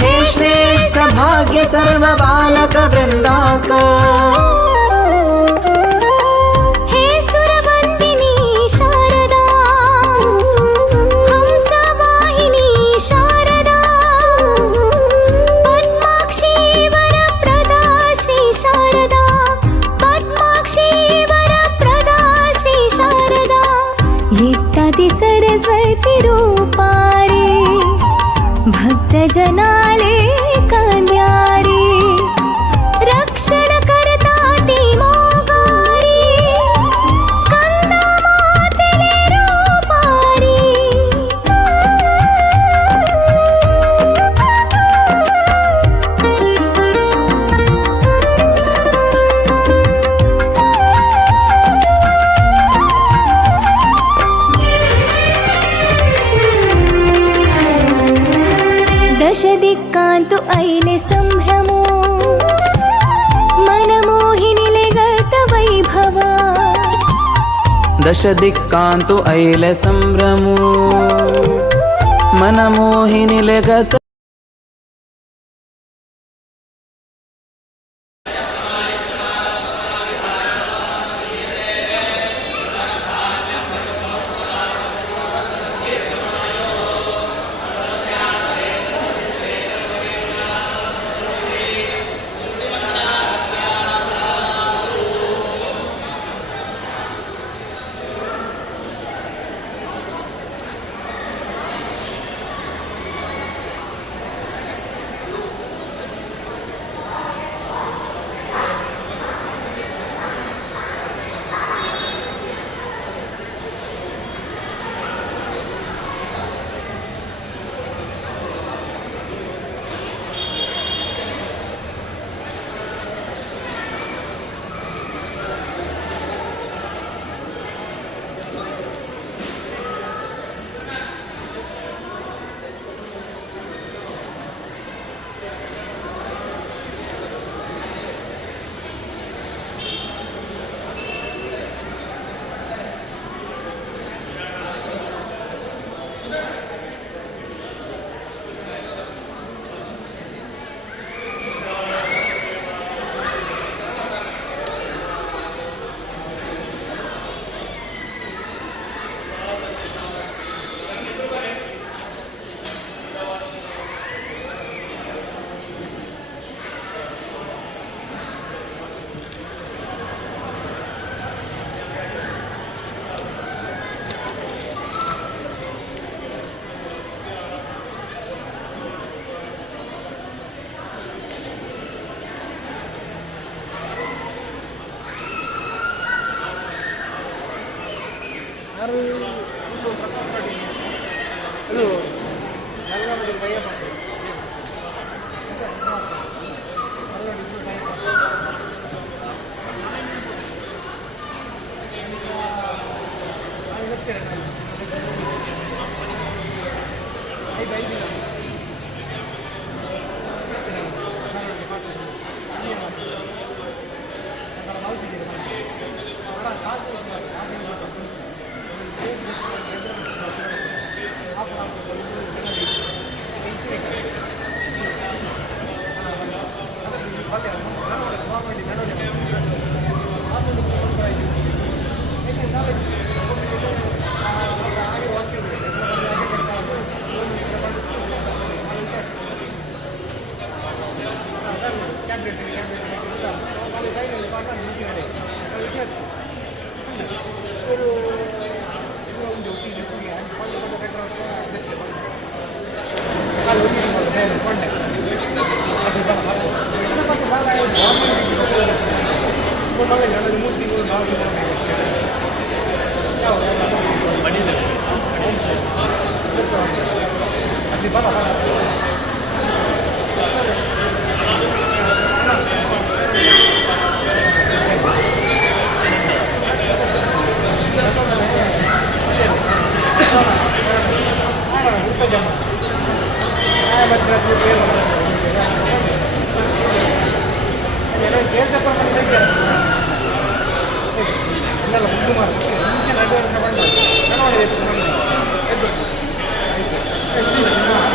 हे श्रेष्ठ भाग्य सर्व बालक वृन्दाक हे सुरवन्दिनी शारदा हंसवाहिनी शारदा पद्माक्षी वरप्रदा श्री शारदा पद्माक्षी वरप्रदा श्री शारदा इत्यादि सरस्वती रूपारे भक्तजनाले कल्यारे रक्षण करता ती मोगारी स्कंदा मातेले रूपारी दश दिक्कांतु ऐले संभ्रमो मनमोहिनीले गत वैभवा दश दिक्कान्तु ऐल सम्भ्रमो मनमोहिनीले गत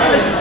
Gracias.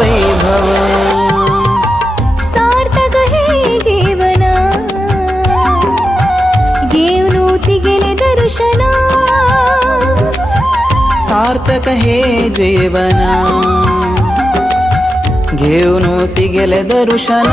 वैभव सार्थक हे जीवन घेऊन गेले दर्शन सार्थक हे जीवना घेऊन गेले दर्शन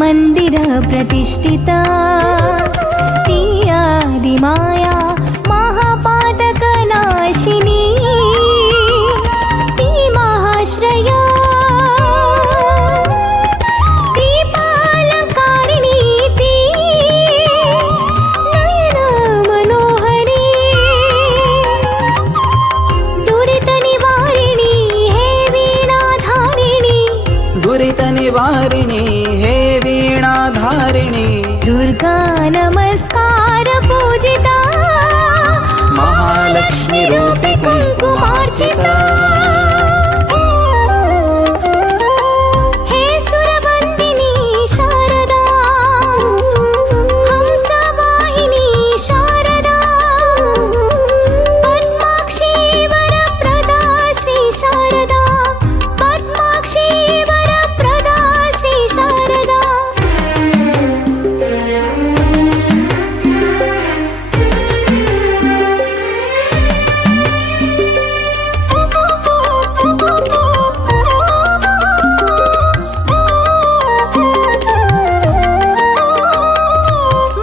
मंदिर प्रतिष्ठिता ती आदिमाया महापातकनाशिनी ती महाश्रया दीपालंकारिणी ती नयन मनोहरी दुरित निवारिणी हे वीणाधारिणी दुरित निवारिणी हे वीणाधारिणी दुर्गा नमस्कार पूजिता महालक्ष्मी रूपे कुङ्कुमार्चिता हे सुरवन्दिनी शारदा हंसवाहिनी शारदा पद्माक्षी वरप्रदा श्री शारदा पद्माक्षी वरप्रदा श्री शारदा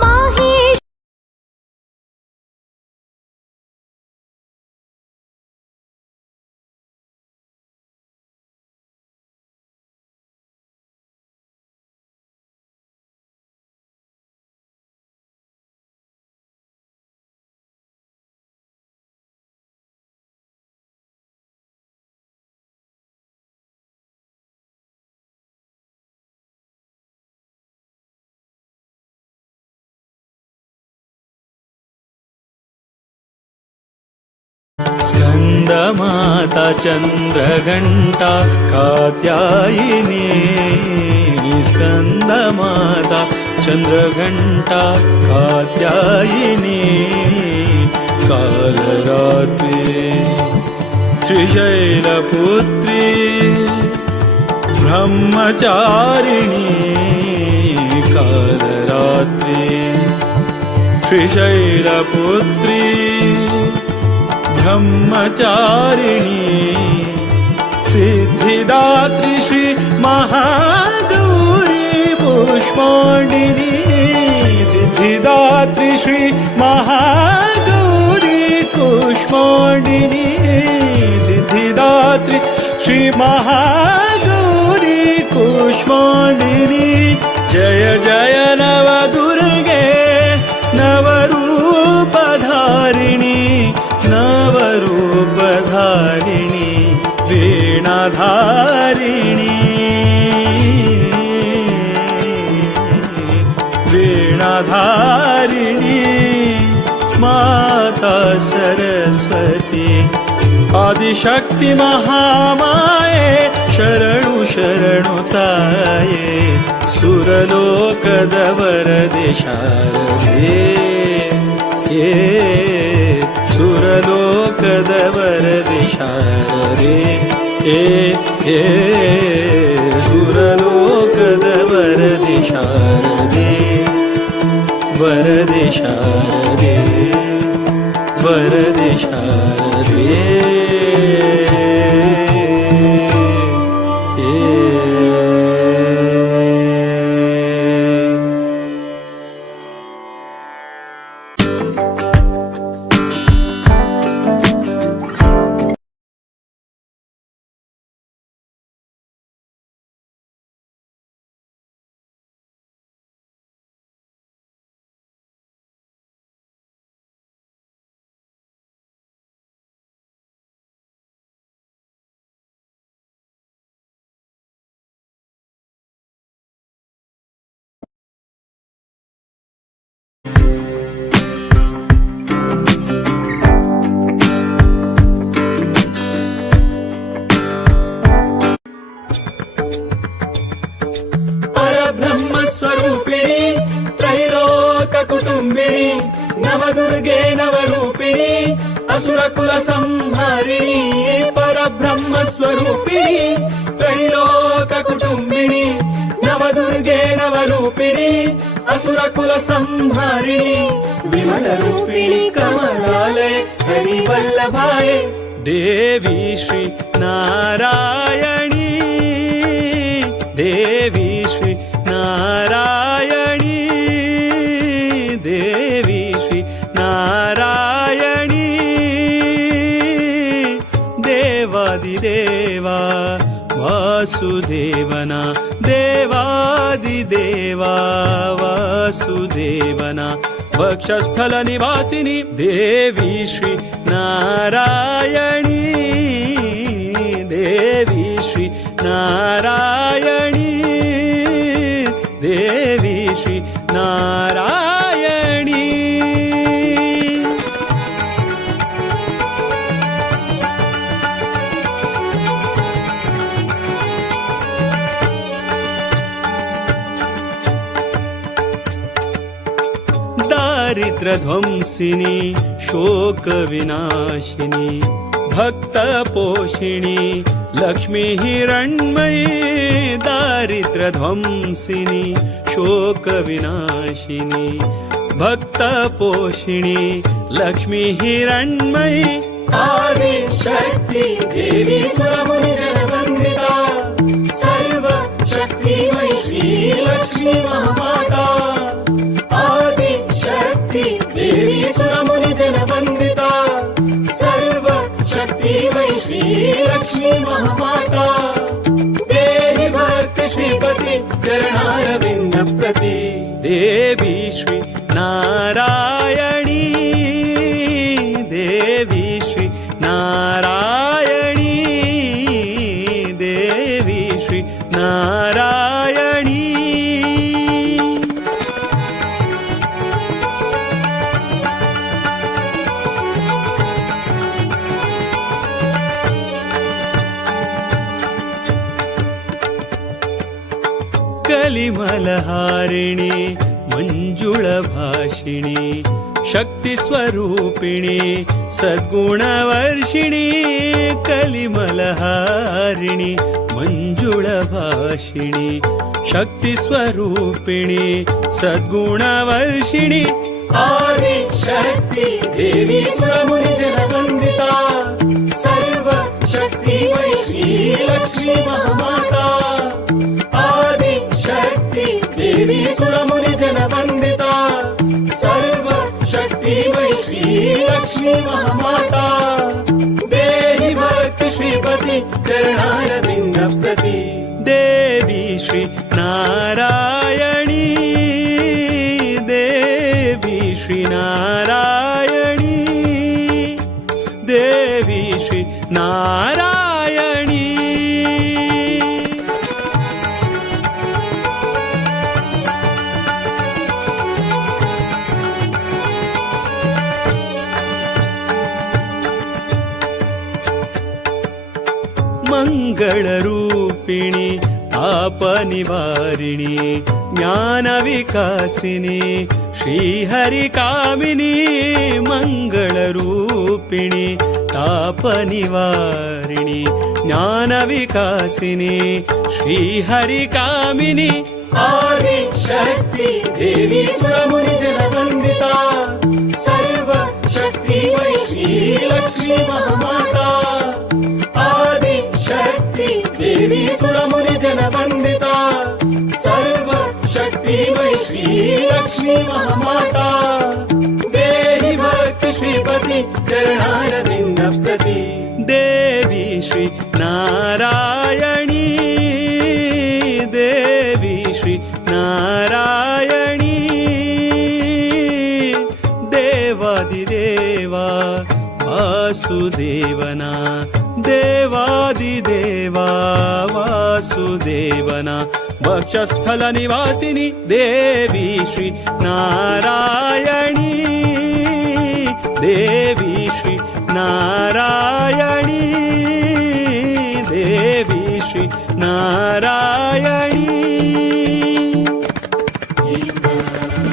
माहेश स्कन्दमाता चन्द्रघण्टा कात्यायिनी स्कन्दमाता चन्द्रघण्टा कात्यायिनी कालरात्रि श्रीशैलपुत्री ब्रह्मचारिणी कालरात्रि श्रीशैलपुत्री ब्रह्मचारिणी सिद्धिदात्री श्री महागौरी पुष्पाणिनी सिद्धिदात्री श्री महागौरी पुष्पाणिनी सिद्धिदात्री श्री महागौरी पुष्पाणिनी जय जय नवदुर्गे नवरूपधारिणी नवरूपधारिणी वीणाधारिणी वीणाधारिणी माता सरस्वती आदिशक्ति महामाये शरणु शरणु ताये सुरलोकद वरदे शारदे सुरलोकद वरदे शारदे सुरलोकद वरदे शारदे वरदे शारदे वरदे शारदे कुटुंबिनी नवदुर्गे नवरूपिणी असुरकुल संहारिणी परब्रह्म स्वरूपिणी त्रैलोक कुटुंबिनी नवदुर्गे नवरूपिणी असुरकुल संहारिणी विमल रूपिणी कमलालय हरिवल्लभाय देवी श्री नारायणी देवी श्री नारायणी वासुदेवना देवादिदेवा वासुदेवना वक्षस्थल निवासिनी देवी श्री नारायणी देवी श्री नारायणी देवी श्री नारायणी दारिद्र्यध्वंसिनी शोकविनाशिनी भक्तपोषिणी लक्ष्मी हिरण्मयी दारिद्र्यध्वंसिनी शोकविनाशिनी भक्तपोषिणी लक्ष्मी हिरण्मयी आदिशक्ति देवी सुरमुनिजनवन्दिता सर्वशक्तिमयी श्रीलक्ष्मी महामाता आदिशक्ति देवी सुरमुनिजनवन्दिता सर्वशक्तिमयी श्रीलक्ष्मी महामाता देहि भक्ति श्रीपति चरणारविन्द प्रति देवी श्री नारायणी देवी श्री नारायणी देवी श्री नारायणी कलिमलहारिणी मंजुळभाषिणी शक्तिस्वरूपिणी सद्गुणवर्षिणी कलिमलहारिणी मंजुळभाषिणी शक्तिस्वरूपिणी सद्गुणवर्षिणी आदिशक्ति देवी सुरमुनिजनवन्दिता सर्वशक्तिमयी श्रीलक्ष्मी महामाता आदिशक्ति देवी सुरमुनिजनवन्दिता सर्वशक्तिमयी श्रीलक्ष्मी महामाता देहि भक्ति श्रीपति चरणारविन्द प्रति देवी श्री नारायणी देवी श्री नारायणी देवी श्री नारायणी मंगलरूपिणी तापनिवारिणी ज्ञानविकासिनी श्रीहरिकामिनी मंगलरूपिणी तापनिवारिणी ज्ञानविकासिनी श्रीहरिकामिनी आदिशक्ति देवी सुरमुनिजनवन्दिता सर्वशक्तिमयी श्रीलक्ष्मी महामाता आदिशक्ति देवी सुरमुनिजनवन्दिता सर्वशक्तिमयी श्रीलक्ष्मी महामाता देहि भक्ति श्रीपति चरणारविन्द प्रति देवी श्री नारायणी देवी श्री नारायणी देवादिदेवा वासुदेवना देवादिदेवा वासुदेवना वक्षस्थल निवासिनी देवी श्री नारायणी देवी श्री नारायणी देवी श्री नारायणी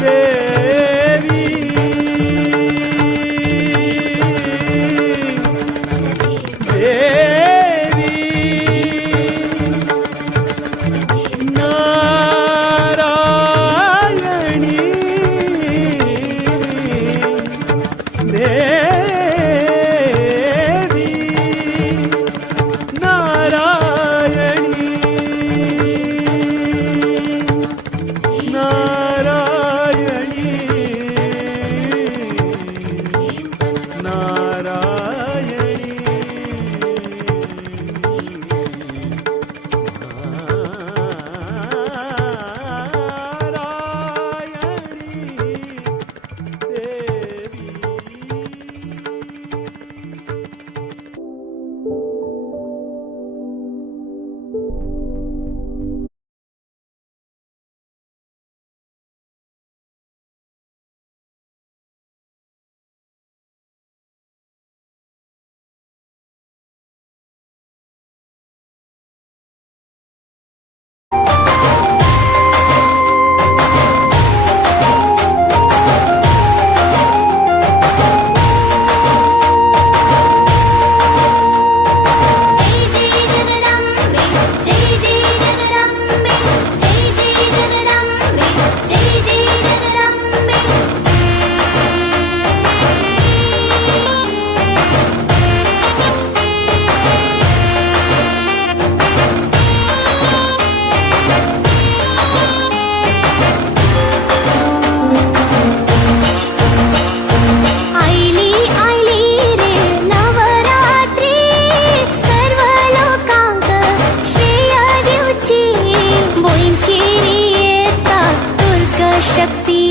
देवी देवी नारायणी देवी नारायणी नारायणी नारायणी शक्ति